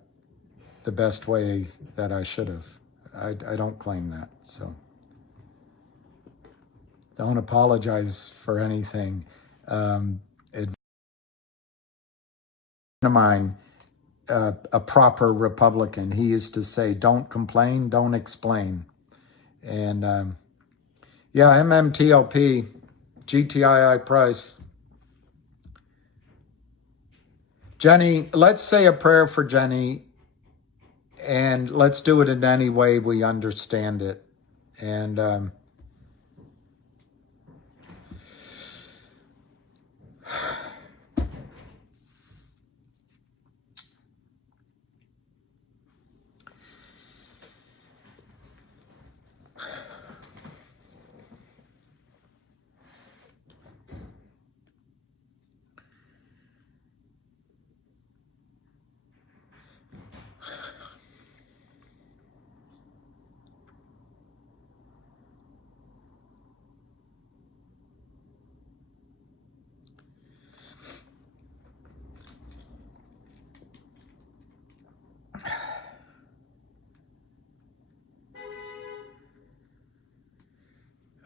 the best way that I should have. I don't claim that, so don't apologize for anything. A friend of mine, a proper Republican, he used to say, don't complain, don't explain. And yeah, MMTLP, GTII price. Jenny, let's say a prayer for Jenny, and let's do it in any way we understand it. And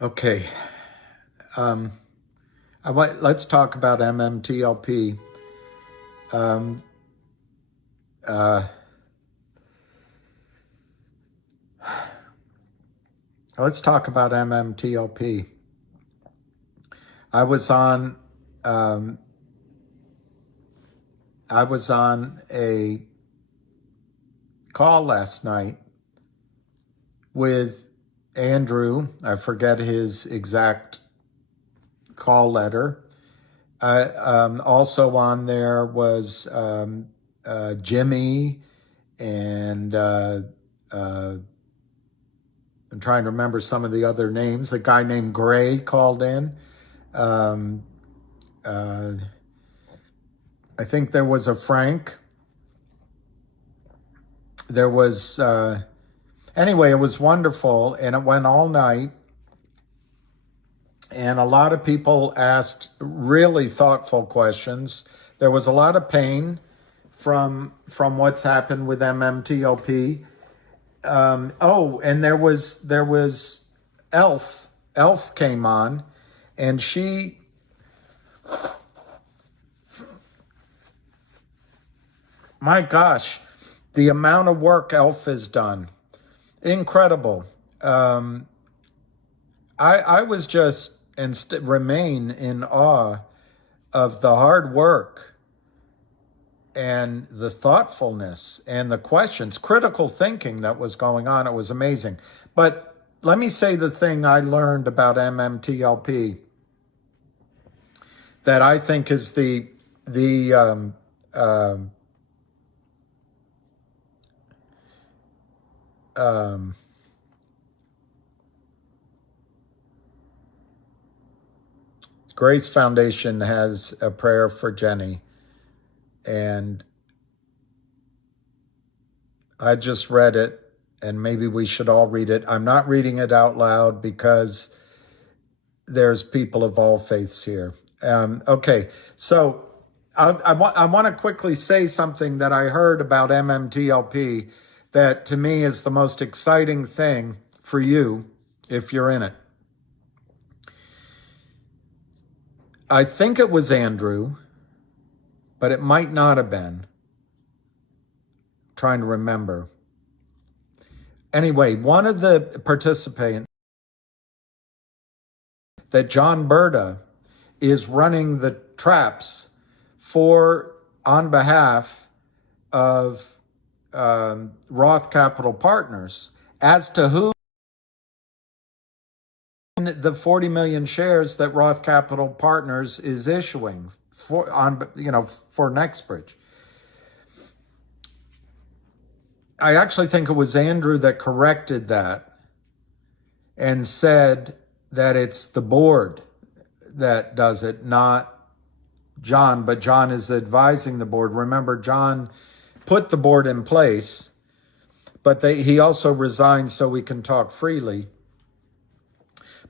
okay. Let's talk about MMTLP. Let's talk about MMTLP. I was on a call last night with Andrew. I forget his exact call letter. Also on there was Jimmy, and I'm trying to remember some of the other names. The guy named Gray called in. I think there was a Frank. There was, anyway, it was wonderful, and it went all night. And a lot of people asked really thoughtful questions. There was a lot of pain from what's happened with MMTLP. And there was Elf. Elf came on, and she, my gosh, the amount of work Elf has done, incredible. I was just and remain in awe of the hard work and the thoughtfulness and the questions, critical thinking that was going on. It was amazing. But let me say the thing I learned about MMTLP that I think is the Grace Foundation has a prayer for Jenny, and I just read it, and maybe we should all read it. I'm not reading it out loud because there's people of all faiths here. Okay, so I want to quickly say something that I heard about MMTLP that to me is the most exciting thing for you if you're in it. I think it was Andrew, but it might not have been. I'm trying to remember. Anyway, one of the participants that John Berta is running the traps for on behalf of Roth Capital Partners as to who the 40 million shares that Roth Capital Partners is issuing for Nexbridge. I actually think it was Andrew that corrected that and said that it's the board that does it, not John, but John is advising the board. Remember, John put the board in place, but he also resigned so we can talk freely.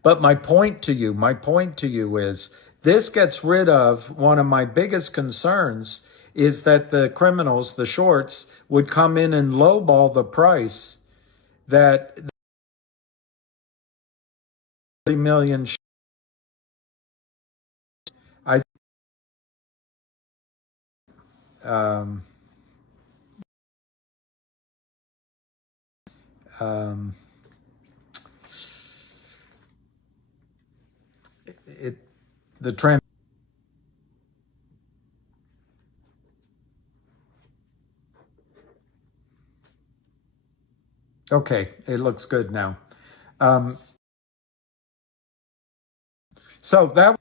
But my point to you is this gets rid of one of my biggest concerns is that the criminals, the shorts, would come in and lowball the price that 30 million. The trend. Okay, it looks good now. So that.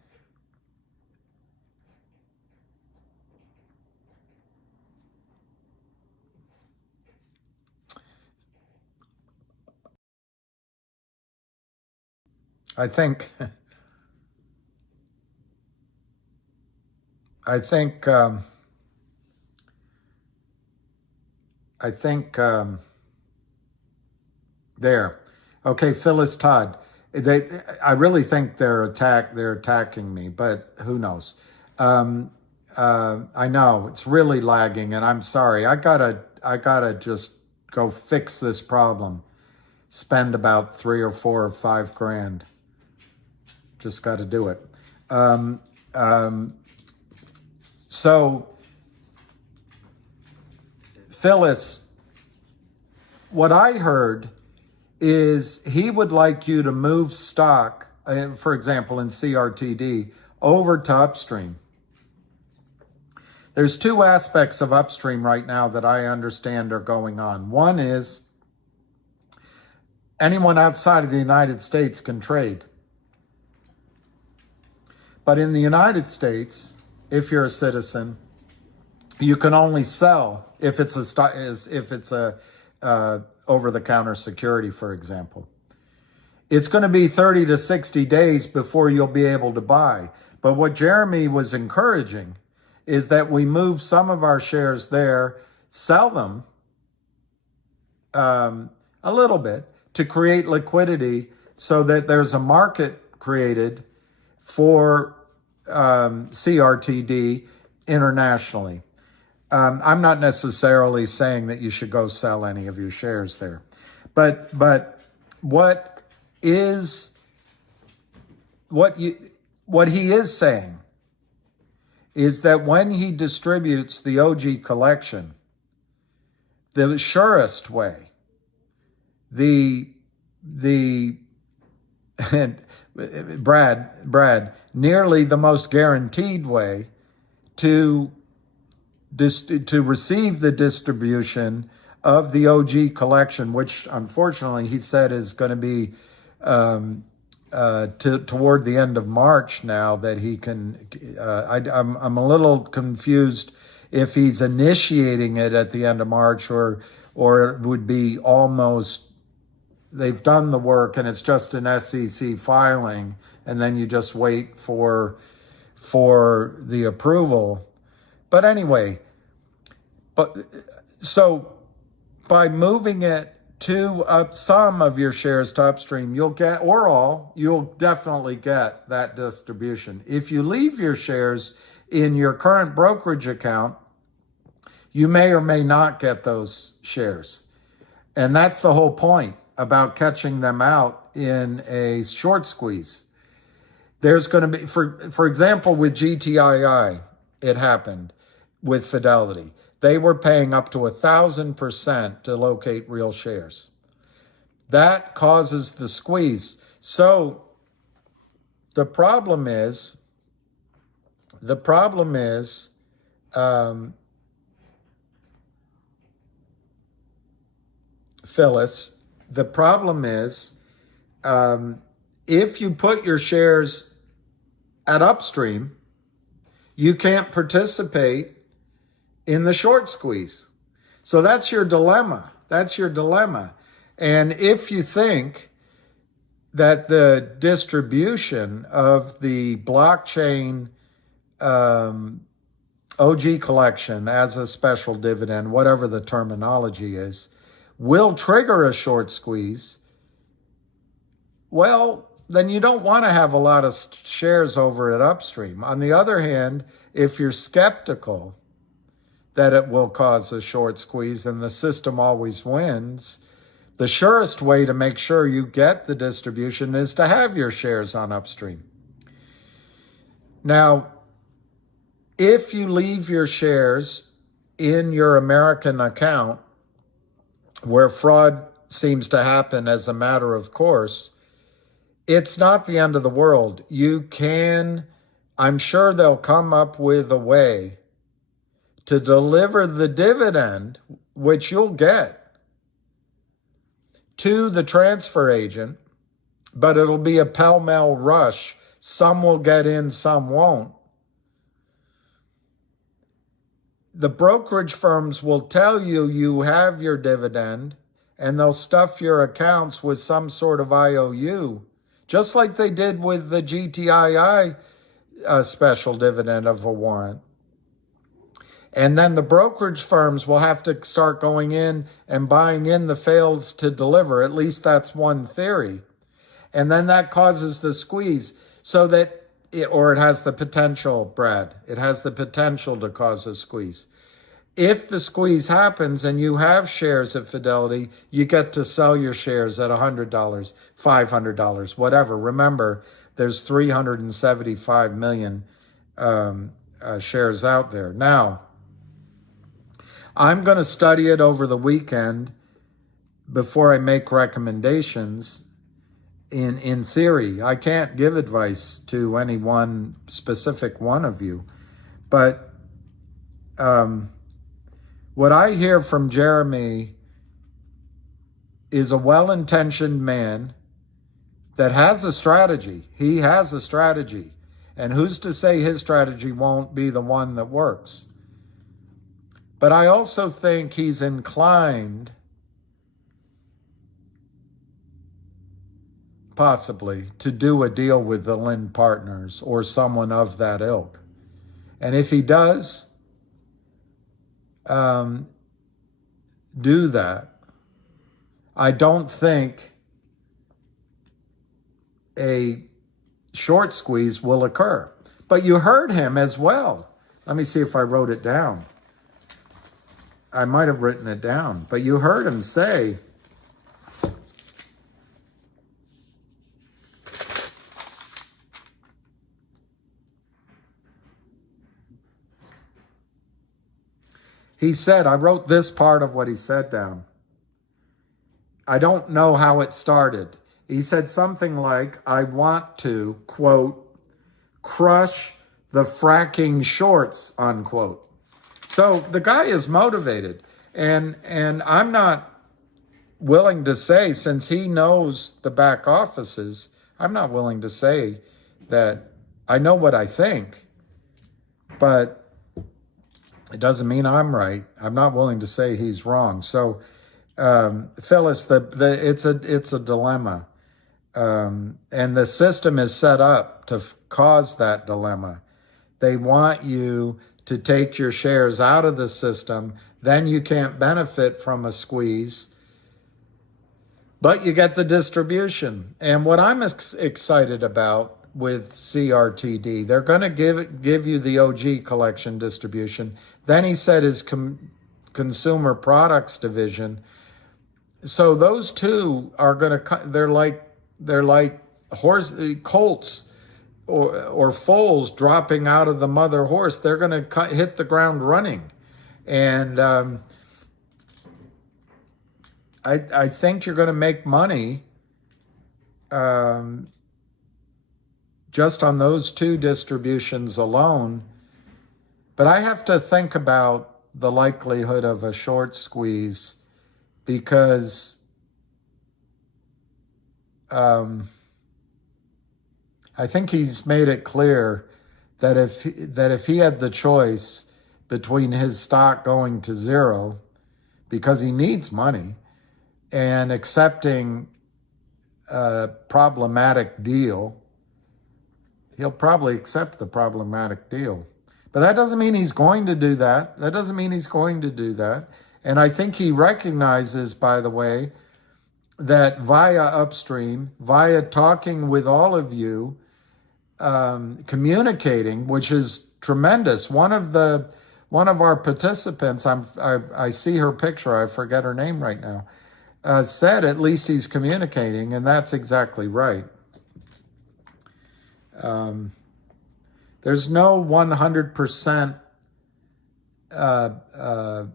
I think there. Okay, Phyllis Todd. I really think they're attacking me, but who knows? I know it's really lagging, and I'm sorry. I gotta just go fix this problem. Spend about $3 or $4 or $5 grand. Just got to do it. So, Phyllis, what I heard is he would like you to move stock, for example, in CRTD, over to upstream. There's two aspects of upstream right now that I understand are going on. One is anyone outside of the United States can trade. But in the United States, if you're a citizen, you can only sell if it's a over-the-counter security, for example. It's going to be 30 to 60 days before you'll be able to buy. But what Jeremy was encouraging is that we move some of our shares there, sell them a little bit to create liquidity so that there's a market created for CRTD internationally. I'm not necessarily saying that you should go sell any of your shares there, but what he is saying is that when he distributes the OG collection, the surest way, Brad, nearly the most guaranteed way to receive the distribution of the OG collection, which unfortunately he said is going to be toward the end of March now that he can. I'm a little confused if he's initiating it at the end of March or it would be almost. They've done the work and it's just an SEC filing, and then you just wait for the approval. But anyway, so by moving it some of your shares to upstream, you'll get, or all, you'll definitely get that distribution. If you leave your shares in your current brokerage account, you may or may not get those shares. And that's the whole point about catching them out in a short squeeze. There's going to be, for example, with GTII, it happened with Fidelity. They were paying up to 1,000% to locate real shares. That causes the squeeze. So the problem is, Phyllis, the problem is, if you put your shares at upstream, you can't participate in the short squeeze. So that's your dilemma. That's your dilemma. And if you think that the distribution of the blockchain OG collection as a special dividend, whatever the terminology is, will trigger a short squeeze, well, then you don't want to have a lot of shares over at upstream. On the other hand, if you're skeptical that it will cause a short squeeze and the system always wins, the surest way to make sure you get the distribution is to have your shares on upstream. Now, if you leave your shares in your American account, where fraud seems to happen as a matter of course, it's not the end of the world. You can, I'm sure they'll come up with a way to deliver the dividend, which you'll get, to the transfer agent, but it'll be a pell-mell rush. Some will get in, some won't. The brokerage firms will tell you you have your dividend, and they'll stuff your accounts with some sort of IOU, just like they did with the GTII special dividend of a warrant. And then the brokerage firms will have to start going in and buying in the fails to deliver. At least that's one theory. And then that causes the squeeze, so that it has the potential, Brad, it has the potential to cause a squeeze. If the squeeze happens and you have shares at Fidelity, you get to sell your shares at $100, $500, whatever. Remember, there's 375 million shares out there. Now, I'm going to study it over the weekend before I make recommendations. In theory, I can't give advice to any one specific one of you, but what I hear from Jeremy is a well-intentioned man that has a strategy. He has a strategy, and who's to say his strategy won't be the one that works? But I also think he's inclined, possibly, to do a deal with the Lind Partners or someone of that ilk. And if he does do that, I don't think a short squeeze will occur. But you heard him as well. Let me see if I wrote it down. I might have written it down, but you heard him say, he said, I wrote this part of what he said down. I don't know how it started. He said something like, I want to, quote, crush the fracking shorts, unquote. So the guy is motivated. And I'm not willing to say, since he knows the back offices, I'm not willing to say that I know what I think, but it doesn't mean I'm right. I'm not willing to say he's wrong. So, Phyllis, it's a dilemma. And the system is set up to cause that dilemma. They want you to take your shares out of the system, then you can't benefit from a squeeze. but you get the distribution. And what I'm excited about with CRTD, they're going to give you the OG collection distribution. Then he said his consumer products division. So those two are going to, they're like colts or foals dropping out of the mother horse. They're going to hit the ground running. And I think you're going to make money just on those two distributions alone. But I have to think about the likelihood of a short squeeze, because I think he's made it clear that if he had the choice between his stock going to zero because he needs money and accepting a problematic deal, he'll probably accept the problematic deal. But that doesn't mean he's going to do that. And I think he recognizes, by the way, that via upstream, via talking with all of you, communicating, which is tremendous. One of our participants, I see her picture, I forget her name right now, said at least he's communicating, and that's exactly right. There's no 100%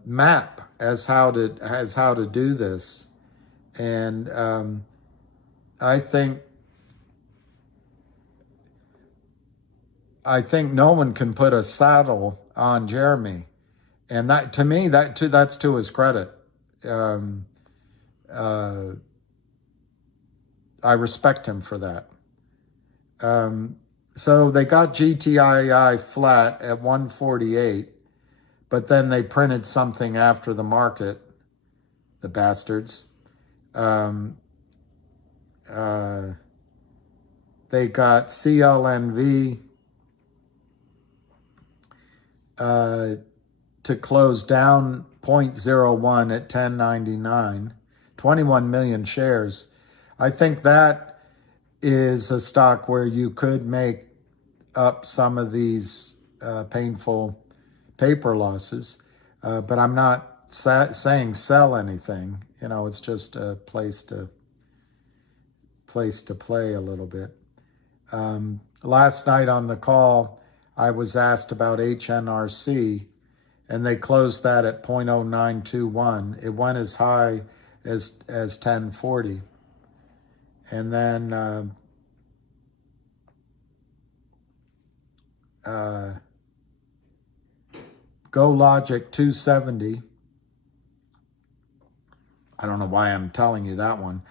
map as how to do this, and I think no one can put a saddle on Jeremy, and that, to me, that's to his credit. I respect him for that. So they got GTII flat at 148, but then they printed something after the market, the bastards. They got CNLV to close down 0.01 at 10.99, 21 million shares. I think that is a stock where you could make up some of these painful paper losses, but I'm not saying sell anything. You know, it's just a place to play a little bit. Last night on the call, I was asked about HNRC, and they closed that at 0.0921. It went as high as 1040. And then GoLogic 270. I don't know why I'm telling you that one.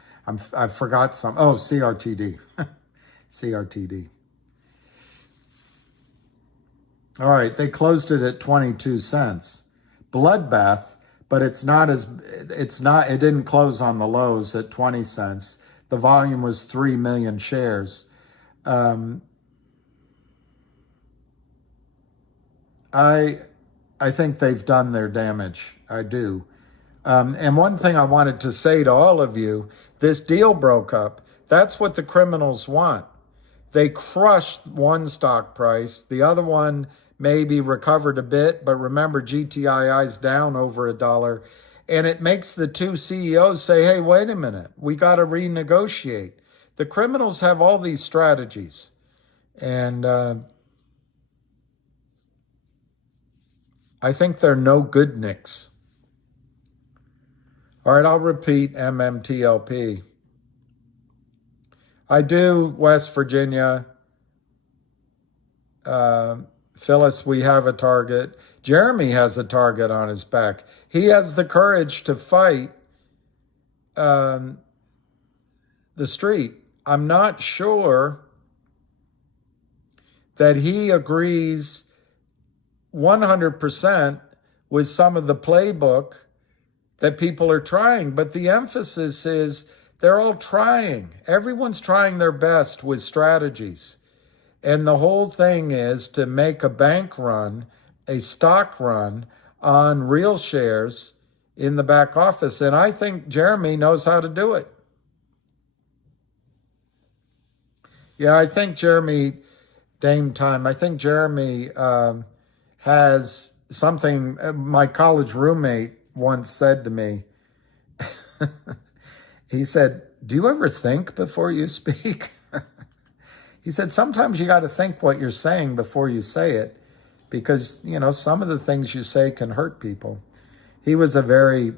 I forgot some. Oh, CRTD. CRTD. All right, they closed it at 22 cents. Bloodbath, but it didn't close on the lows at 20 cents. The volume was 3 million shares. I think they've done their damage. I do. And one thing I wanted to say to all of you, this deal broke up. That's what the criminals want. They crushed one stock price. The other one maybe recovered a bit, but remember, GTII's down over $1. And it makes the two CEOs say, hey, wait a minute, we got to renegotiate. The criminals have all these strategies. And I think they're no good nicks. All right, I'll repeat MMTLP. I do West Virginia. Phyllis, we have a target. Jeremy has a target on his back. He has the courage to fight the street. I'm not sure that he agrees 100% with some of the playbook that people are trying, but the emphasis is they're all trying. Everyone's trying their best with strategies. And the whole thing is to make a bank run, a stock run on real shares in the back office. And I think Jeremy knows how to do it. Yeah, I think Jeremy, Dame Time, I think Jeremy has something my college roommate once said to me. He said, "Do you ever think before you speak?" He said, "Sometimes you got to think what you're saying before you say it, because, you know, some of the things you say can hurt people." He is a very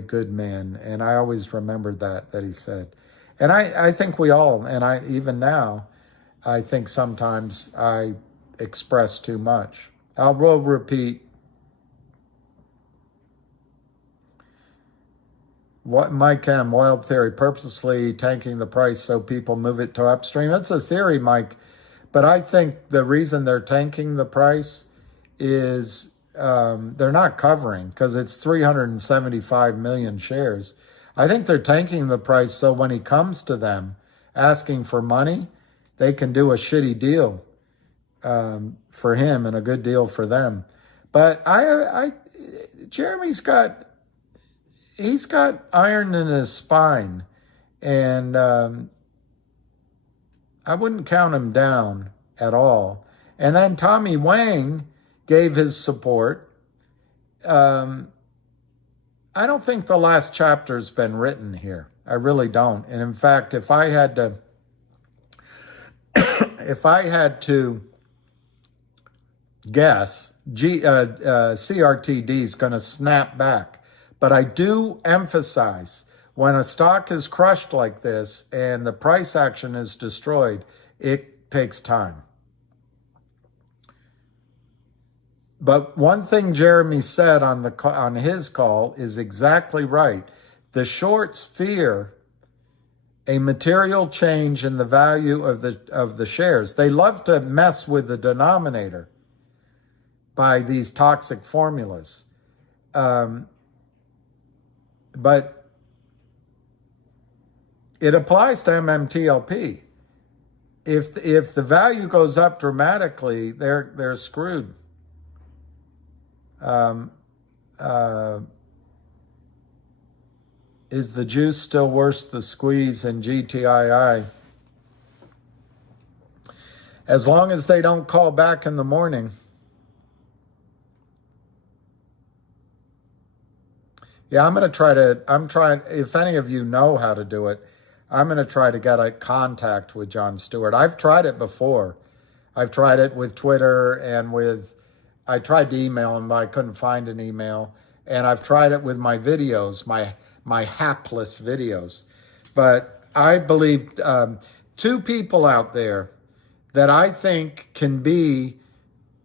good man, and I always remembered that he said. And I think we all, and even now, I think sometimes I express too much. I will repeat what Mike M. Wild theory, purposely tanking the price so people move it to upstream. It's a theory, Mike, but I think the reason they're tanking the price is they're not covering, because it's 375 million shares. I think they're tanking the price so when he comes to them asking for money, they can do a shitty deal for him and a good deal for them. But Jeremy's got iron in his spine, and I wouldn't count him down at all. And then Tommy Wang gave his support. I don't think the last chapter's been written here. I really don't. And in fact, if I had to guess, CRTD is going to snap back. But I do emphasize, when a stock is crushed like this and the price action is destroyed, it takes time. But one thing Jeremy said on his call is exactly right. The shorts fear a material change in the value of the shares. They love to mess with the denominator by these toxic formulas. But it applies to MMTLP. If the value goes up dramatically, they're screwed. Is the juice still worth the squeeze in GTII? As long as they don't call back in the morning. Yeah, I'm trying, if any of you know how to do it, I'm going to try to get a contact with Jon Stewart. I've tried it before. I've tried it with Twitter and I tried to email him, but I couldn't find an email. And I've tried it with my videos, my hapless videos. But I believe two people out there that I think can be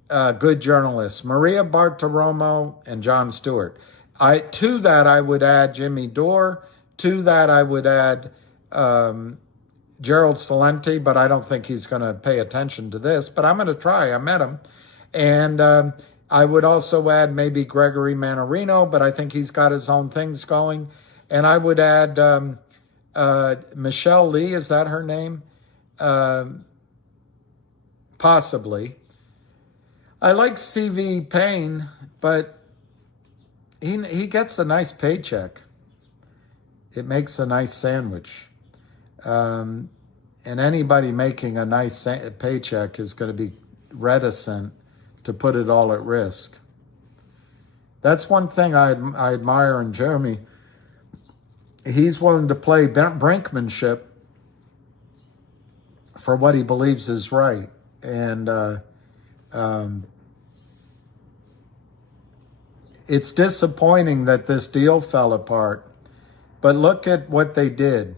good journalists, Maria Bartiromo and Jon Stewart. To that, I would add Jimmy Dore. To that, I would add Gerald Celente, but I don't think he's going to pay attention to this. But I'm going to try. I met him. And I would also add maybe Gregory Mannarino, but I think he's got his own things going. And I would add Michelle Lee, is that her name? Possibly. I like CV Payne, but he gets a nice paycheck. It makes a nice sandwich. And anybody making a nice paycheck is going to be reticent to put it all at risk. That's one thing I admire in Jeremy. He's willing to play brinkmanship for what he believes is right. And it's disappointing that this deal fell apart. But look at what they did.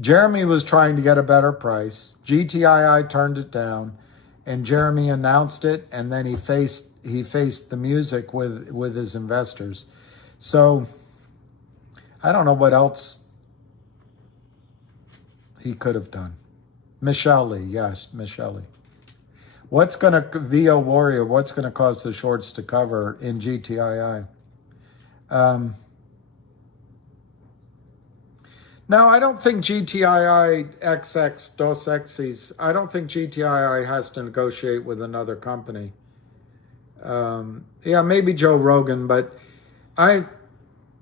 Jeremy was trying to get a better price. GTII turned it down, and Jeremy announced it, and then he faced the music with his investors. So I don't know what else he could have done. Michelle Lee, yes, Michelle Lee. What's going to, VO Warrior, what's going to cause the shorts to cover in GTII? No, I don't think GTII XX Dos X's, I don't think GTII has to negotiate with another company. Yeah, maybe Joe Rogan, but I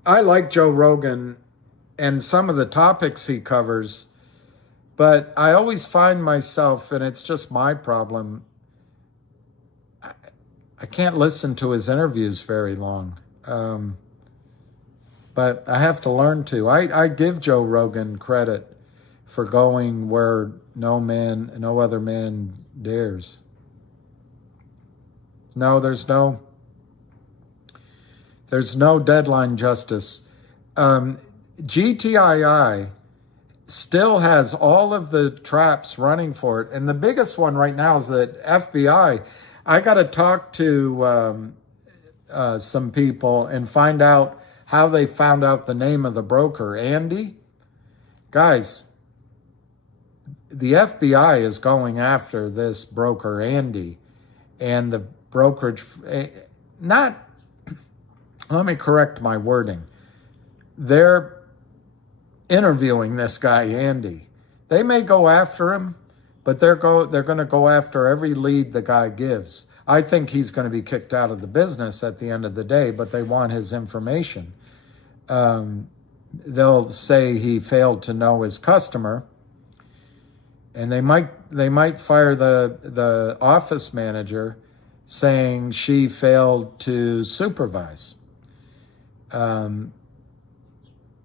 like Joe Rogan, and some of the topics he covers, but I always find myself, and it's just my problem, I can't listen to his interviews very long. But I have to learn to. I give Joe Rogan credit for going where no other man dares. No, there's no deadline justice. GTII still has all of the traps running for it. And the biggest one right now is that FBI, I got to talk to some people and find out how they found out the name of the broker, Andy. Guys, the FBI is going after this broker, Andy, and the brokerage, let me correct my wording. They're interviewing this guy, Andy. They may go after him, but they're going to go after every lead the guy gives. I think he's going to be kicked out of the business at the end of the day, but they want his information. They'll say he failed to know his customer, and they might fire the office manager saying she failed to supervise.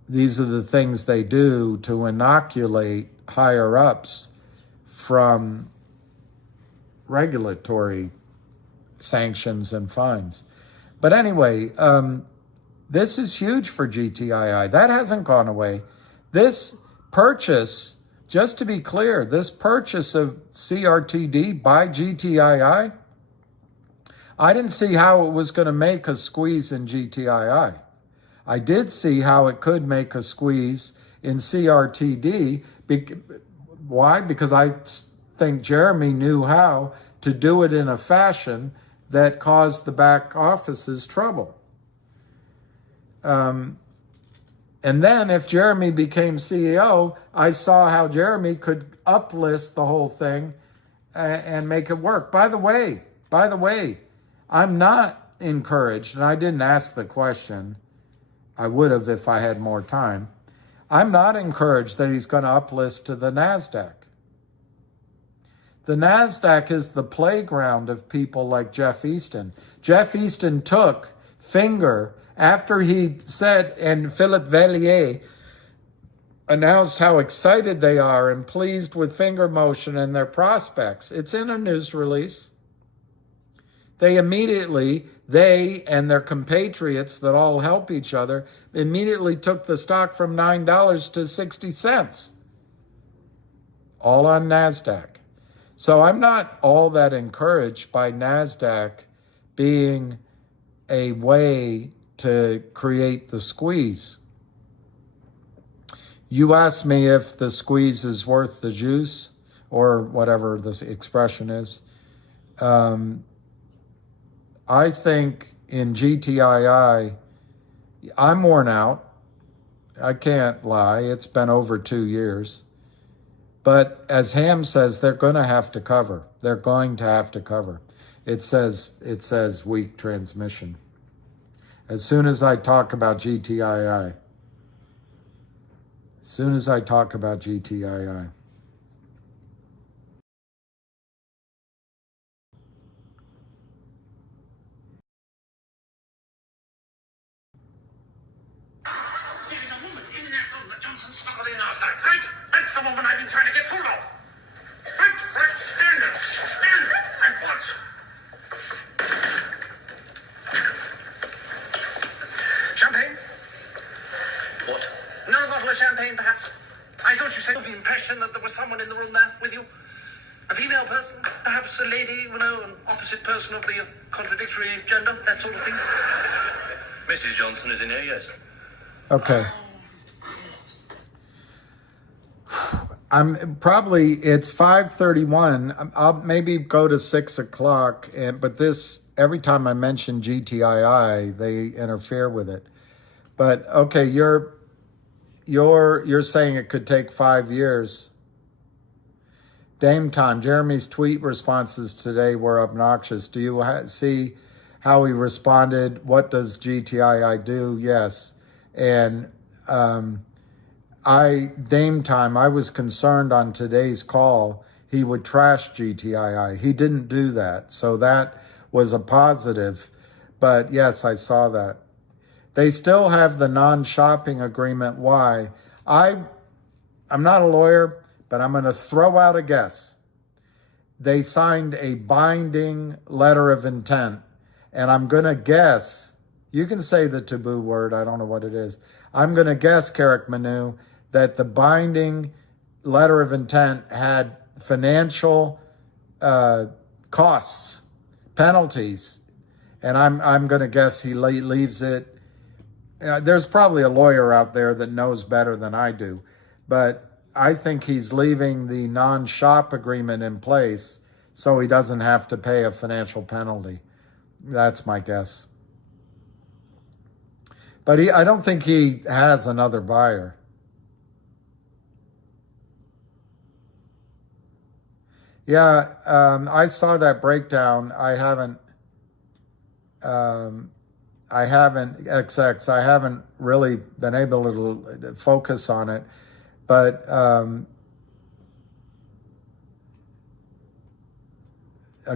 These are the things they do to inoculate higher ups from regulatory sanctions and fines. But anyway, this is huge for GTII. That hasn't gone away. This purchase, just to be clear, this purchase of CRTD by GTII, I didn't see how it was going to make a squeeze in GTII. I did see how it could make a squeeze in CRTD. Why? Because I think Jeremy knew how to do it in a fashion that caused the back office's trouble. And then if Jeremy became CEO, I saw how Jeremy could uplist the whole thing and make it work. By the way, I'm not encouraged, and I didn't ask the question. I would have if I had more time. I'm not encouraged that he's going to uplist to the NASDAQ. The NASDAQ is the playground of people like Jeff Easton. Jeff Easton took Finger after he said, and Philip Vellier announced how excited they are and pleased with Finger Motion and their prospects. It's in a news release. They and their compatriots that all help each other, immediately took the stock from $9 to 60 cents. All on NASDAQ. So I'm not all that encouraged by NASDAQ being a way to create the squeeze. You asked me if the squeeze is worth the juice, or whatever this expression is. I think in GTII, I'm worn out. I can't lie. It's been over 2 years. But as Ham says, they're going to have to cover. They're going to have to cover. It says weak transmission. As soon as I talk about GTII. This is a woman in that room that Johnson smuggled in last night, right? That's the woman I've been trying to get hold of. Right? Stand up at once. Champagne? What? Another bottle of champagne, perhaps? I thought you said the impression that there was someone in the room there with you. A female person, perhaps a lady, an opposite person of the contradictory gender, that sort of thing. Mrs. Johnson is in here, yes. Okay. It's 5:31. I'll maybe go to 6 o'clock, but this, every time I mention GTII, they interfere with it. But okay, you're saying it could take 5 years. Dame time. Jeremy's tweet responses today were obnoxious. Do you see how he responded? What does GTII do? Yes. And Dame Time, I was concerned on today's call he would trash GTII. He didn't do that. So that was a positive. But yes, I saw that. They still have the non-shopping agreement. Why? I'm not a lawyer, but I'm going to throw out a guess. They signed a binding letter of intent. And I'm going to guess, you can say the taboo word, I don't know what it is. I'm going to guess, Carrick Manu, that the binding letter of intent had financial costs, penalties. And I'm going to guess he leaves it. There's probably a lawyer out there that knows better than I do. But I think he's leaving the non-shop agreement in place so he doesn't have to pay a financial penalty. That's my guess. But I don't think he has another buyer. Yeah, I saw that breakdown. I haven't XX. I haven't really been able to focus on it, but a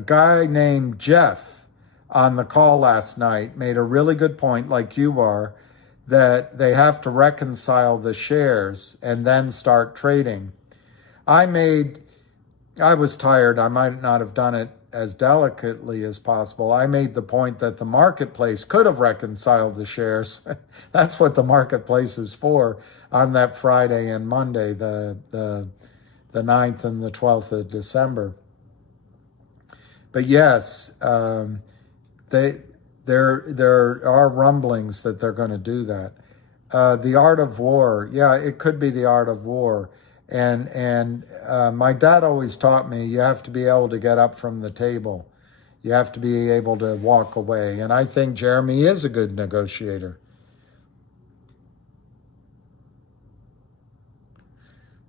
guy named Jeff on the call last night made a really good point, like you are, that they have to reconcile the shares and then start trading. I was tired. I might not have done it as delicately as possible. I made the point that the marketplace could have reconciled the shares. That's what the marketplace is for on that Friday and Monday, the 9th and the 12th of December. But yes, there are rumblings that they're going to do that. The art of war, yeah, it could be the art of war. And my dad always taught me you have to be able to get up from the table. You have to be able to walk away. And I think Jeremy is a good negotiator.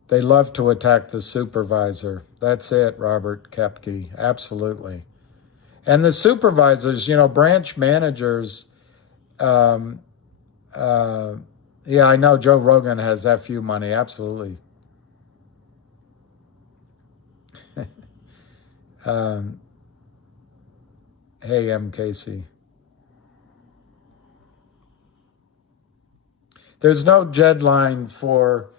They love to attack the supervisor. That's it, Robert Kepke. Absolutely. And the supervisors, branch managers, yeah, I know Joe Rogan has FU money. Absolutely. Hey, M. Casey. There's no deadline for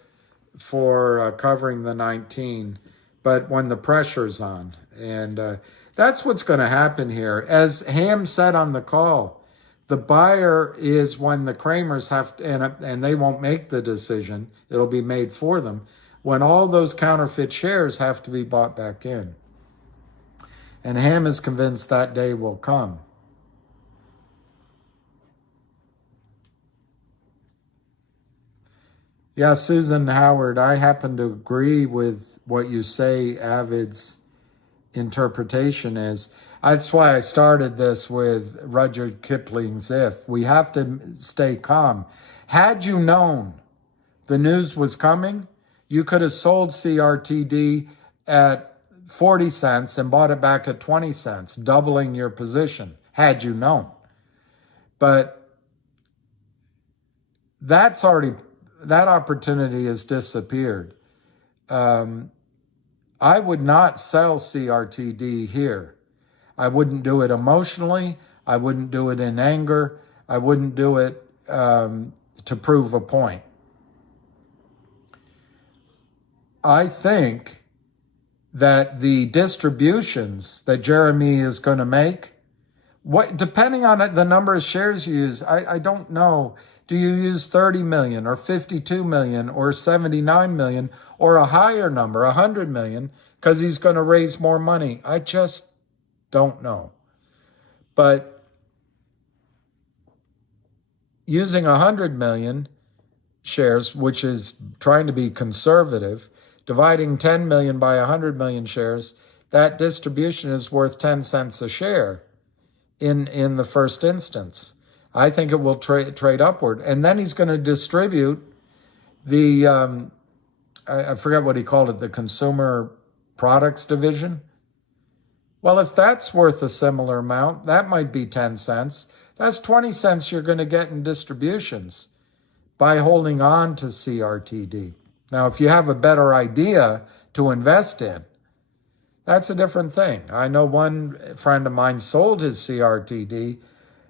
covering the 19, but when the pressure's on. And that's what's going to happen here. As Ham said on the call, the buyer is when the Kramers have to, and they won't make the decision. It'll be made for them. When all those counterfeit shares have to be bought back in. And Ham is convinced that day will come. Yeah, Susan Howard, I happen to agree with what you say Avid's interpretation is. That's why I started this with Rudyard Kipling's If. We have to stay calm. Had you known the news was coming, you could have sold CRTD at 40 cents and bought it back at 20 cents, doubling your position, had you known. But that opportunity has disappeared. I would not sell CRTD here. I wouldn't do it emotionally. I wouldn't do it in anger. I wouldn't do it to prove a point. I think that the distributions that Jeremy is going to make, depending on the number of shares you use, I don't know. Do you use 30 million or 52 million or 79 million or a higher number, 100 million, because he's going to raise more money? I just don't know. But using 100 million shares, which is trying to be conservative, dividing 10 million by 100 million shares, that distribution is worth 10 cents a share in the first instance. I think it will trade upward. And then he's going to distribute the, I forget what he called it, the consumer products division. Well, if that's worth a similar amount, that might be 10 cents. That's 20 cents you're going to get in distributions. by holding on to CRTD. Now, if you have a better idea to invest in, that's a different thing. I know one friend of mine sold his CRTD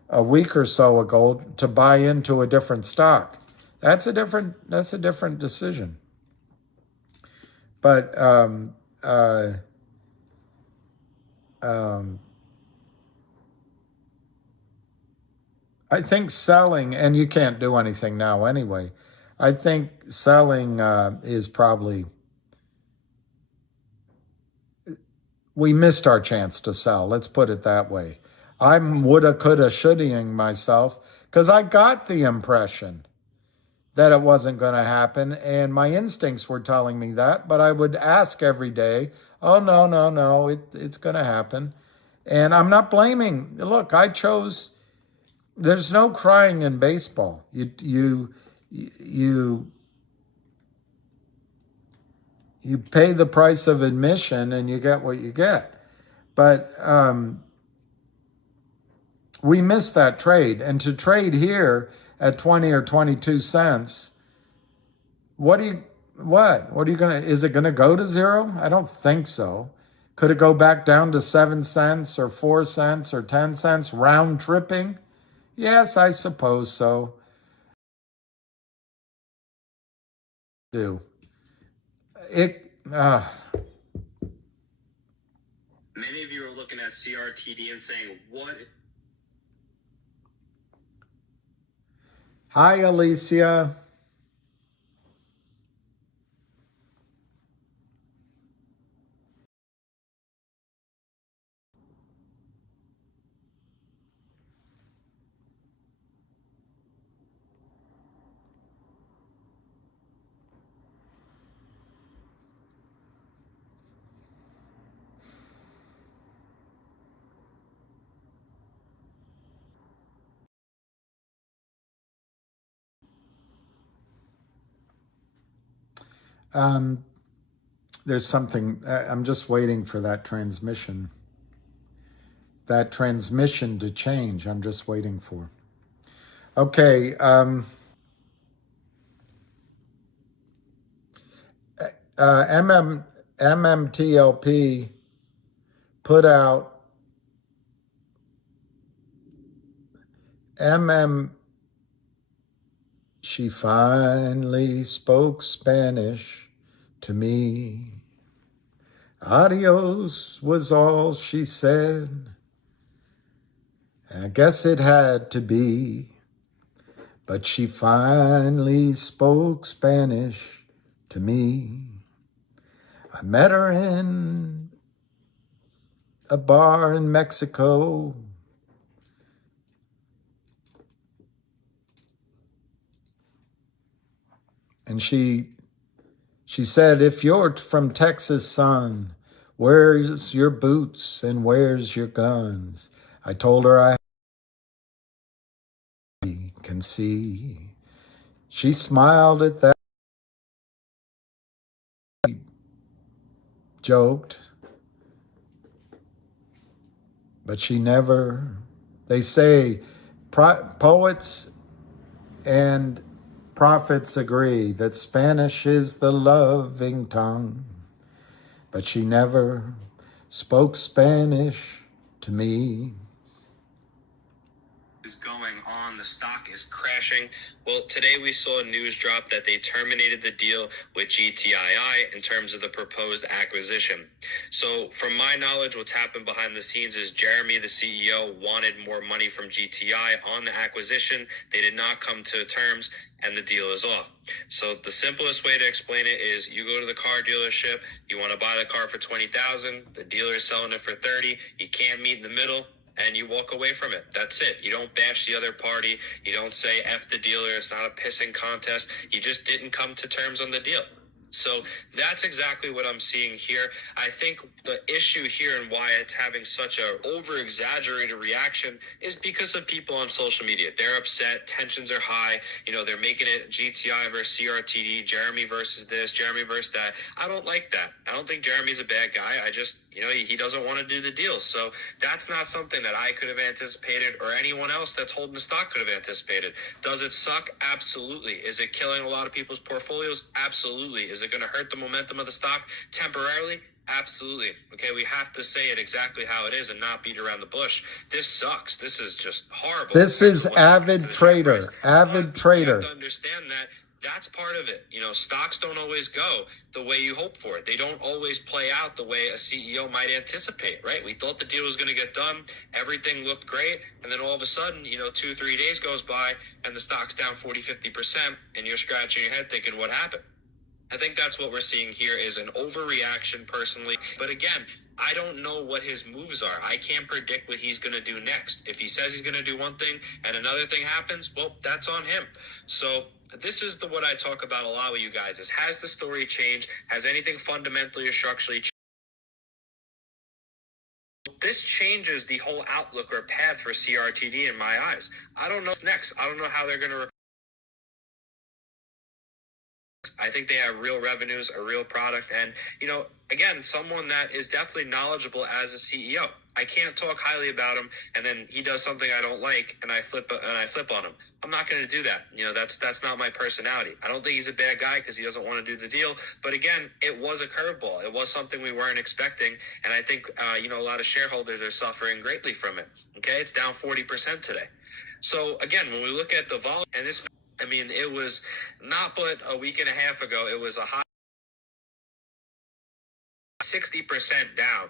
a week or so ago to buy into a different stock. That's a different decision. But I think selling, and you can't do anything now anyway, I think selling is probably, we missed our chance to sell. Let's put it that way. I'm woulda, coulda, shoulda-ing myself because I got the impression that it wasn't going to happen, and my instincts were telling me that, but I would ask every day, oh, no, it's going to happen. And I'm not blaming. Look, I chose, there's no crying in baseball. You pay the price of admission and you get what you get. But we missed that trade. And to trade here at 20 or 22 cents, what are you gonna, is it gonna go to zero? I don't think so. Could it go back down to 7 cents or 4 cents or 10 cents round tripping? Yes, I suppose so. Many of you are looking at CRTD and saying, what? Hi, Alicia. There's something, I'm just waiting for that transmission to change. I'm just waiting for. Okay. MMTLP put out she finally spoke Spanish to me. Adios was all she said. I guess it had to be. But she finally spoke Spanish to me. I met her in a bar in Mexico. And she said, if you're from Texas, son, where's your boots and where's your guns? I told her I can see. She smiled at that, joked, but she never, they say poets and prophets agree that Spanish is the loving tongue, but she never spoke Spanish to me. Is going on, the stock is crashing. Well, today we saw a news drop that they terminated the deal with GTII in terms of the proposed acquisition. So from my knowledge, what's happened behind the scenes is Jeremy, the CEO, wanted more money from GTI on the acquisition. They did not come to terms and the deal is off. So the simplest way to explain it is you go to the car dealership, you want to buy the car for $20,000, the dealer is selling it for $30,000, you can't meet in the middle, and you walk away from it. That's it. You don't bash the other party. You don't say F the dealer. It's not a pissing contest. You just didn't come to terms on the deal. So that's exactly what I'm seeing here. I think the issue here and why it's having such a over-exaggerated reaction is because of people on social media. They're upset, tensions are high, they're making it GTI versus CRTD, Jeremy versus this, Jeremy versus that. I don't like that. I don't think Jeremy's a bad guy. I just, he doesn't want to do the deal. So that's not something that I could have anticipated or anyone else that's holding the stock could have anticipated. Does it suck? Absolutely. Is it killing a lot of people's portfolios? Absolutely. Is it going to hurt the momentum of the stock temporarily? Absolutely. Okay, we have to say it exactly how it is and not beat around the bush. This sucks. This is just horrible. This is avid trader. Avid trader. You have to understand that that's part of it. Stocks don't always go the way you hope for it. They don't always play out the way a CEO might anticipate, right? We thought the deal was going to get done. Everything looked great. And then all of a sudden, 2-3 days goes by and the stock's down 40-50% and you're scratching your head thinking, what happened? I think that's what we're seeing here is an overreaction personally. But again, I don't know what his moves are. I can't predict what he's going to do next. If he says he's going to do one thing and another thing happens, well, that's on him. So this is what I talk about a lot with you guys is, has the story changed? Has anything fundamentally or structurally changed? This changes the whole outlook or path for CRTD in my eyes. I don't know what's next. I don't know how they're going to. I think they have real revenues, a real product, and, again, someone that is definitely knowledgeable as a CEO. I can't talk highly about him, and then he does something I don't like, and I flip on him. I'm not going to do that. That's not my personality. I don't think he's a bad guy because he doesn't want to do the deal. But again, it was a curveball. It was something we weren't expecting, and I think a lot of shareholders are suffering greatly from it. Okay, it's down 40% today. So again, when we look at the volume, and this. It was not but a week and a half ago, it was a high 60% down.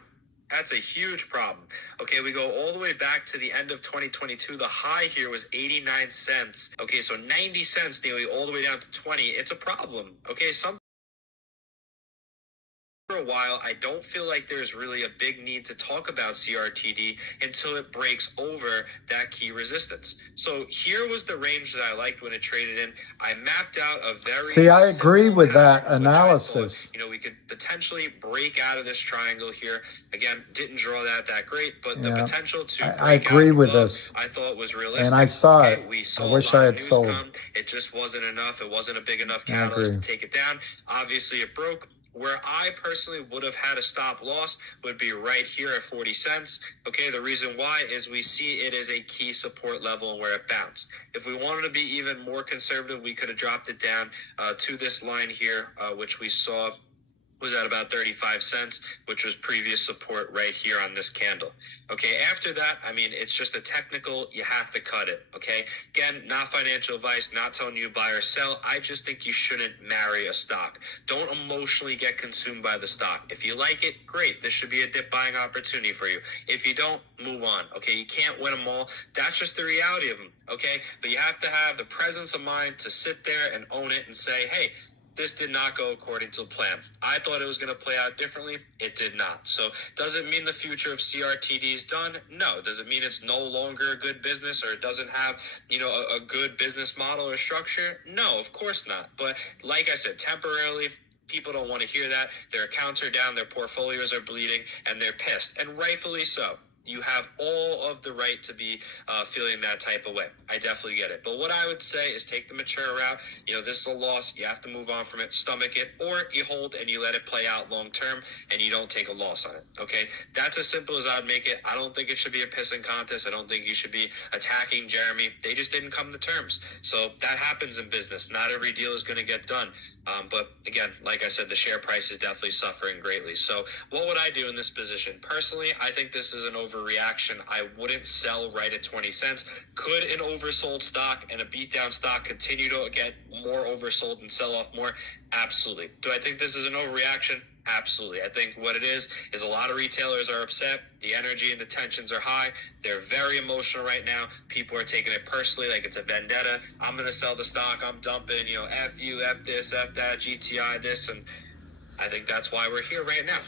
That's a huge problem. Okay, we go all the way back to the end of 2022. The high here was 89 cents. Okay, so 90 cents nearly all the way down to 20. It's a problem. Okay, for a while, I don't feel like there's really a big need to talk about CRTD until it breaks over that key resistance. So here was the range that I liked when it traded in. I mapped out a very See, I agree with that analysis. Thought, we could potentially break out of this triangle here. Again, didn't draw that great, but the potential to break I agree out with above, this. I thought was realistic. And I saw it. We saw I wish I had sold. It just wasn't enough. It wasn't a big enough catalyst to take it down. Obviously, it broke. Where I personally would have had a stop loss would be right here at 40 cents. Okay, the reason why is we see it as a key support level where it bounced. If we wanted to be even more conservative, we could have dropped it down to this line here, which we saw was at about 35 cents, which was previous support right here on this candle. Okay, after that, it's just a technical, you have to cut it, okay? Again, not financial advice, not telling you to buy or sell. I just think you shouldn't marry a stock. Don't emotionally get consumed by the stock. If you like it, great. This should be a dip buying opportunity for you. If you don't, move on, okay? You can't win them all. That's just the reality of them, okay? But you have to have the presence of mind to sit there and own it and say, hey, this did not go according to plan. I thought it was going to play out differently. It did not. So does it mean the future of CRTD is done? No. Does it mean it's no longer a good business or it doesn't have, a good business model or structure? No, of course not. But like I said, temporarily, people don't want to hear that. Their accounts are down, their portfolios are bleeding, and they're pissed. And rightfully so. You have all of the right to be feeling that type of way. I definitely get it. But what I would say is take the mature route. This is a loss. You have to move on from it, stomach it, or you hold and you let it play out long term and you don't take a loss on it. Okay? That's as simple as I'd make it. I don't think it should be a pissing contest. I don't think you should be attacking Jeremy. They just didn't come to terms. So that happens in business. Not every deal is going to get done. But again, like I said, the share price is definitely suffering greatly. So what would I do in this position? Personally, I think this is an overreaction. I wouldn't sell right at 20 cents. Could an oversold stock and a beat down stock continue to get more oversold and sell off more? Absolutely. Do I think this is an overreaction? Absolutely. I think what it is a lot of retailers are upset. The energy and the tensions are high. They're very emotional right now. People are taking it personally like it's a vendetta. I'm going to sell the stock. I'm dumping, F you, F this, F that, GTI this. And I think that's why we're here right now.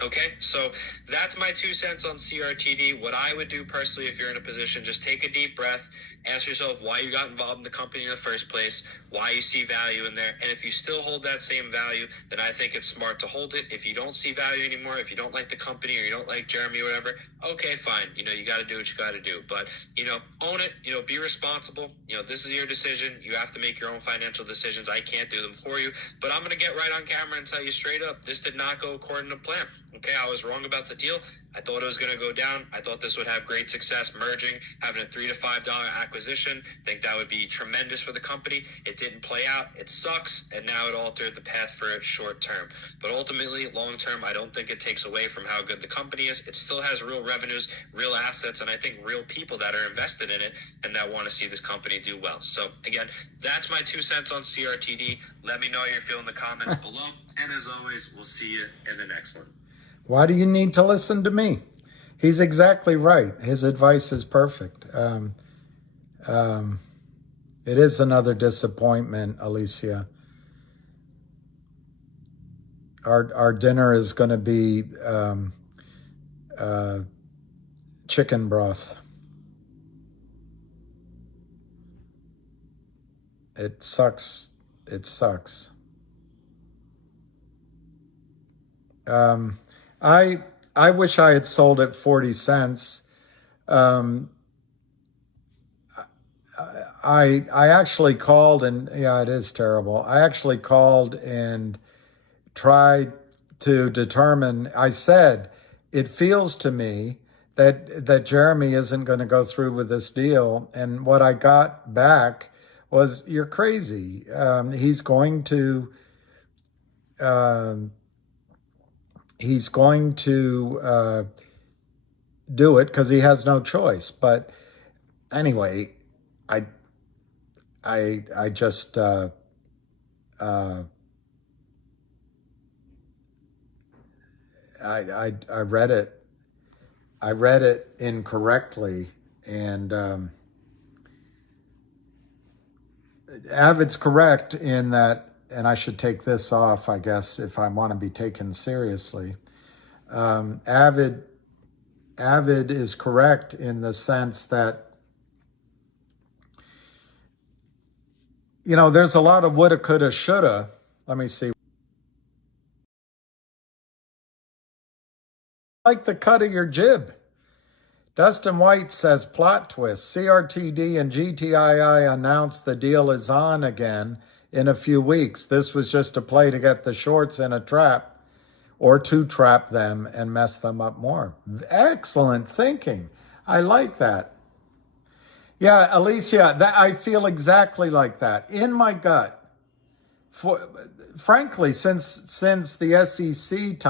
Okay, so that's my 2 cents on CRTD. What I would do personally, if you're in a position, just take a deep breath, Ask yourself why you got involved in the company in the first place, why you see value in there. And if you still hold that same value, then I think it's smart to hold it. If you don't see value anymore, if you don't like the company or you don't like Jeremy or whatever, okay, fine. You got to do what you got to do. But, own it, be responsible. This is your decision. You have to make your own financial decisions. I can't do them for you. But I'm going to get right on camera and tell you straight up, this did not go according to plan. Okay, I was wrong about the deal. I thought it was going to go down. I thought this would have great success merging, having a $3 to $5 acquisition. I think that would be tremendous for the company. It didn't play out. It sucks, and now it altered the path for it short term. But ultimately, long term, I don't think it takes away from how good the company is. It still has real revenues, real assets, and I think real people that are invested in it and that want to see this company do well. So again, that's my 2 cents on CRTD. Let me know how you're feeling in the comments below. And as always, we'll see you in the next one. Why do you need to listen to me? He's exactly right. His advice is perfect. It is another disappointment, Alicia. Our dinner is going to be chicken broth. It sucks. It sucks. I wish I had sold at 40 cents. I actually called and, yeah, it is terrible. I actually called and tried to determine, I said, it feels to me that Jeremy isn't going to go through with this deal. And what I got back was, you're crazy. He's going to do it because he has no choice. But anyway, I just I read it. I read it incorrectly, and Avid's correct in that. And I should take this off, I guess, if I want to be taken seriously. Avid is correct in the sense that, there's a lot of woulda, coulda, shoulda. Let me see. Like the cut of your jib. Dustin White says, plot twist. CRTD and GTII announced the deal is on again in a few weeks. This was just a play to get the shorts in a trap or to trap them and mess them up more. Excellent thinking. I like that. Yeah, Alicia, I feel exactly like that. In my gut, frankly, since the SEC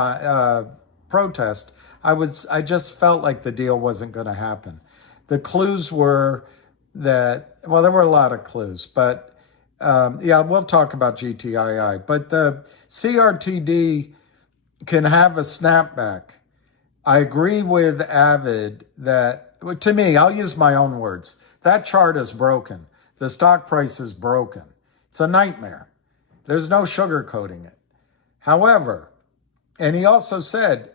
protest, I just felt like the deal wasn't going to happen. The clues were that, well, there were a lot of clues, but yeah, we'll talk about GTII. But the CRTD can have a snapback. I agree with Avid that, to me, I'll use my own words. That chart is broken. The stock price is broken. It's a nightmare. There's no sugarcoating it. However, and he also said,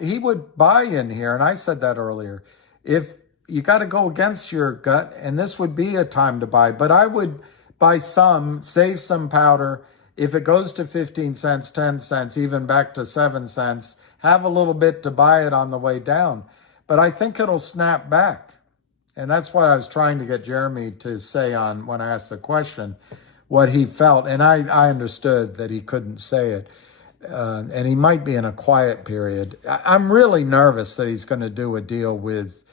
he would buy in here, and I said that earlier, if you got to go against your gut, and this would be a time to buy, but I would buy some, save some powder. If it goes to 15 cents, 10 cents, even back to 7 cents, have a little bit to buy it on the way down. But I think it'll snap back. And that's what I was trying to get Jeremy to say on when I asked the question, what he felt. And I understood that he couldn't say it. And he might be in a quiet period. I'm really nervous that he's going to do a deal with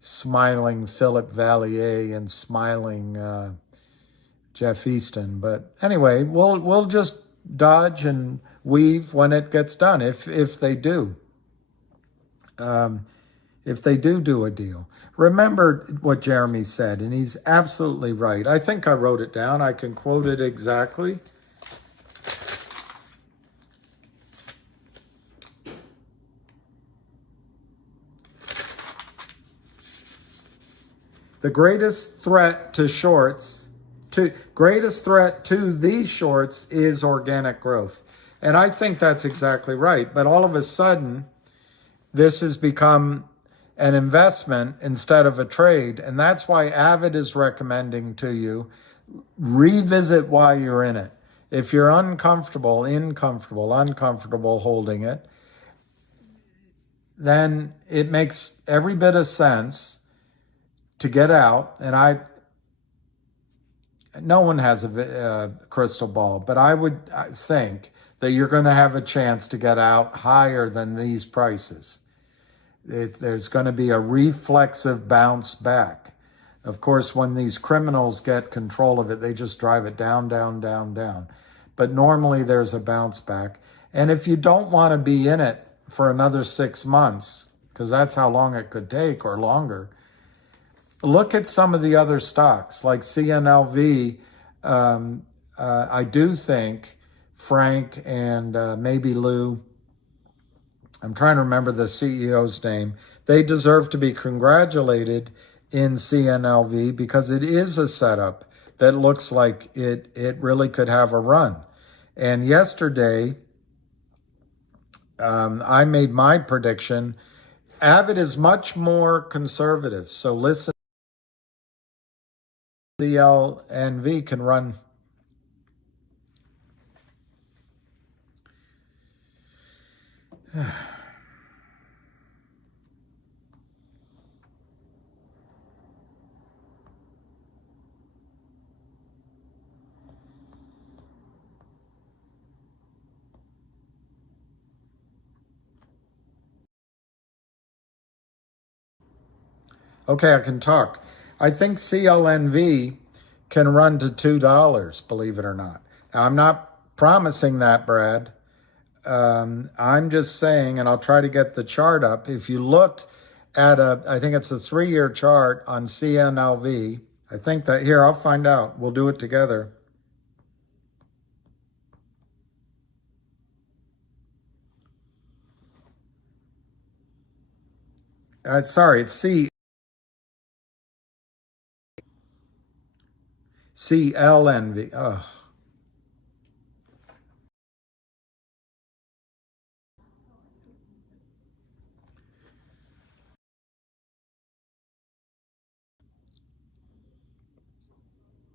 smiling Philip Vallier and smiling Jeff Easton. But anyway, we'll just dodge and weave when it gets done, if they do. If they do a deal. Remember what Jeremy said, and he's absolutely right. I think I wrote it down. I can quote it exactly. The greatest threat to these shorts is organic growth. And I think that's exactly right. But all of a sudden, this has become an investment instead of a trade. And that's why Avid is recommending to you, revisit why you're in it. If you're uncomfortable holding it, then it makes every bit of sense to get out. And no one has a crystal ball, but I would think that you're going to have a chance to get out higher than these prices. There's going to be a reflexive bounce back. Of course, when these criminals get control of it, they just drive it down, down, down, down. But normally there's a bounce back. And if you don't want to be in it for another 6 months, because that's how long it could take or longer, look at some of the other stocks like CNLV. I do think Frank and maybe Lou, I'm trying to remember the CEO's name, they deserve to be congratulated in CNLV because it is a setup that looks like it really could have a run. And yesterday, I made my prediction. Avid is much more conservative. So listen, CNLV can run. Okay, I can talk. I think CLNV can run to $2, believe it or not. Now, I'm not promising that, Brad. I'm just saying, and I'll try to get the chart up. If you look at I think it's a 3-year chart on CNLV. I think that, here, I'll find out. We'll do it together. Sorry, it's CLNV. Oh.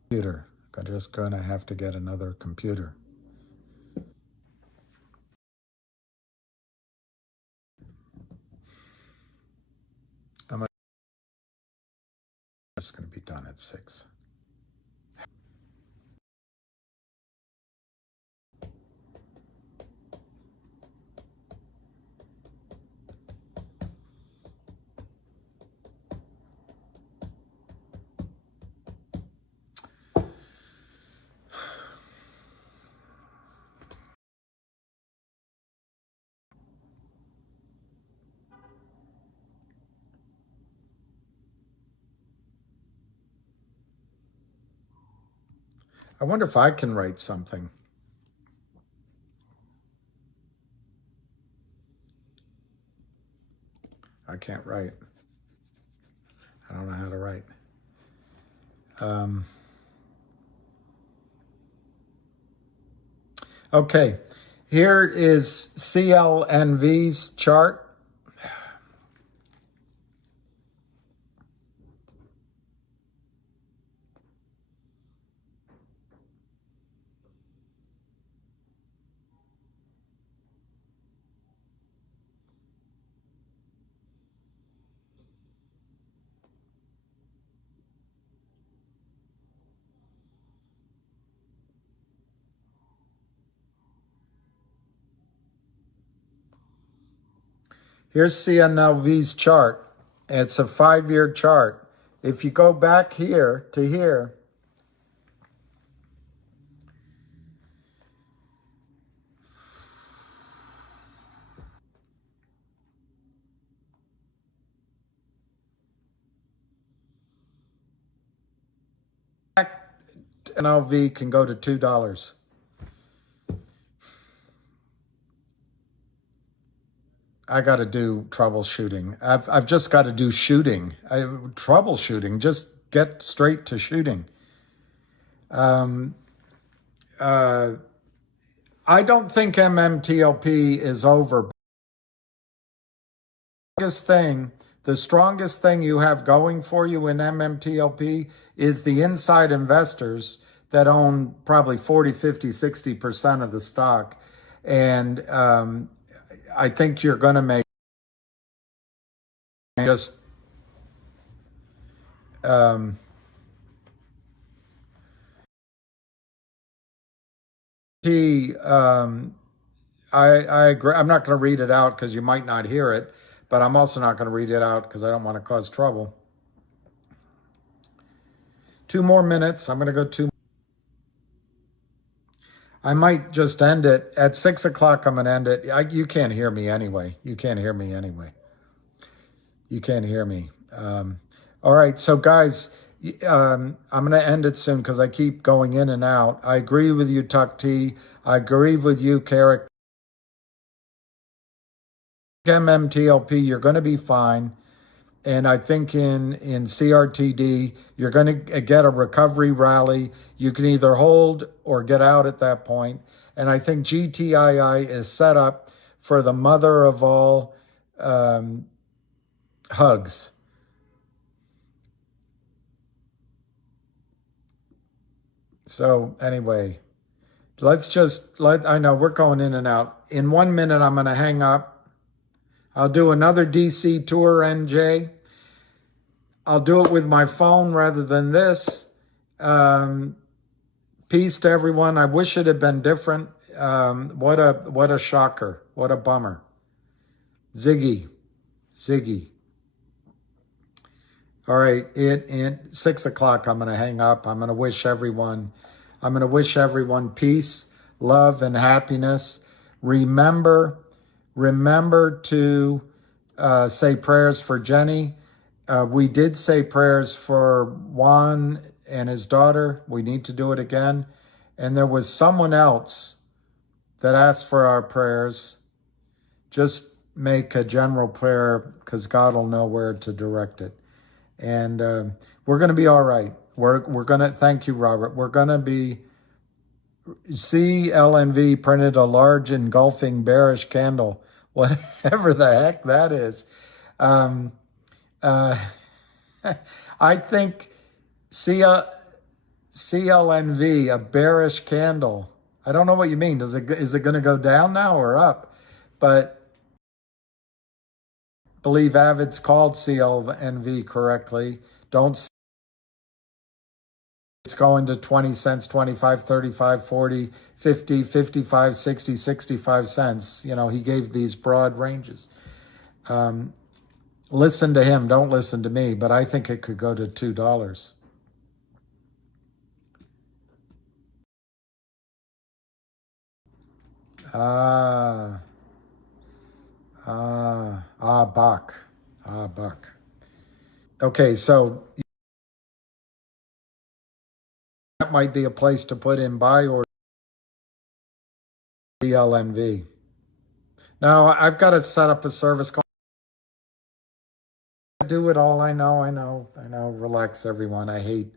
Computer. I'm just going to have to get another computer. I'm just going to be done at 6. I wonder if I can write something. I can't write. I don't know how to write. Okay, here is CLNV's chart. Here's CNLV's chart. It's a 5-year chart. If you go back here to here, CNLV can go to $2. I got to do troubleshooting. I've just got to do shooting. Troubleshooting. Just get straight to shooting. I don't think MMTLP is over. The biggest thing The strongest thing you have going for you in MMTLP is the inside investors that own probably 40, 50, 60% of the stock. And I think you're going to make just I agree. I'm not going to read it out because you might not hear it, but I'm also not going to read it out because I don't want to cause trouble. 2 more minutes. I'm going to go 2. I might just end it at 6 o'clock. I'm going to end it. You can't hear me anyway. You can't hear me anyway. You can't hear me. All right. So guys, I'm going to end it soon because I keep going in and out. I agree with you, Tuck T. I agree with you, Carrick. MMTLP, you're going to be fine. And I think in CRTD, you're going to get a recovery rally. You can either hold or get out at that point. And I think GTII is set up for the mother of all hugs. So anyway, I know we're going in and out. In 1 minute, I'm going to hang up. I'll do another DC tour, NJ. I'll do it with my phone rather than this. Peace to everyone. I wish it had been different. What a shocker. What a bummer. Ziggy. All right, at 6 o'clock, I'm going to hang up. I'm going to wish everyone peace, love, and happiness. Remember to say prayers for Jenny. We did say prayers for Juan and his daughter. We need to do it again. And there was someone else that asked for our prayers. Just make a general prayer because God will know where to direct it. And we're going to be all right. We're going to, thank you, Robert. We're going to be, CNLV printed a large engulfing bearish candle, whatever the heck that is. I think CLNV, a bearish candle. I don't know what you mean. Is it going to go down now or up? But believe Avid's called CLNV correctly. It's going to 20 cents, 25, 35, 40, 50, 55, 60, 65 cents. You know, he gave these broad ranges. Listen to him. Don't listen to me. But I think it could go to $2. Buck. Okay, so that might be a place to put in buy or CLNV. Now, I've got to set up a service call. Do it all. I know. Relax, everyone. I hate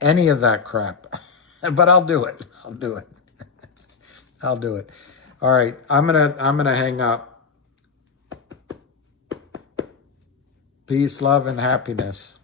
any of that crap. But I'll do it. I'll do it. All right. I'm gonna hang up. Peace, love, and happiness.